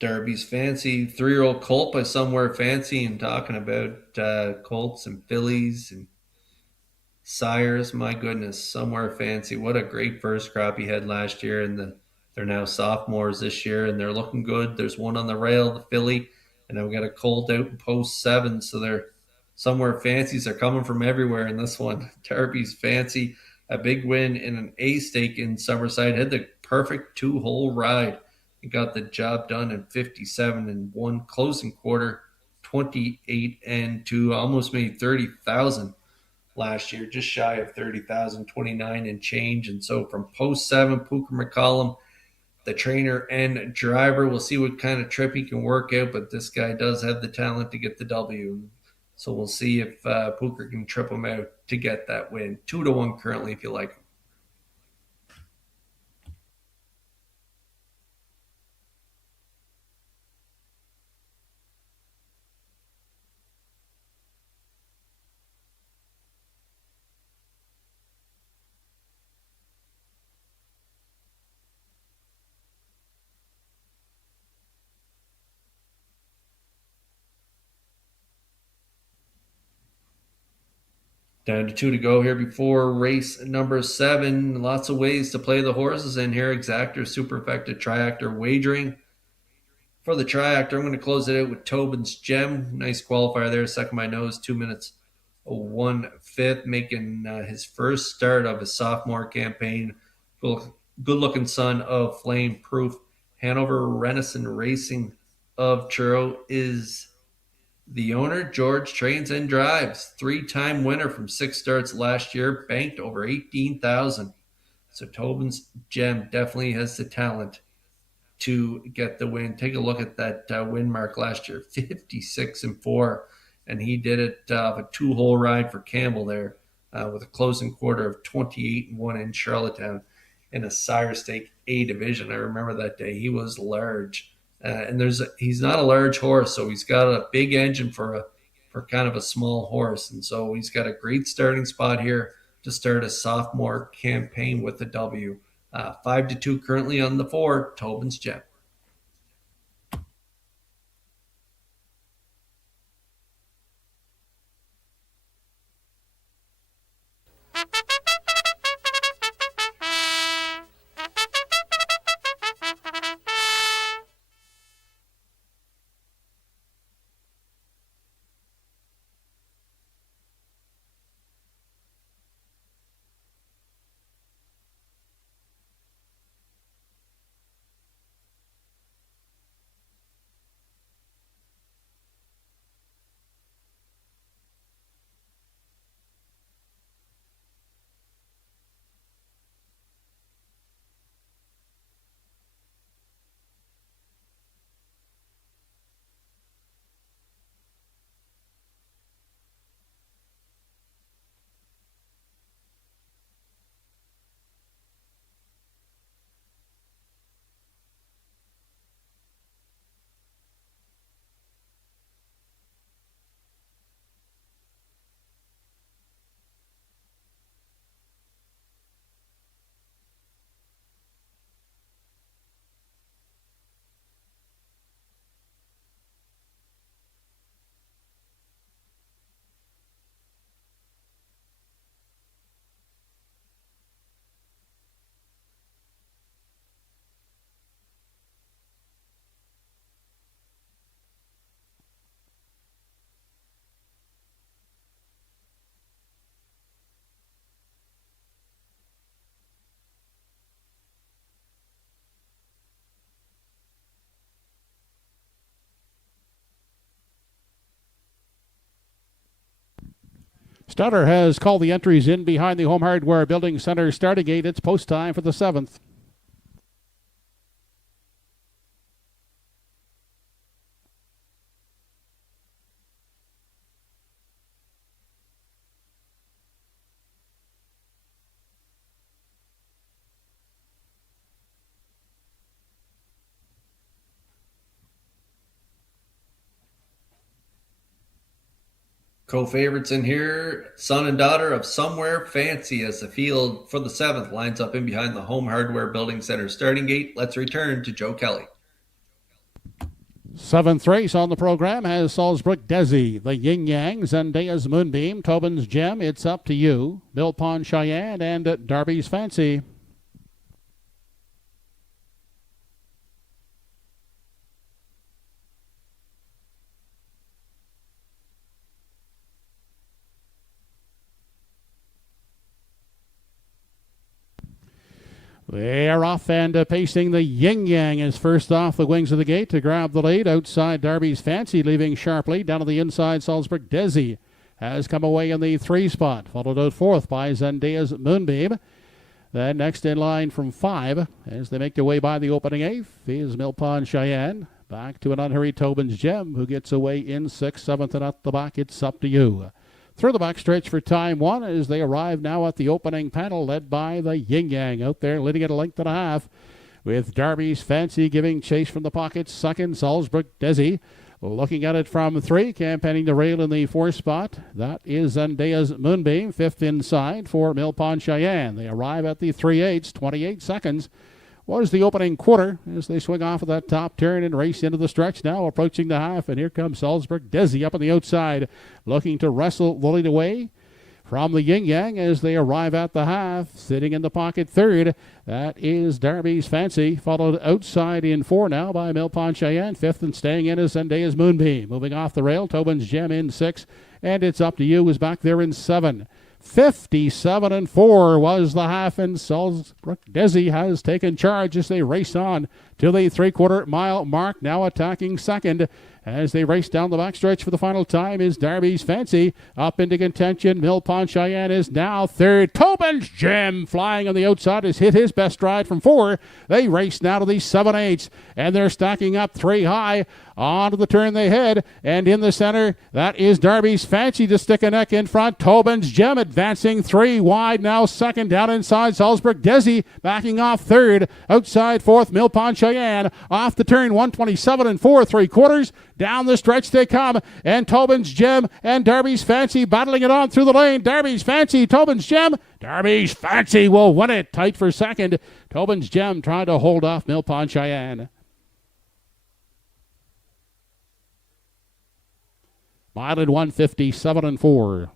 Darby's Fancy, 3-year-old colt by Somewhere Fancy, and talking about colts and fillies and sires. My goodness, Somewhere Fancy. What a great first crop he had last year, and they're now sophomores this year, and they're looking good. There's one on the rail, the filly, and I've got a colt out in post 7, so they're Somewhere Fancies are coming from everywhere in this one. Darby's Fancy, a big win in an A stake in Summerside, had the perfect 2-hole ride. He got the job done in 57-1, closing quarter 28-2, almost made 30,000 last year, just shy of 30,000, 29 and change. And so from post 7, Pooker McCollum, the trainer and driver, we'll see what kind of trip he can work out, but this guy does have the talent to get the W. So we'll see if Pooker can trip him out to get that win. 2-1 currently if you like him. Down to 2 to go here before race number 7. Lots of ways to play the horses in here. Exactor, Superfecta, Triactor, Wagering. For the Triactor, I'm going to close it out with Tobin's Gem. Nice qualifier there, second by nose, 2 minutes 1/5, making his first start of his sophomore campaign. Good-looking son of Flame Proof. Hanover Renison Racing of Truro is the owner. George trains and drives. 3-time winner from 6 starts last year. Banked over 18,000. So Tobin's Gem definitely has the talent to get the win. Take a look at that win mark last year, 56-4. And he did it a 2-hole ride for Campbell there with a closing quarter of 28-1 in Charlottetown in a Sire Stake A division. I remember that day. He was large. And he's not a large horse, so he's got a big engine for kind of a small horse. And so he's got a great starting spot here to start a sophomore campaign with the W. 5-2 currently on the 4, Tobin's Gem. Starter has called the entries in behind the Home Hardware Building Center starting gate. It's post time for the 7th. Co-favorites in here, son and daughter of Somewhere Fancy, as the field for the 7th lines up in behind the Home Hardware Building Center starting gate. Let's return to Joe Kelly. 7th race on the program has Salzburg Desi, the Yin Yang, Zendaya's Moonbeam, Tobin's Gem, It's Up to You, Mill Pond Cheyenne, and Darby's Fancy. They are off and pacing. The Yin Yang is first off the wings of the gate to grab the lead. Outside, Darby's Fancy leaving sharply. Down to the inside, Salzburg Desi has come away in the 3 spot. Followed out 4th by Zendaya's Moonbeam. Then next in line from 5 as they make their way by the opening 8th is Mill Pond Cheyenne. Back to an unhurried Tobin's Gem, who gets away in 6th, 7th, and at the back, It's Up to You. Through the backstretch for time 1 as they arrive now at the opening panel, led by the Yin Yang out there, leading at a length and a half, with Darby's Fancy giving chase from the pocket. Second, Salzburg Desi looking at it from 3, campaigning the rail in the 4th spot. That is Zendaya's Moonbeam. 5th inside for Mill Pond Cheyenne. They arrive at the 3/8, 28 seconds. Was the opening quarter as they swing off of that top turn and race into the stretch now, approaching the half. And here comes Salzburg Desi up on the outside, looking to wrestle the lead away from the Yin Yang as they arrive at the half. Sitting in the pocket 3rd, that is Darby's Fancy, followed outside in 4 now by Mill Pond Cheyenne. 5th and staying in is Zendaya's Moonbeam. Moving off the rail, Tobin's Gem in 6, and It's Up to You is back there in 7. 57-4 was the half, and Salzburg Desi has taken charge as they race on to the 3/4 mile mark. Now attacking second as they race down the backstretch for the final time is Darby's Fancy. Up into contention, Mill Pond Cheyenne is now 3rd. Tobin's Gem flying on the outside has hit his best stride from 4. They race now to the 7/8, and they're stacking up 3 high. Onto the turn they head, and in the center, that is Darby's Fancy to stick a neck in front. Tobin's Gem advancing 3 wide now. 2nd down inside, Salzburg Desi backing off 3rd. Outside 4th, Mill Pond Cheyenne. Off the turn, 127 4 3/4. Down the stretch they come, and Tobin's Gem and Darby's Fancy battling it on through the lane. Darby's Fancy, Tobin's Gem. Darby's Fancy will win it. Tight for second. Tobin's Gem trying to hold off Mill Pond Cheyenne. Mile at 157.4.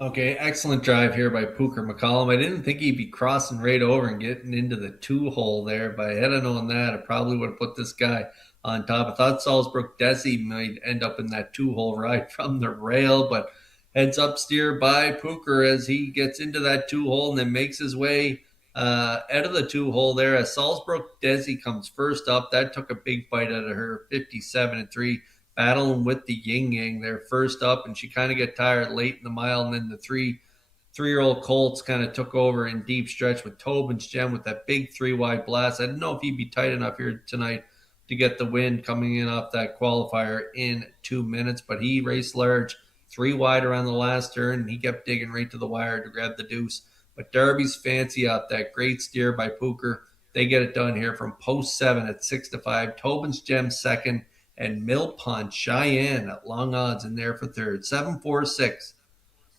Okay, excellent drive here by Pooker McCollum. I didn't think he'd be crossing right over and getting into the 2-hole there, but had I known that, I probably would have put this guy on top. I thought Salzburg Desi might end up in that 2-hole ride from the rail, but heads up steer by Pooker as he gets into that 2-hole and then makes his way out of the 2-hole there as Salzburg Desi comes first up. That took a big bite out of her, 57-3. Battling with the Yin Yang there first up, and she kind of got tired late in the mile, and then the three-year-old Colts kind of took over in deep stretch with Tobin's Gem with that big 3-wide blast. I didn't know if he'd be tight enough here tonight to get the win coming in off that qualifier in 2 minutes, but he raced large, 3 wide around the last turn, and he kept digging right to the wire to grab the deuce. But Darby's Fancy out that great steer by Pooker. They get it done here from post 7 at 6-5. Tobin's Gem second, and Mill Pond Cheyenne at long odds in there for third. 7-4-6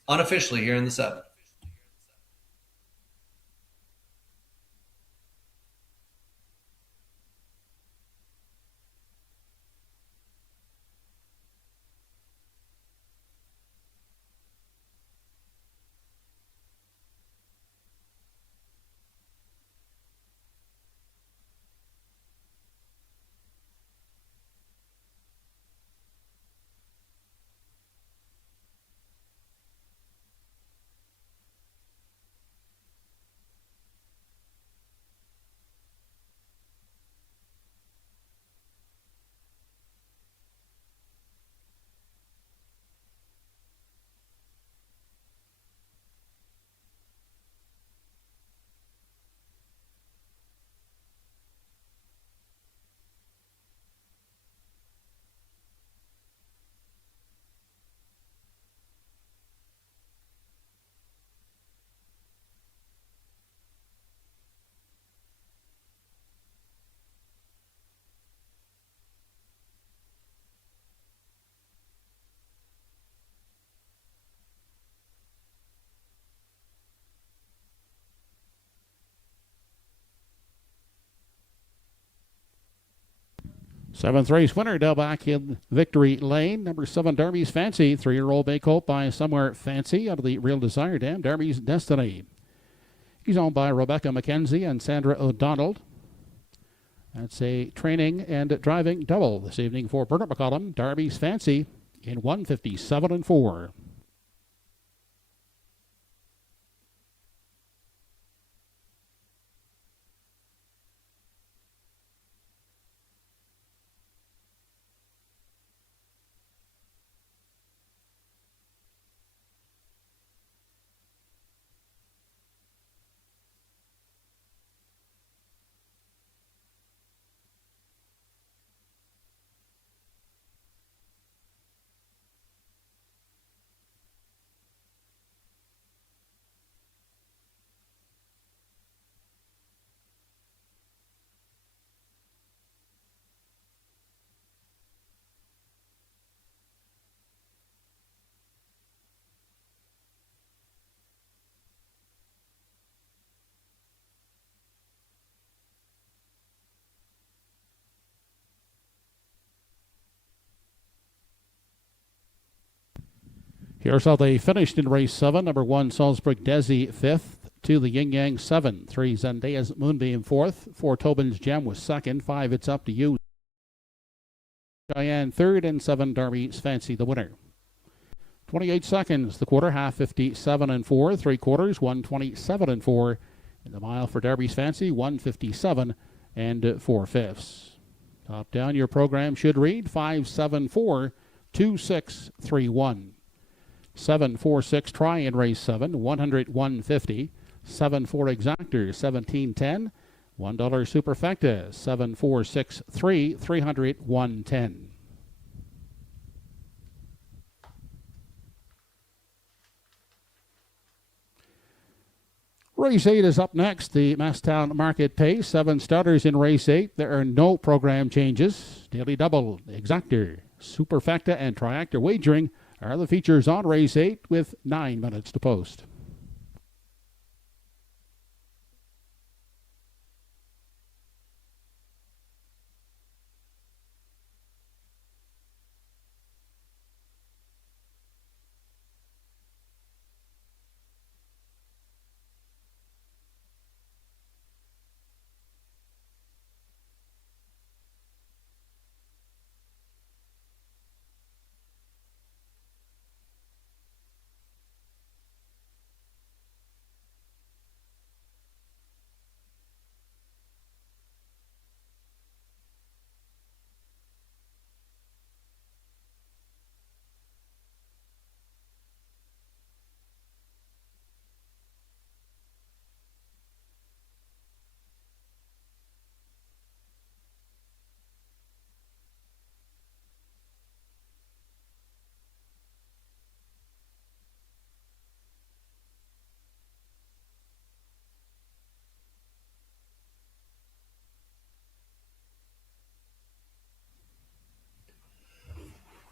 unofficially here in the 7th. Seventh race winner, now back in victory lane. Number 7, Darby's Fancy. 3-year-old Bay Colt by Somewhere Fancy out of the Real Desire Dam. Darby's Destiny. He's owned by Rebecca McKenzie and Sandra O'Donnell. That's a training and driving double this evening for Bernard McCollum. Darby's Fancy in 157.4. Here's how they finished in race 7. Number 1, Salzburg Desi 5th. 2, the Yin Yang 7. 3, Zendaya's Moonbeam 4th. 4, Tobin's Gem was 2nd. 5, It's Up to You. Cheyenne 3rd, and 7, Darby's Fancy the winner. 28 seconds, the quarter, half 57.4. 3 quarters, 127.4. And the mile for Darby's Fancy, 157 and 4/5. Top down, your program should read 5742631. 746 try in race 7, 101.50. 74 exactor, 1710. $1 superfecta, 7463, 300, 110. Race 8 is up next. The Masstown Market Pace. 7 starters in Race 8. There are no program changes. Daily Double, Exactor, Superfecta, and Triactor Wagering are the features on Race 8 with 9 minutes to post.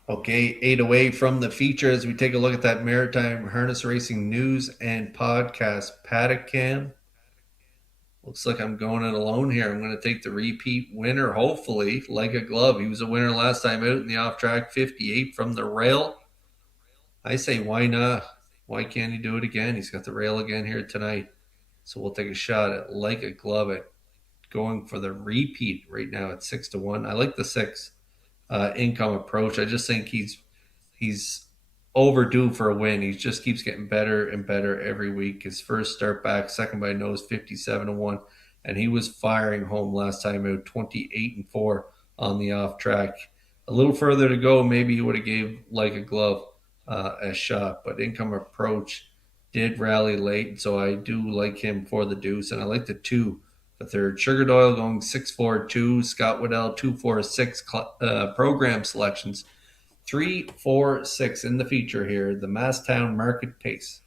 Okay, 8 away from the feature as we take a look at that Maritime Harness Racing news and podcast paddock cam. Looks like I'm going it alone here. I'm going to take the repeat winner, hopefully, like a glove. He was a winner last time out in the off-track 58 from the rail. I say, why not? Why can't he do it again? He's got the rail again here tonight. So we'll take a shot at like a glove at going for the repeat right now at 6-1. I like the 6 income approach. I just think he's overdue for a win. He just keeps getting better and better every week. His first start back, second by nose, 57-1, and he was firing home last time out, 28-4 on the off track. A little further to go, maybe he would have gave like a glove a shot, but income approach did rally late, so I do like him for the deuce, and I like the 2. The third, Sugar Doyle going 6-4-2, Scott Waddell 2-4-6 program selections, 3-4-6 in the feature here. The Masstown Market Pace.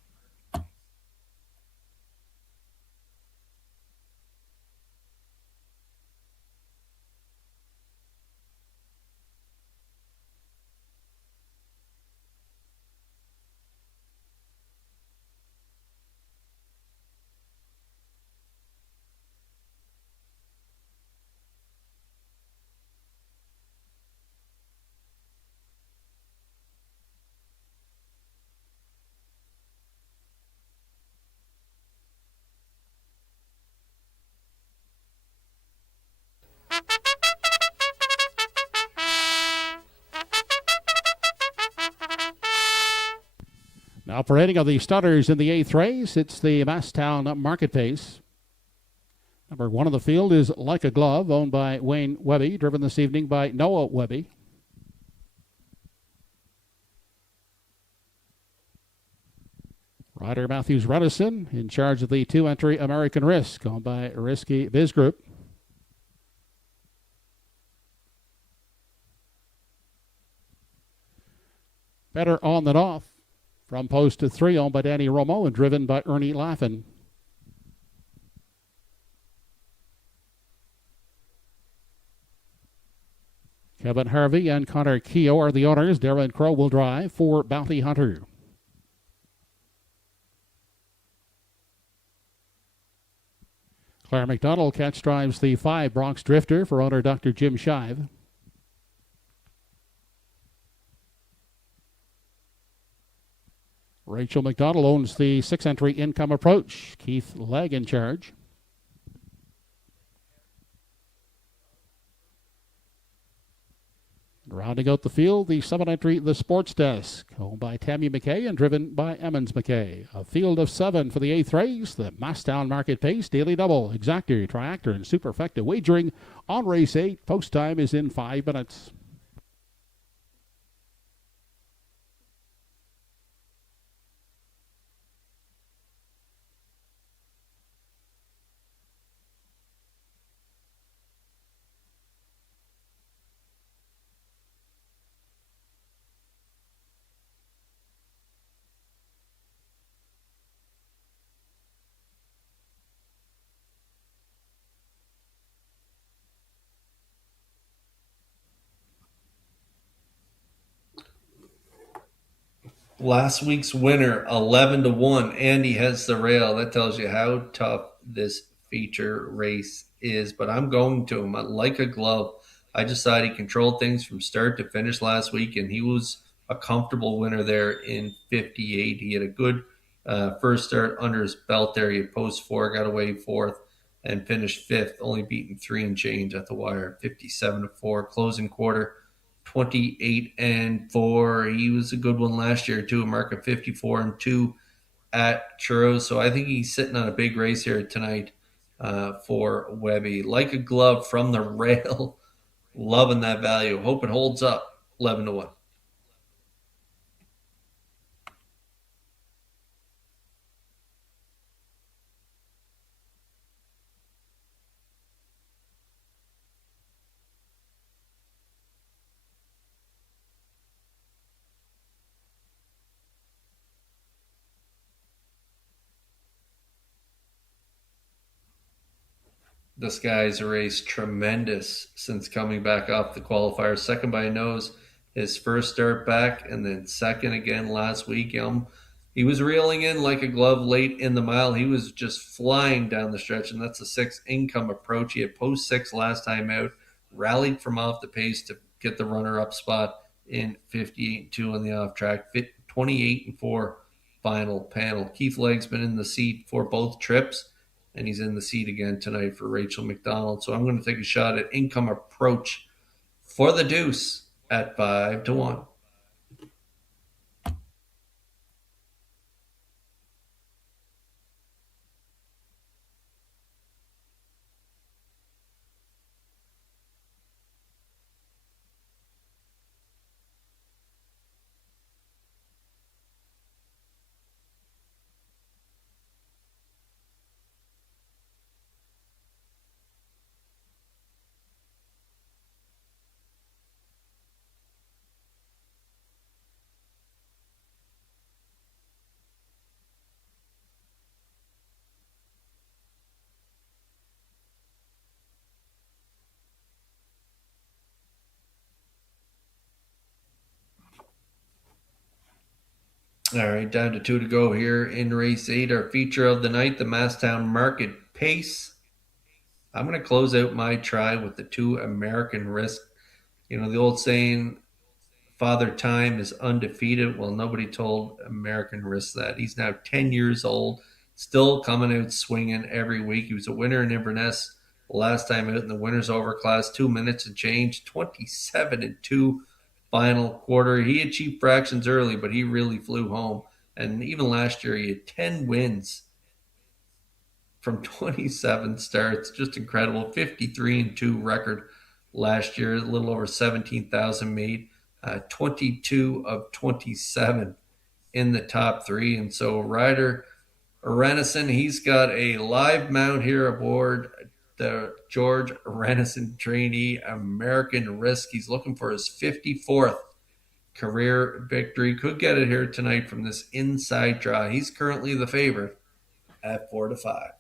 Now parading of the starters in the 8th race, it's the Masstown Market Pace. Number 1 of the field is Like a Glove, owned by Wayne Webby, driven this evening by Noah Webby. Ryder Matthews Redison in charge of the 2-entry American Risk, owned by Risky Biz Group. Better on than off. From post to 3, owned by Danny Romo and driven by Ernie Laffin. Kevin Harvey and Connor Keogh are the owners. Darren Crow will drive for Bounty Hunter. Claire McDonald catch drives the 5 Bronx Drifter for owner Dr. Jim Shive. Rachel McDonald owns the 6-entry Income Approach. Keith Legg in charge. Rounding out the field, the 7-entry The Sports Desk, owned by Tammy McKay and driven by Emmons McKay. A field of 7 for the 8th race. The Masstown Market Pace, Daily Double, Exactor, Triactor, and Superfecta Wagering on race 8. Post time is in 5 minutes. Last week's winner, 11-1. Andy has the rail. That tells you how tough this feature race is. But I'm going to him like a glove. I just thought he controlled things from start to finish last week, and he was a comfortable winner there in 58. He had a good first start under his belt there. He had post 4, got away 4th, and finished 5th, only beaten 3 and change at the wire, 57-4. Closing quarter, 28-4. He was a good one last year too, a mark of 54-2 at Churros. So I think he's sitting on a big race here tonight for Webby. Like a glove from the rail. Loving that value. Hope it holds up. 11-1. This guy's raced tremendous since coming back off the qualifier. Second by a nose his first start back, and then second again last week. He was reeling in like a glove late in the mile. He was just flying down the stretch, and that's a 6 income approach. He had post 6 last time out, rallied from off the pace to get the runner-up spot in 58-2 on the off track, 28-4 final panel. Keith Legg's been in the seat for both trips, and he's in the seat again tonight for Rachel McDonald. So I'm going to take a shot at income approach for the deuce at 5-1. All right, down to 2 to go here in race 8. Our feature of the night, the Masstown Market Pace. I'm going to close out my try with the 2 American Risk. You know, the old saying, Father Time is undefeated. Well, nobody told American Risk that. He's now 10 years old, still coming out swinging every week. He was a winner in Inverness last time out in the winners overclass, 2 minutes and change, 27-2 final quarter. He achieved fractions early, but he really flew home. And even last year, he had 10 wins from 27 starts. Just incredible. 53-2 record last year, a little over 17,000 made. 22 of 27 in the top 3. And so Ryder Renison, he's got a live mount here aboard the George Renison trainee American Risk. He's looking for his 54th career victory. Could get it here tonight from this inside draw. He's currently the favorite at 4-5.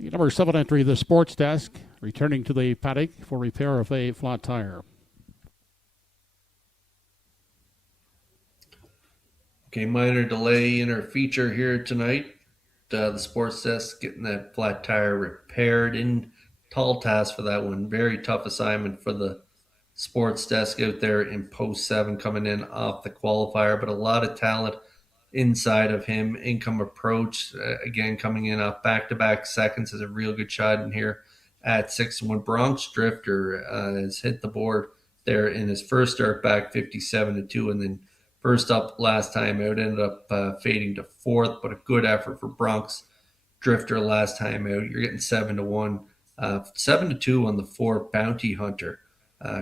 The number 7 entry, the sports desk, returning to the paddock for repair of a flat tire. Okay, minor delay in our feature here tonight. The sports desk getting that flat tire repaired. In tall task for that one. Very tough assignment for the sports desk out there in post 7 coming in off the qualifier, but a lot of talent inside of him. Income approach, again, coming in off back-to-back seconds, has a real good shot in here at 6. And when Bronx Drifter has hit the board there in his first start back 57-2, and then first up last time out, ended up fading to 4th, but a good effort for Bronx Drifter last time out. You're getting 7-1, 7-2 on the 4 Bounty Hunter,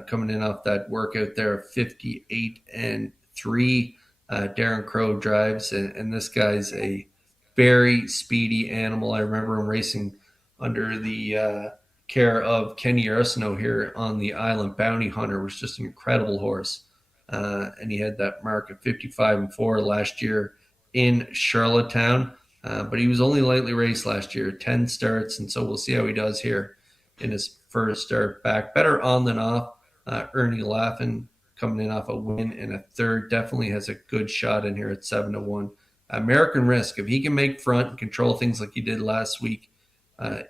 coming in off that workout there of 58-3. Darren Crow drives, and this guy's a very speedy animal. I remember him racing under the care of Kenny Arsenault here on the island. Bounty Hunter was just an incredible horse. And he had that mark of 55-4 last year in Charlottetown. But he was only lightly raced last year, 10 starts, and so we'll see how he does here in his first start back. Better on than off. Ernie Laffin coming in off a win and a third. Definitely has a good shot in here at 7-1. American Risk, if he can make front and control things like he did last week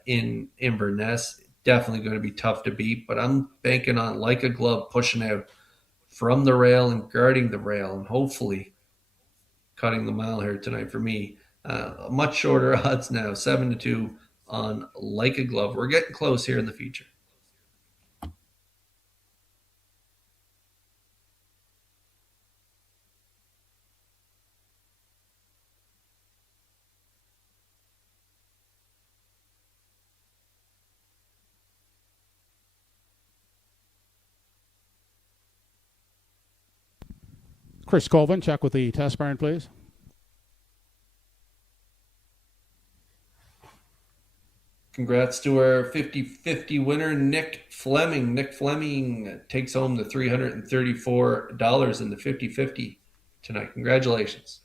in Inverness, definitely going to be tough to beat. But I'm banking on Like a Glove pushing out from the rail and guarding the rail and hopefully cutting the mile here tonight for me. Much shorter odds now, 7-2 on Like a Glove. We're getting close here in the feature. Chris Colvin, check with the test barn, please. Congrats to our 50-50 winner, Nick Fleming. Nick Fleming takes home the $334 in the 50-50 tonight. Congratulations.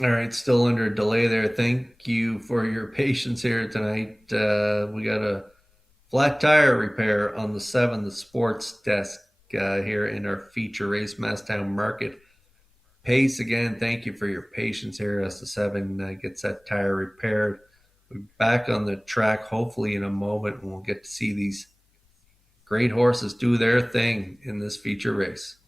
All right, still under delay there. Thank you for your patience here tonight. We got a flat tire repair on the 7, the sports desk here in our feature race, Masstown Market. Pace, again, thank you for your patience here as the 7 gets that tire repaired. We're back on the track hopefully in a moment, and we'll get to see these great horses do their thing in this feature race.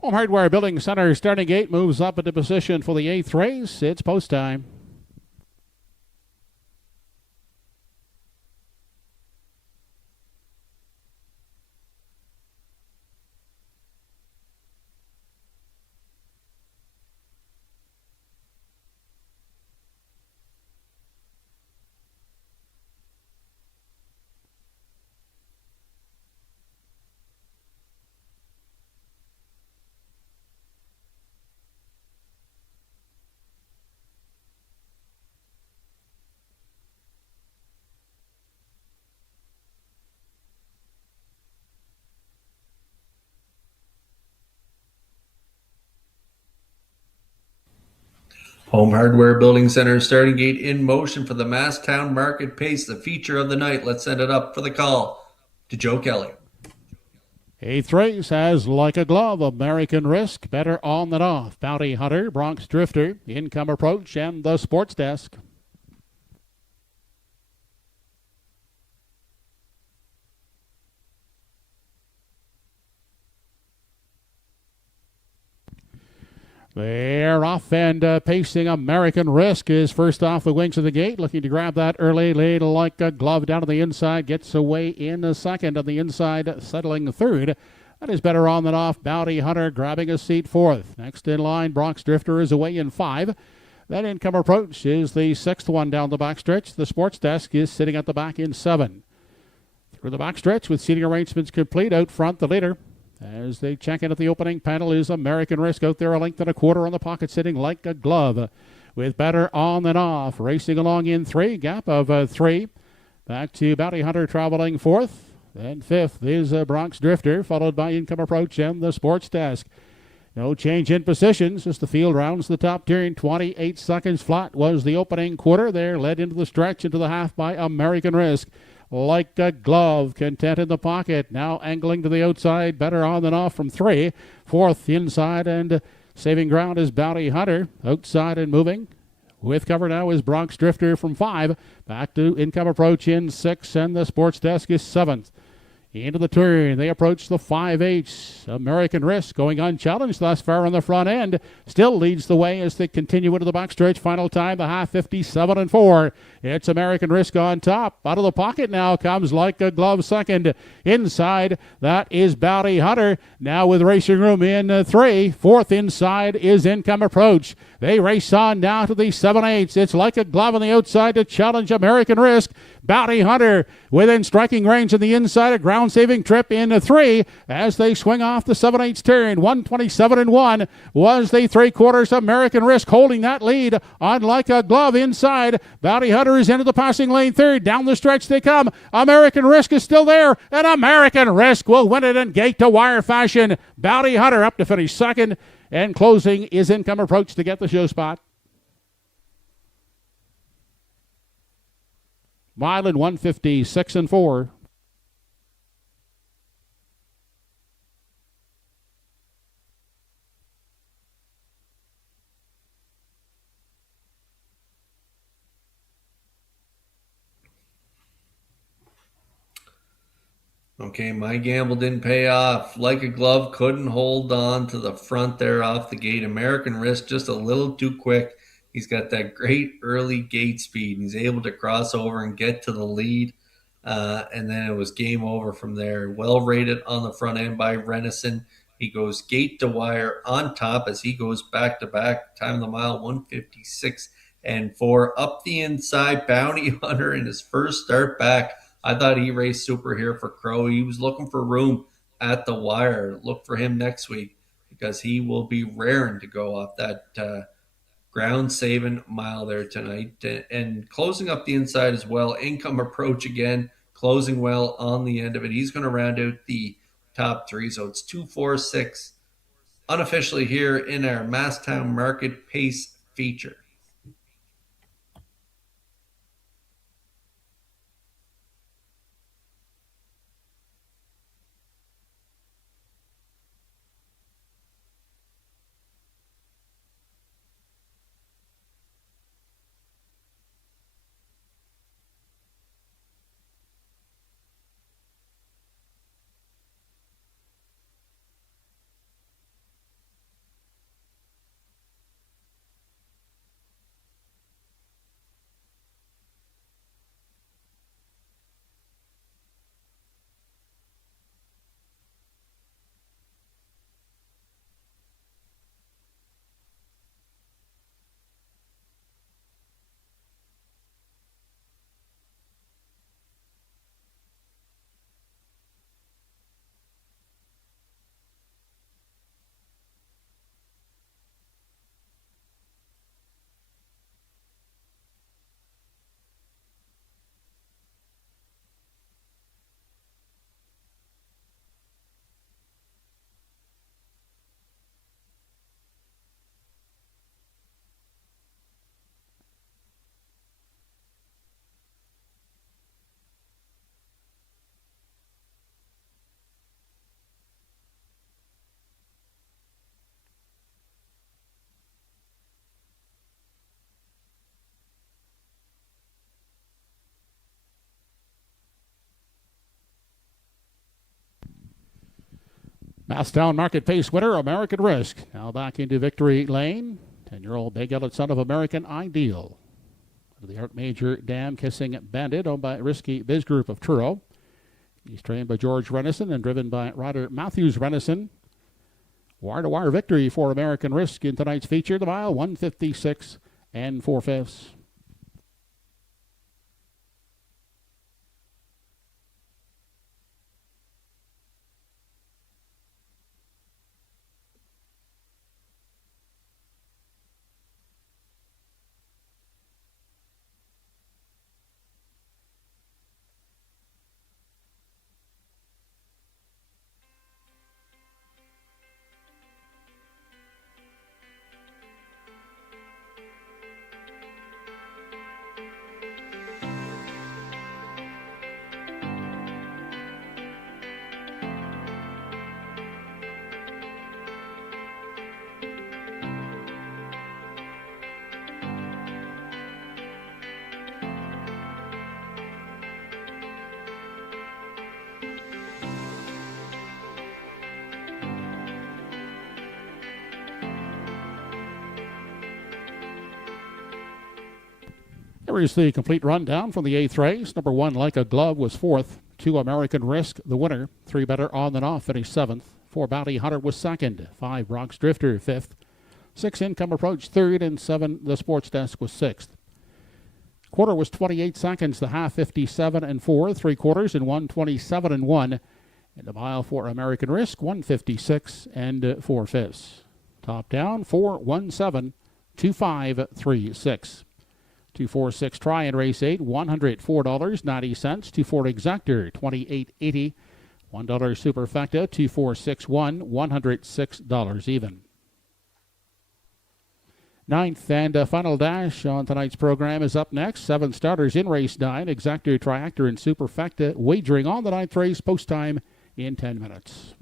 Home Hardware Building Center starting gate moves up into position for the 8th race. It's post time. Home Hardware Building Center starting gate in motion for the Masstown Market Pace, the feature of the night. Let's send it up for the call to Joe Kelly. Eighth race has Like a Glove, American Risk, Better On Than Off, Bounty Hunter, Bronx Drifter, Income Approach, and the Sports Desk. They're off and pacing. American Risk is first off the wings of the gate, looking to grab that early lead Like a Glove down to the inside. Gets away in a second on the inside, settling third. That is Better On Than Off. Bounty Hunter grabbing a seat fourth. Next in line, Bronx Drifter is away in 5. That Income Approach is the 6th one down the backstretch. The Sports Desk is sitting at the back in 7. Through the backstretch with seating arrangements complete, out front the leader. As they check in at the opening panel is American Risk out there, a length and a quarter on the pocket, sitting Like a Glove with Better On Than Off. Racing along in 3, gap of 3. Back to Bounty Hunter traveling 4th. Then 5th is Bronx Drifter, followed by Income Approach and the Sports Desk. No change in positions as the field rounds the top turn. 28 seconds flat was the opening quarter there, led into the stretch into the half by American Risk. Like a Glove, content in the pocket, now angling to the outside, Better On Than Off from 3. 4th inside and saving ground is Bounty Hunter, outside and moving. With cover now is Bronx Drifter from 5. Back to Income Approach in 6, and the Sports Desk is 7th. Into the turn, they approach the 5/8. American Risk going unchallenged thus far on the front end. Still leads the way as they continue into the backstretch. Final time, the half 57-4. It's American Risk on top. Out of the pocket now comes Like a Glove second. Inside, that is Bounty Hunter. Now with racing room in 3. 4th inside is Income Approach. They race on now to the 7/8. It's Like a Glove on the outside to challenge American Risk. Bounty Hunter within striking range on the inside. A ground-saving trip in 3 as they swing off the 7/8 turn. 127-1 was the 3/4. American Risk holding that lead on Like a Glove inside. Bounty Hunter is into the passing lane third. Down the stretch they come. American Risk is still there, and American Risk will win it in gate-to-wire fashion. Bounty Hunter up to finish second, and closing is Income Approach to get the show spot. Mile in 156-4. Okay, my gamble didn't pay off. Like a Glove couldn't hold on to the front there off the gate. American Risk just a little too quick. He's got that great early gate speed. He's able to cross over and get to the lead. And then it was game over from there. Well rated on the front end by Renison. He goes gate to wire on top as he goes back to back. Time of the mile 156-4. Up the inside, Bounty Hunter in his first start back. I thought he raced super here for Crow. He was looking for room at the wire. Look for him next week because he will be raring to go off that ground-saving mile there tonight. And closing up the inside as well. Income Approach again, closing well on the end of it. He's going to round out the top 3. So it's 2, 4, 6 unofficially here in our Masstown Market Pace feature. Masstown Market Pace winner, American Risk. Now back into victory lane. 10-year-old Big Ellet son of American Ideal. The Art Major Dam Kissing Bandit, owned by Risky Biz Group of Truro. He's trained by George Renison and driven by Ryder Matthews Renison. Wire-to-wire victory for American Risk in tonight's feature. The mile, 156 4/5. Here is the complete rundown from the 8th race. Number 1, Like a Glove, was 4th. 2, American Risk, the winner. 3, Better On Than Off, finished 7th. 4, Bounty Hunter was 2nd. 5, Bronx Drifter, 5th. 6, Income Approach, 3rd. And 7, The Sports Desk, was 6th. Quarter was 28 seconds. The half, 57 4. 3 quarters and 127 1. And the mile for American Risk, 156 4/5. Top down, 417 2536. 246 try in race 8, $104.90. 24 Exactor, $28.80. $1 Superfecta, 2461, $106 even. 9th and final dash on tonight's program is up next. 7 starters in race 9, Exactor, Triactor, and Superfecta. Wagering on the 9th race, post time in 10 minutes.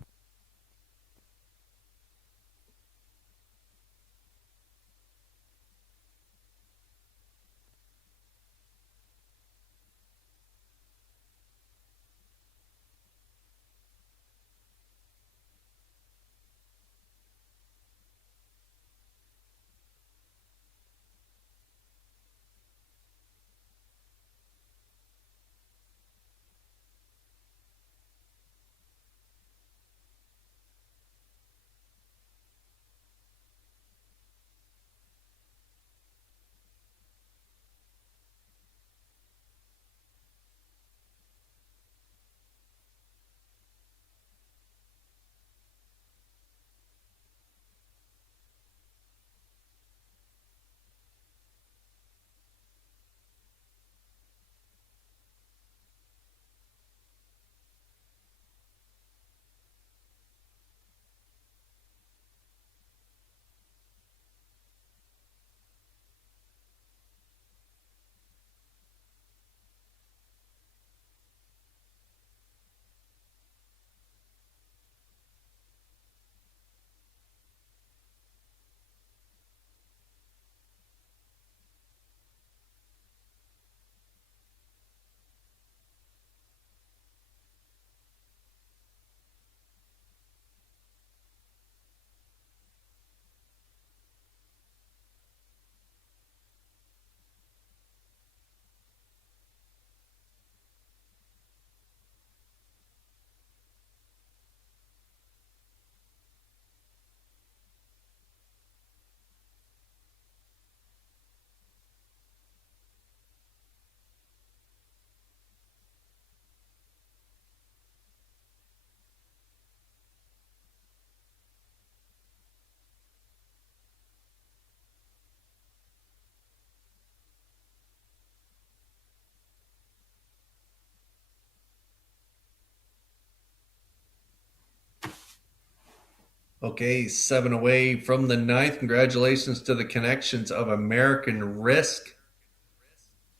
Okay, 7 away from the 9th. Congratulations to the connections of American Risk.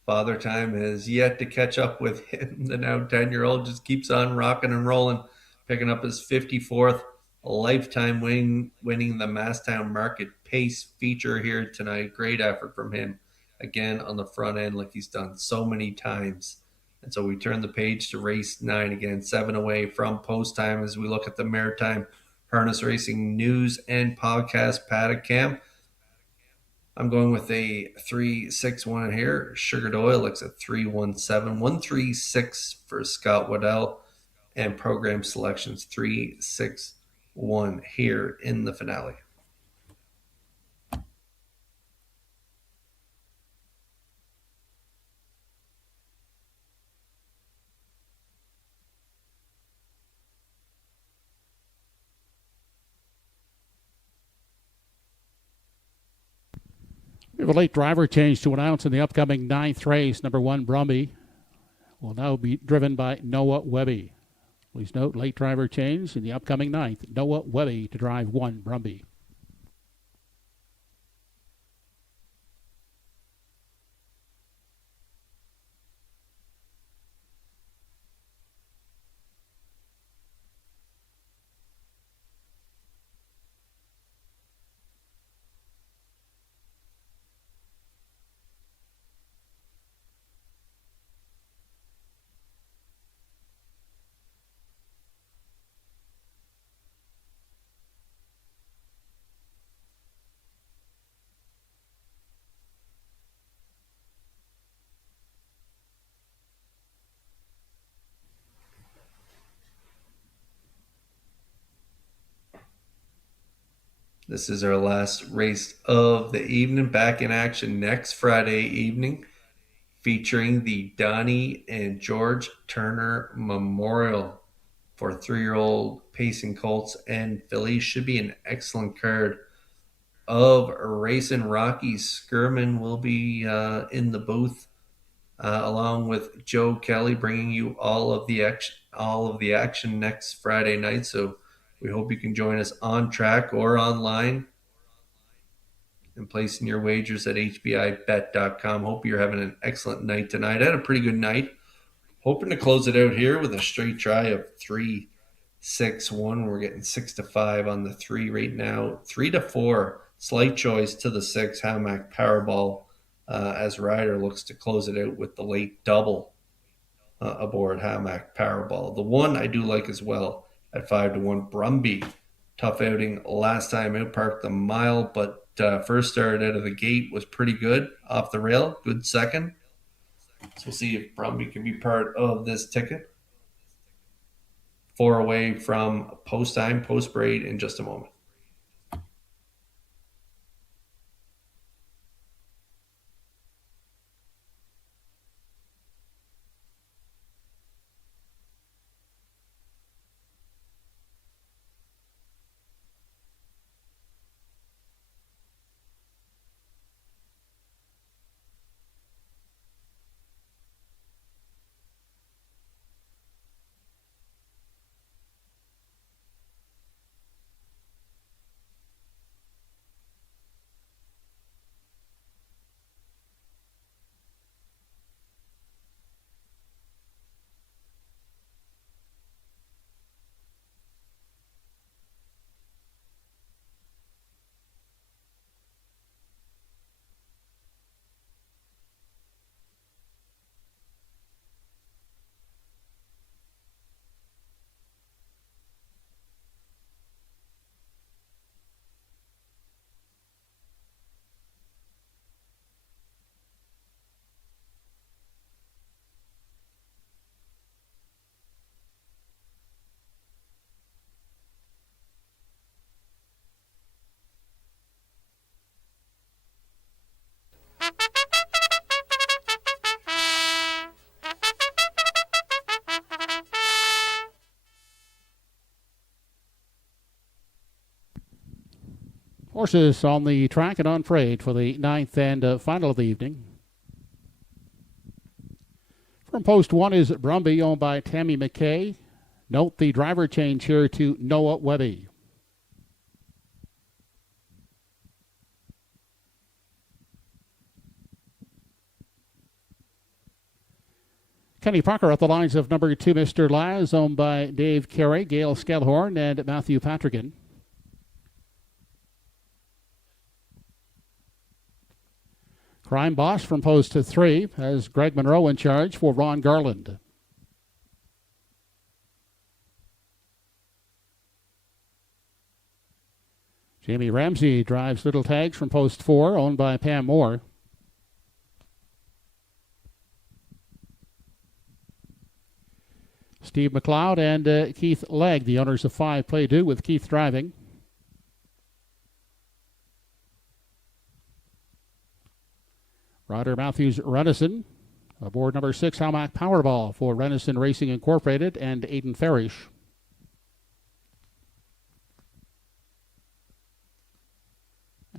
Father Time has yet to catch up with him. The now 10-year-old just keeps on rocking and rolling, picking up his 54th lifetime winning the Masstown Market Pace feature here tonight. Great effort from him, again, on the front end like he's done so many times. And so we turn the page to race 9 again, 7 away from post time as we look at the Maritime harness racing news and podcast paddock cam. I'm going with a 361 here. Sugared Oil looks at 317. 136 for Scott Waddell. And program selections 361 here in the finale. We have a late driver change to announce in the upcoming 9th race. Number 1, Brumby, will now be driven by Noah Webby. Please note, late driver change in the upcoming 9th. Noah Webby to drive 1, Brumby. This is our last race of the evening. Back in action next Friday evening, featuring the Donnie and George Turner Memorial for 3-year-old pacing colts and fillies. Should be an excellent card of racing. Rocky Skirman will be in the booth along with Joe Kelly, bringing you all of the action next Friday night. So we hope you can join us on track or online and placing your wagers at hbibet.com. Hope you're having an excellent night tonight. I had a pretty good night. Hoping to close it out here with a straight try of 3-6-1. We're getting 6-5 on the 3 right now. 3-4, slight choice to the 6, Hamac Powerball, as Ryder looks to close it out with the late double aboard Hamac Powerball. The 1 I do like as well at 5-1, Brumby. Tough outing last time out, parked the mile, but first start out of the gate was pretty good, off the rail, good second. So we'll see if Brumby can be part of this ticket. 4 away from post time, post braid in just a moment. Horses on the track and on parade for the 9th and final of the evening. From post 1 is Brumby, owned by Tammy McKay. Note the driver change here to Noah Webby. Kenny Parker at the lines of number 2, Mr. Laz, owned by Dave Carey, Gail Skellhorn, and Matthew Patrickin. Crime Boss from post to 3 has Greg Monroe in charge for Ron Garland. Jamie Ramsey drives Little Tags from post 4, owned by Pam Moore. Steve McLeod and Keith Legg, the owners of 5, play due with Keith driving. Ryder Matthews Renison aboard number 6 Hamac Powerball for Renison Racing Incorporated and Aidan Farish.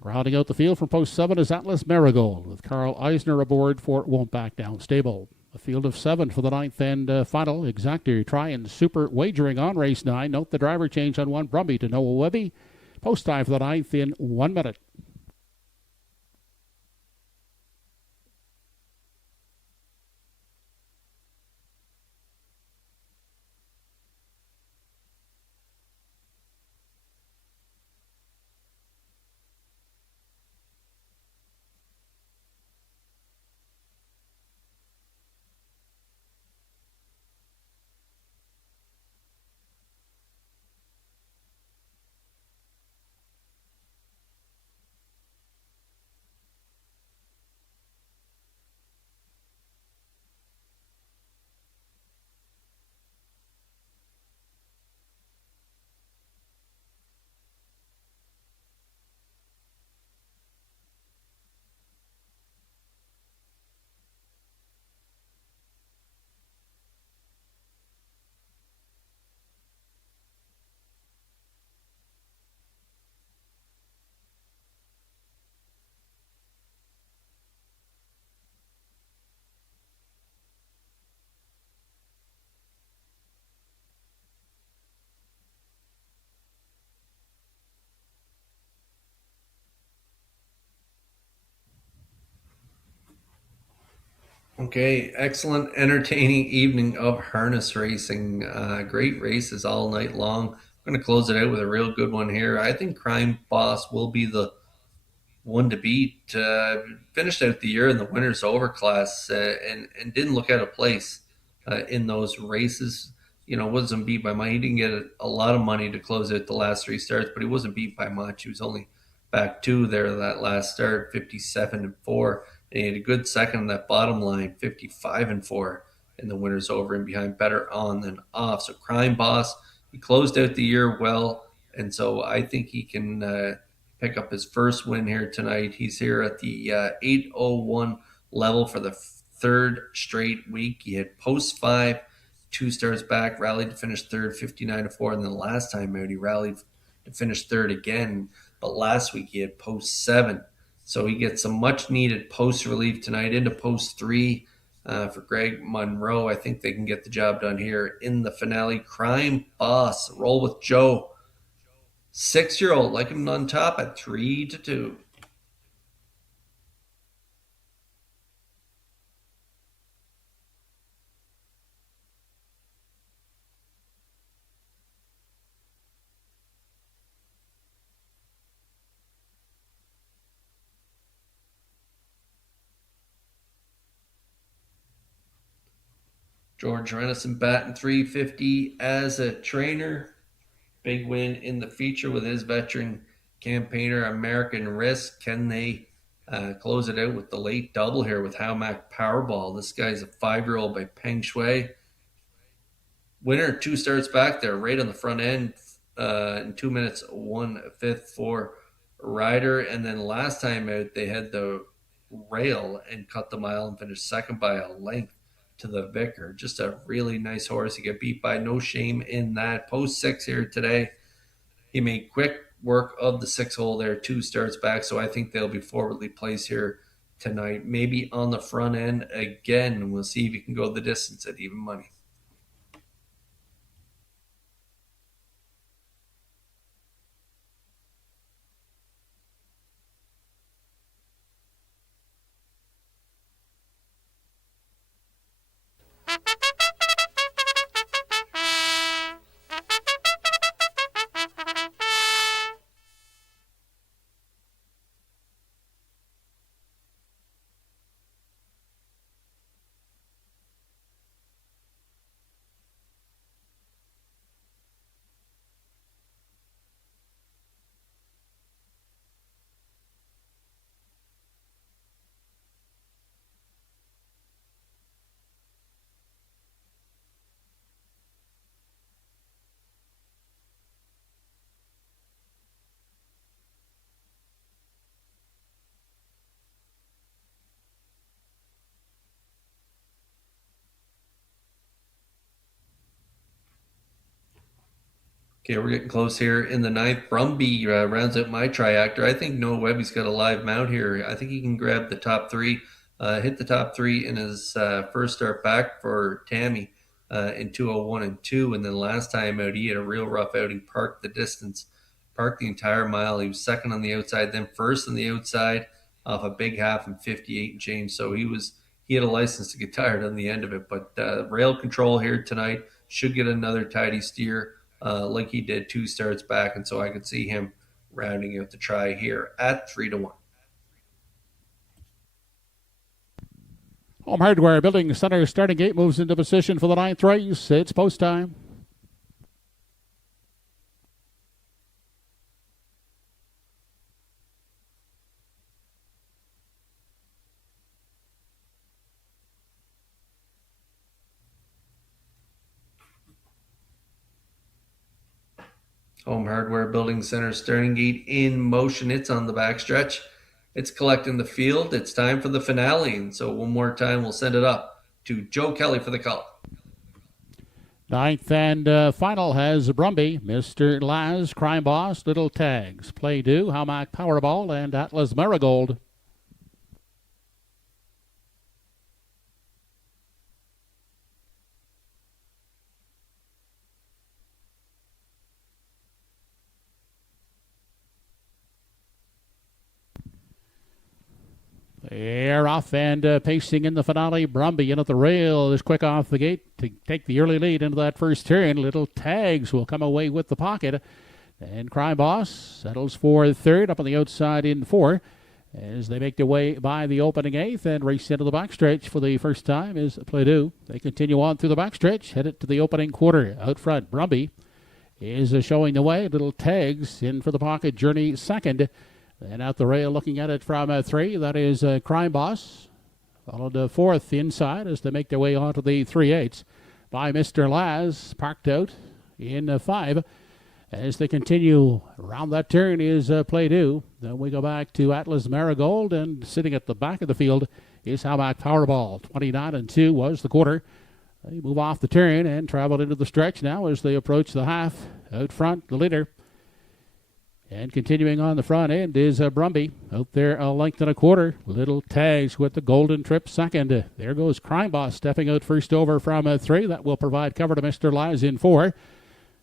Rounding out the field from post 7 is Atlas Marigold with Carl Eisner aboard for Won't Back Down Stable. A field of 7 for the 9th and final. Exactor try and super wagering on race 9. Note the driver change on 1 Brumby to Noah Webby. Post time for the 9th in 1 minute. Okay, excellent, entertaining evening of harness racing. Great races all night long. I'm going to close it out with a real good one here. I think Crime Boss will be the one to beat. Finished out the year in the winners over class and didn't look out of place in those races. You know, wasn't beat by much. He didn't get a lot of money to close out the last 3 starts, but he wasn't beat by much. He was only back 2 there that last start, 57-4. And he had a good second on that bottom line, 55-4 in the winners over and behind, better on than off. So Crime Boss, he closed out the year well, and so I think he can pick up his first win here tonight. He's here at the 801 level for the 3rd straight week. He had post 5, 2 starts back, rallied to finish 3rd, 59-4, and then last time out he rallied to finish 3rd again. But last week he had post 7. So he gets some much-needed post relief tonight into post 3 for Greg Monroe. I think they can get the job done here in the finale. Crime Boss, roll with Joe. 6-year-old, like him on top at 3-2. George Renison batting 350 as a trainer. Big win in the feature with his veteran campaigner, American Risk. Can they close it out with the late double here with Hamac Powerball? This guy's a 5-year-old by Peng Shui. Winner 2 starts back there, right on the front end in 2 minutes, 1/5 for Ryder. And then last time out, they had the rail and cut the mile and finished 2nd by a length to the Vicar. Just a really nice horse. He got beat by no shame in that. Post 6 here today. He made quick work of the 6 hole there, 2 starts back. So I think they'll be forwardly placed here tonight. Maybe on the front end again. We'll see if he can go the distance at even money. Okay, we're getting close here in the ninth. Brumby rounds out my triactor. I think Noah Webby's got a live mount here. I think he can grab the top three, hit the top three in his first start back for Tammy in 2:01 and 2. And then last time out, he had a real rough outing, parked the distance, parked the entire mile. He was second on the outside, then first on the outside off a big half and 58 and change. So he had a license to get tired on the end of it. But rail control here tonight, should get another tidy steer. Like he did 2 starts back, and so I could see him rounding out the try here at 3-1. Home Hardware Building Center starting gate moves into position for the ninth race. It's post time. Home Hardware Building Center starting gate in motion. It's on the backstretch. It's collecting the field. It's time for the finale. And so one more time, we'll send it up to Joe Kelly for the call. Ninth and final has Brumby, Mr. Laz, Crime Boss, Little Tags, Play Do, Howmack Powerball, and Atlas Marigold. They're off and pacing in the finale. Brumby in at the rail is quick off the gate to take the early lead into that first turn. Little Tags will come away with the pocket. And Crime Boss settles for third up on the outside in 4 as they make their way by the opening 8th and race into the backstretch for the first time is Play-Doh. They continue on through the backstretch, headed to the opening quarter. Out front, Brumby is showing the way. Little Tags in for the pocket. Journey second. And out the rail, looking at it from 3, that is Crime Boss. Followed fourth inside as they make their way onto the 3/8 by Mr. Laz. Parked out in 5. As they continue around that turn is Play-Doh. Then we go back to Atlas Marigold, and sitting at the back of the field is Howmack Powerball. 29 and 2 was the quarter. They move off the turn and travel into the stretch now as they approach the half. Out front, the leader. And continuing on the front end is Brumby. Out there a length and a quarter. Little Tags with the golden trip second. There goes Crime Boss stepping out first over from 3. That will provide cover to Mr. Lies in 4.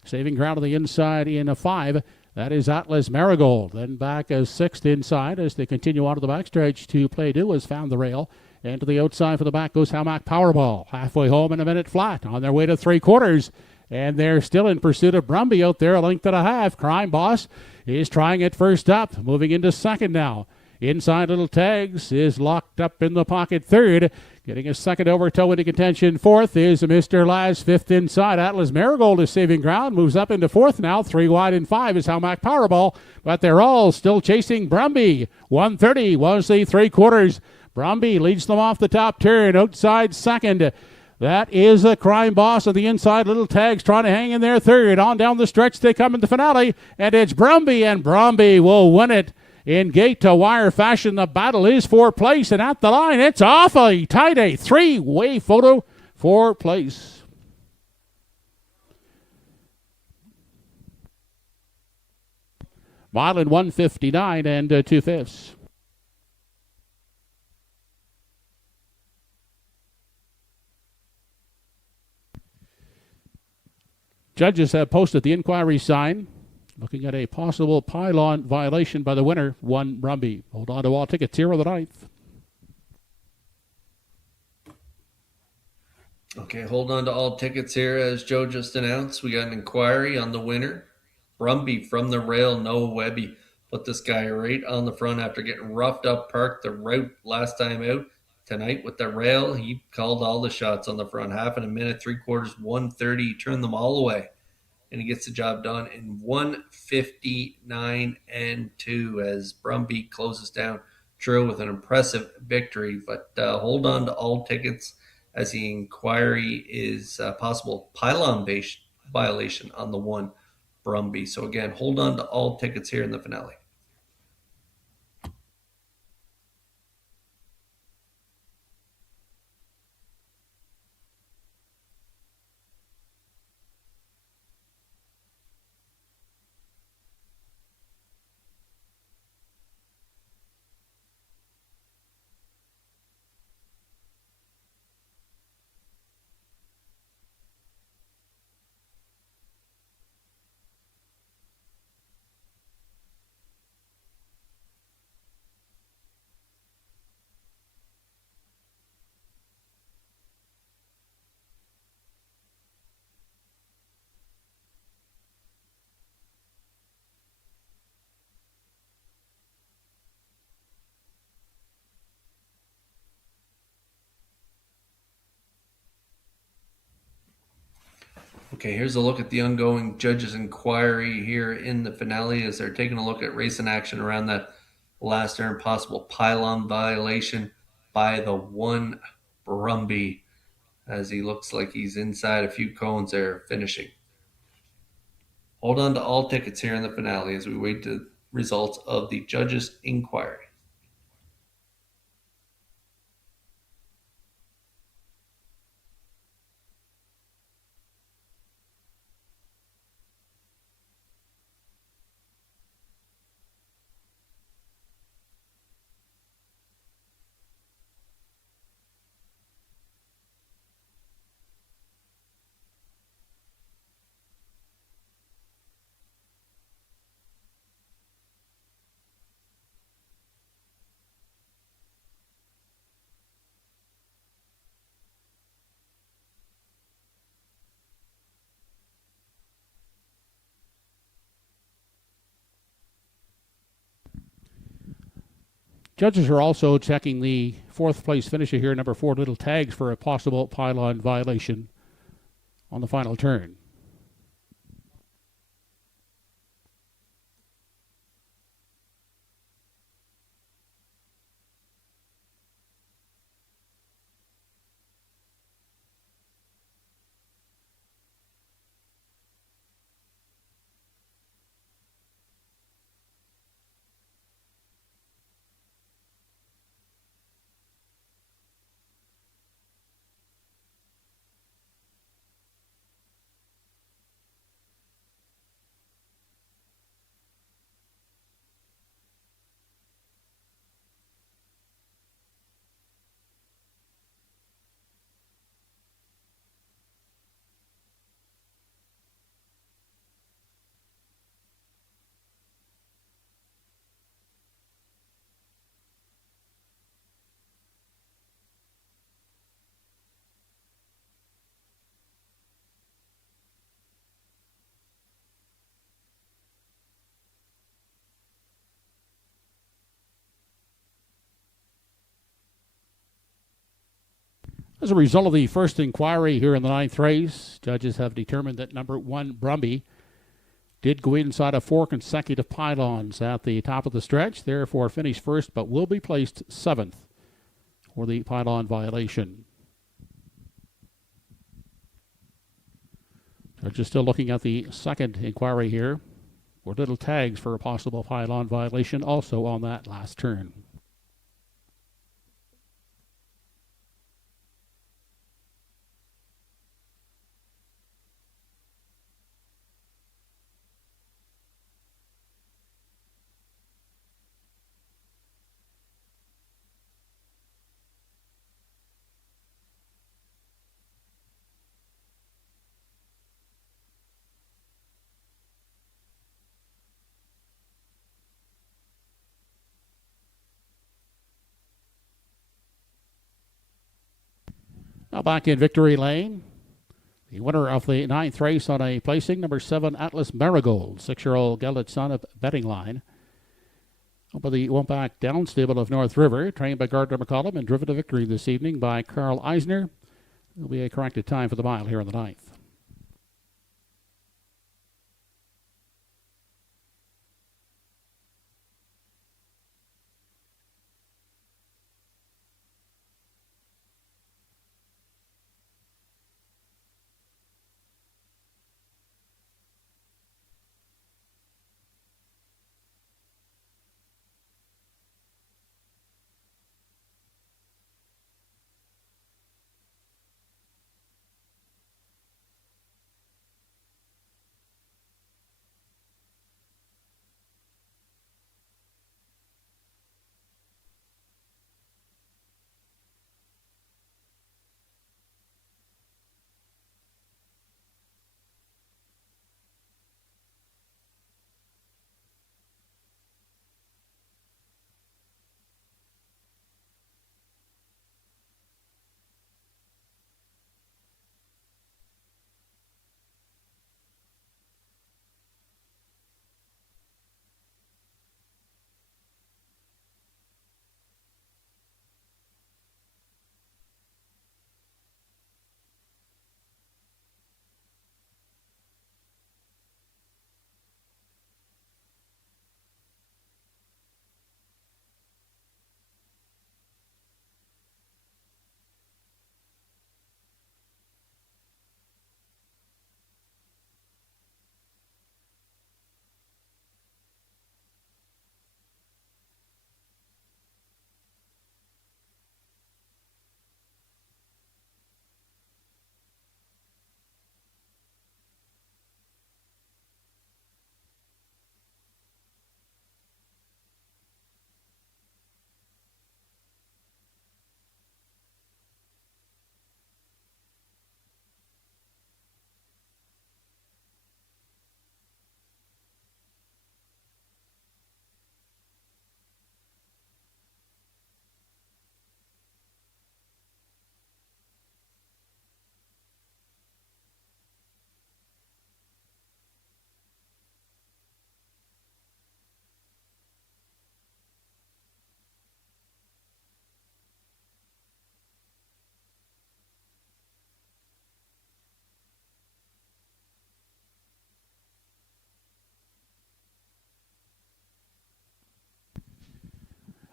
Saving ground on the inside in 5. That is Atlas Marigold. Then back 6th inside as they continue on to the backstretch to Play-Doh has found the rail. And to the outside for the back goes Howmack Powerball. Halfway home in a minute flat on their way to 3/4. And they're still in pursuit of Brumby out there, a length and a half. Crime Boss is trying it first up, moving into second now. Inside Little Tags is locked up in the pocket third. Getting a second over toe into contention. Fourth is Mr. Laz, 5th inside. Atlas Marigold is saving ground, moves up into 4th now. 3 wide in 5 is Howmack Powerball, but they're all still chasing Brumby. 1:30 was the 3/4. Brumby leads them off the top turn, outside second. That is a Crime Boss on the inside. Little Tags trying to hang in there third. On down the stretch they come in the finale, and it's Brumby, and Brumby will win it in gate-to-wire fashion. The battle is for place, and at the line, it's awfully tight. A 3-way photo for place. Mile in 1:59 and 2/5. Judges have posted the inquiry sign, looking at a possible pylon violation by the winner, 1 Brumby. Hold on to all tickets here on the 9th. Okay, hold on to all tickets here. As Joe just announced, we got an inquiry on the winner. Brumby from the rail, Noah Webby. Put this guy right on the front after getting roughed up, parked the route last time out. Tonight with the rail, he called all the shots on the front. Half in a minute, 3/4, 1:30. He turned them all away. And he gets the job done in 1:59 and 2 as Brumby closes down Truro with an impressive victory. But hold on to all tickets as the inquiry is possible pylon violation on the 1 Brumby. So again, hold on to all tickets here in the finale. Okay, here's a look at the ongoing judges' inquiry here in the finale as they're taking a look at racing action around that last turn, possible pylon violation by the one Brumby, as he looks like he's inside a few cones there finishing. Hold on to all tickets here in the finale as we wait the results of the judges' inquiry. Judges are also checking the fourth place finisher here, number 4, Little Tags, for a possible pylon violation on the final turn. As a result of the first inquiry here in the 9th race, judges have determined that number 1, Brumby, did go inside of 4 consecutive pylons at the top of the stretch, therefore finished first, but will be placed 7th for the pylon violation. Judges still looking at the second inquiry here, for Little Tags for a possible pylon violation, also on that last turn. Now back in victory lane, the winner of the 9th race on a placing, number 7, Atlas Marigold, 6-year-old gelded son of Betting Line. Up by the Wumpach Down Stable of North River, trained by Gardner McCollum and driven to victory this evening by Carl Eisner. There will be a corrected time for the mile here in the 9th.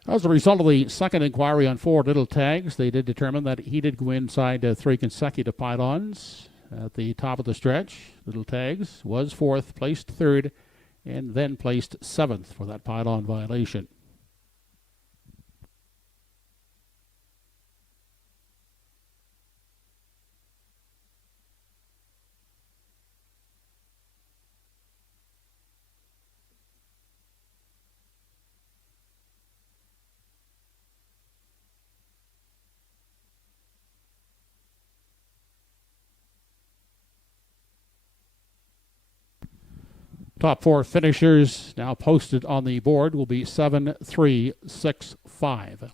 As a result of the second inquiry on 4 little tags, they did determine that he did go inside 3 consecutive pylons at the top of the stretch. Little tags was 4th, placed 3rd, and then placed 7th for that pylon violation. Top 4 finishers now posted on the board will be 7, 3, 6, 5.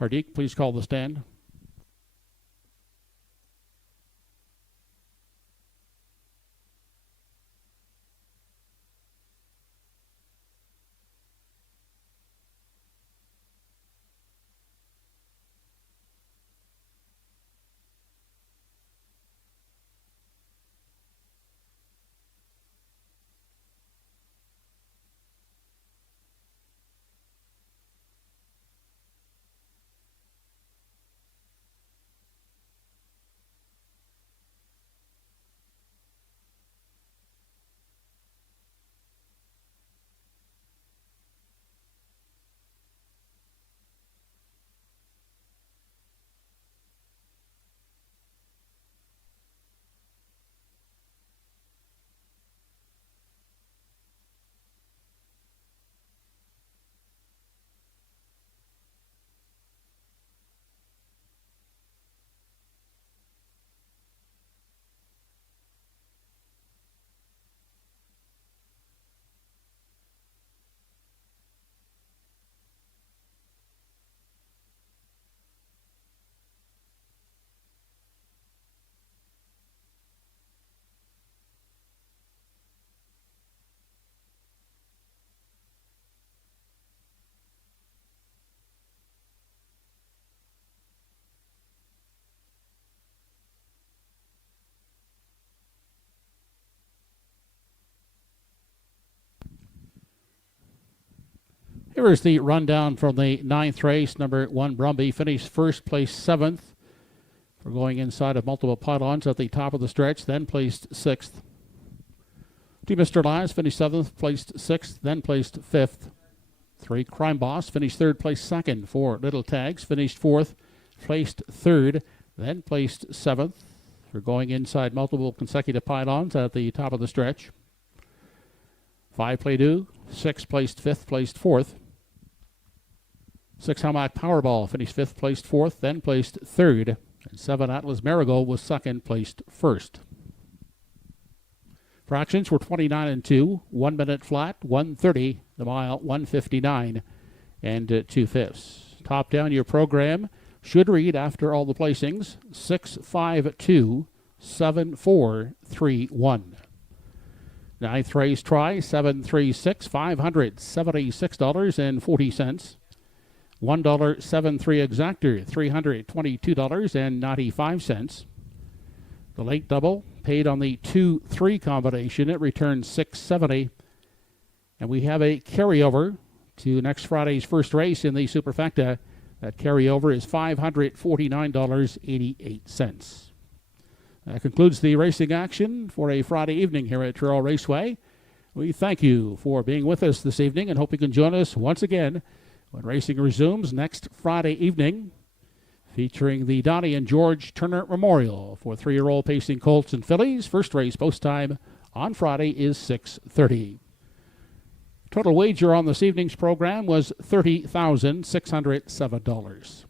Hardik, please call the stand. Here is the rundown from the 9th race. Number 1, Brumby, finished first, placed 7th. For going inside of multiple pylons at the top of the stretch, then placed 6th. 2, Mr. Lies, finished 7th, placed 6th, then placed 5th. 3, Crime Boss, finished 3rd, placed 2nd. 4, Little Tags, finished 4th, placed 3rd, then placed 7th. For going inside multiple consecutive pylons at the top of the stretch. 5, Play Do, 6, placed 5th, placed 4th. 6, Hamac Powerball, finished 5th, placed 4th, then placed 3rd. And 7, Atlas Marigold was 2nd, placed 1st. Fractions were 29 and 2, 1 minute flat, 1:30, the mile 1:59 and 2/5. Top down your program should read after all the placings 652 7431. 9th race try 736, $576.40. $1.73 exactor, $322.95. The late double paid on the 2-3 combination. It returned $670. And we have a carryover to next Friday's first race in the Superfecta. That carryover is $549.88. That concludes the racing action for a Friday evening here at Truro Raceway. We thank you for being with us this evening and hope you can join us once again when racing resumes next Friday evening, featuring the Donnie and George Turner Memorial for 3-year-old pacing colts and fillies. First race post time on Friday is 6:30. Total wager on this evening's program was $30,607.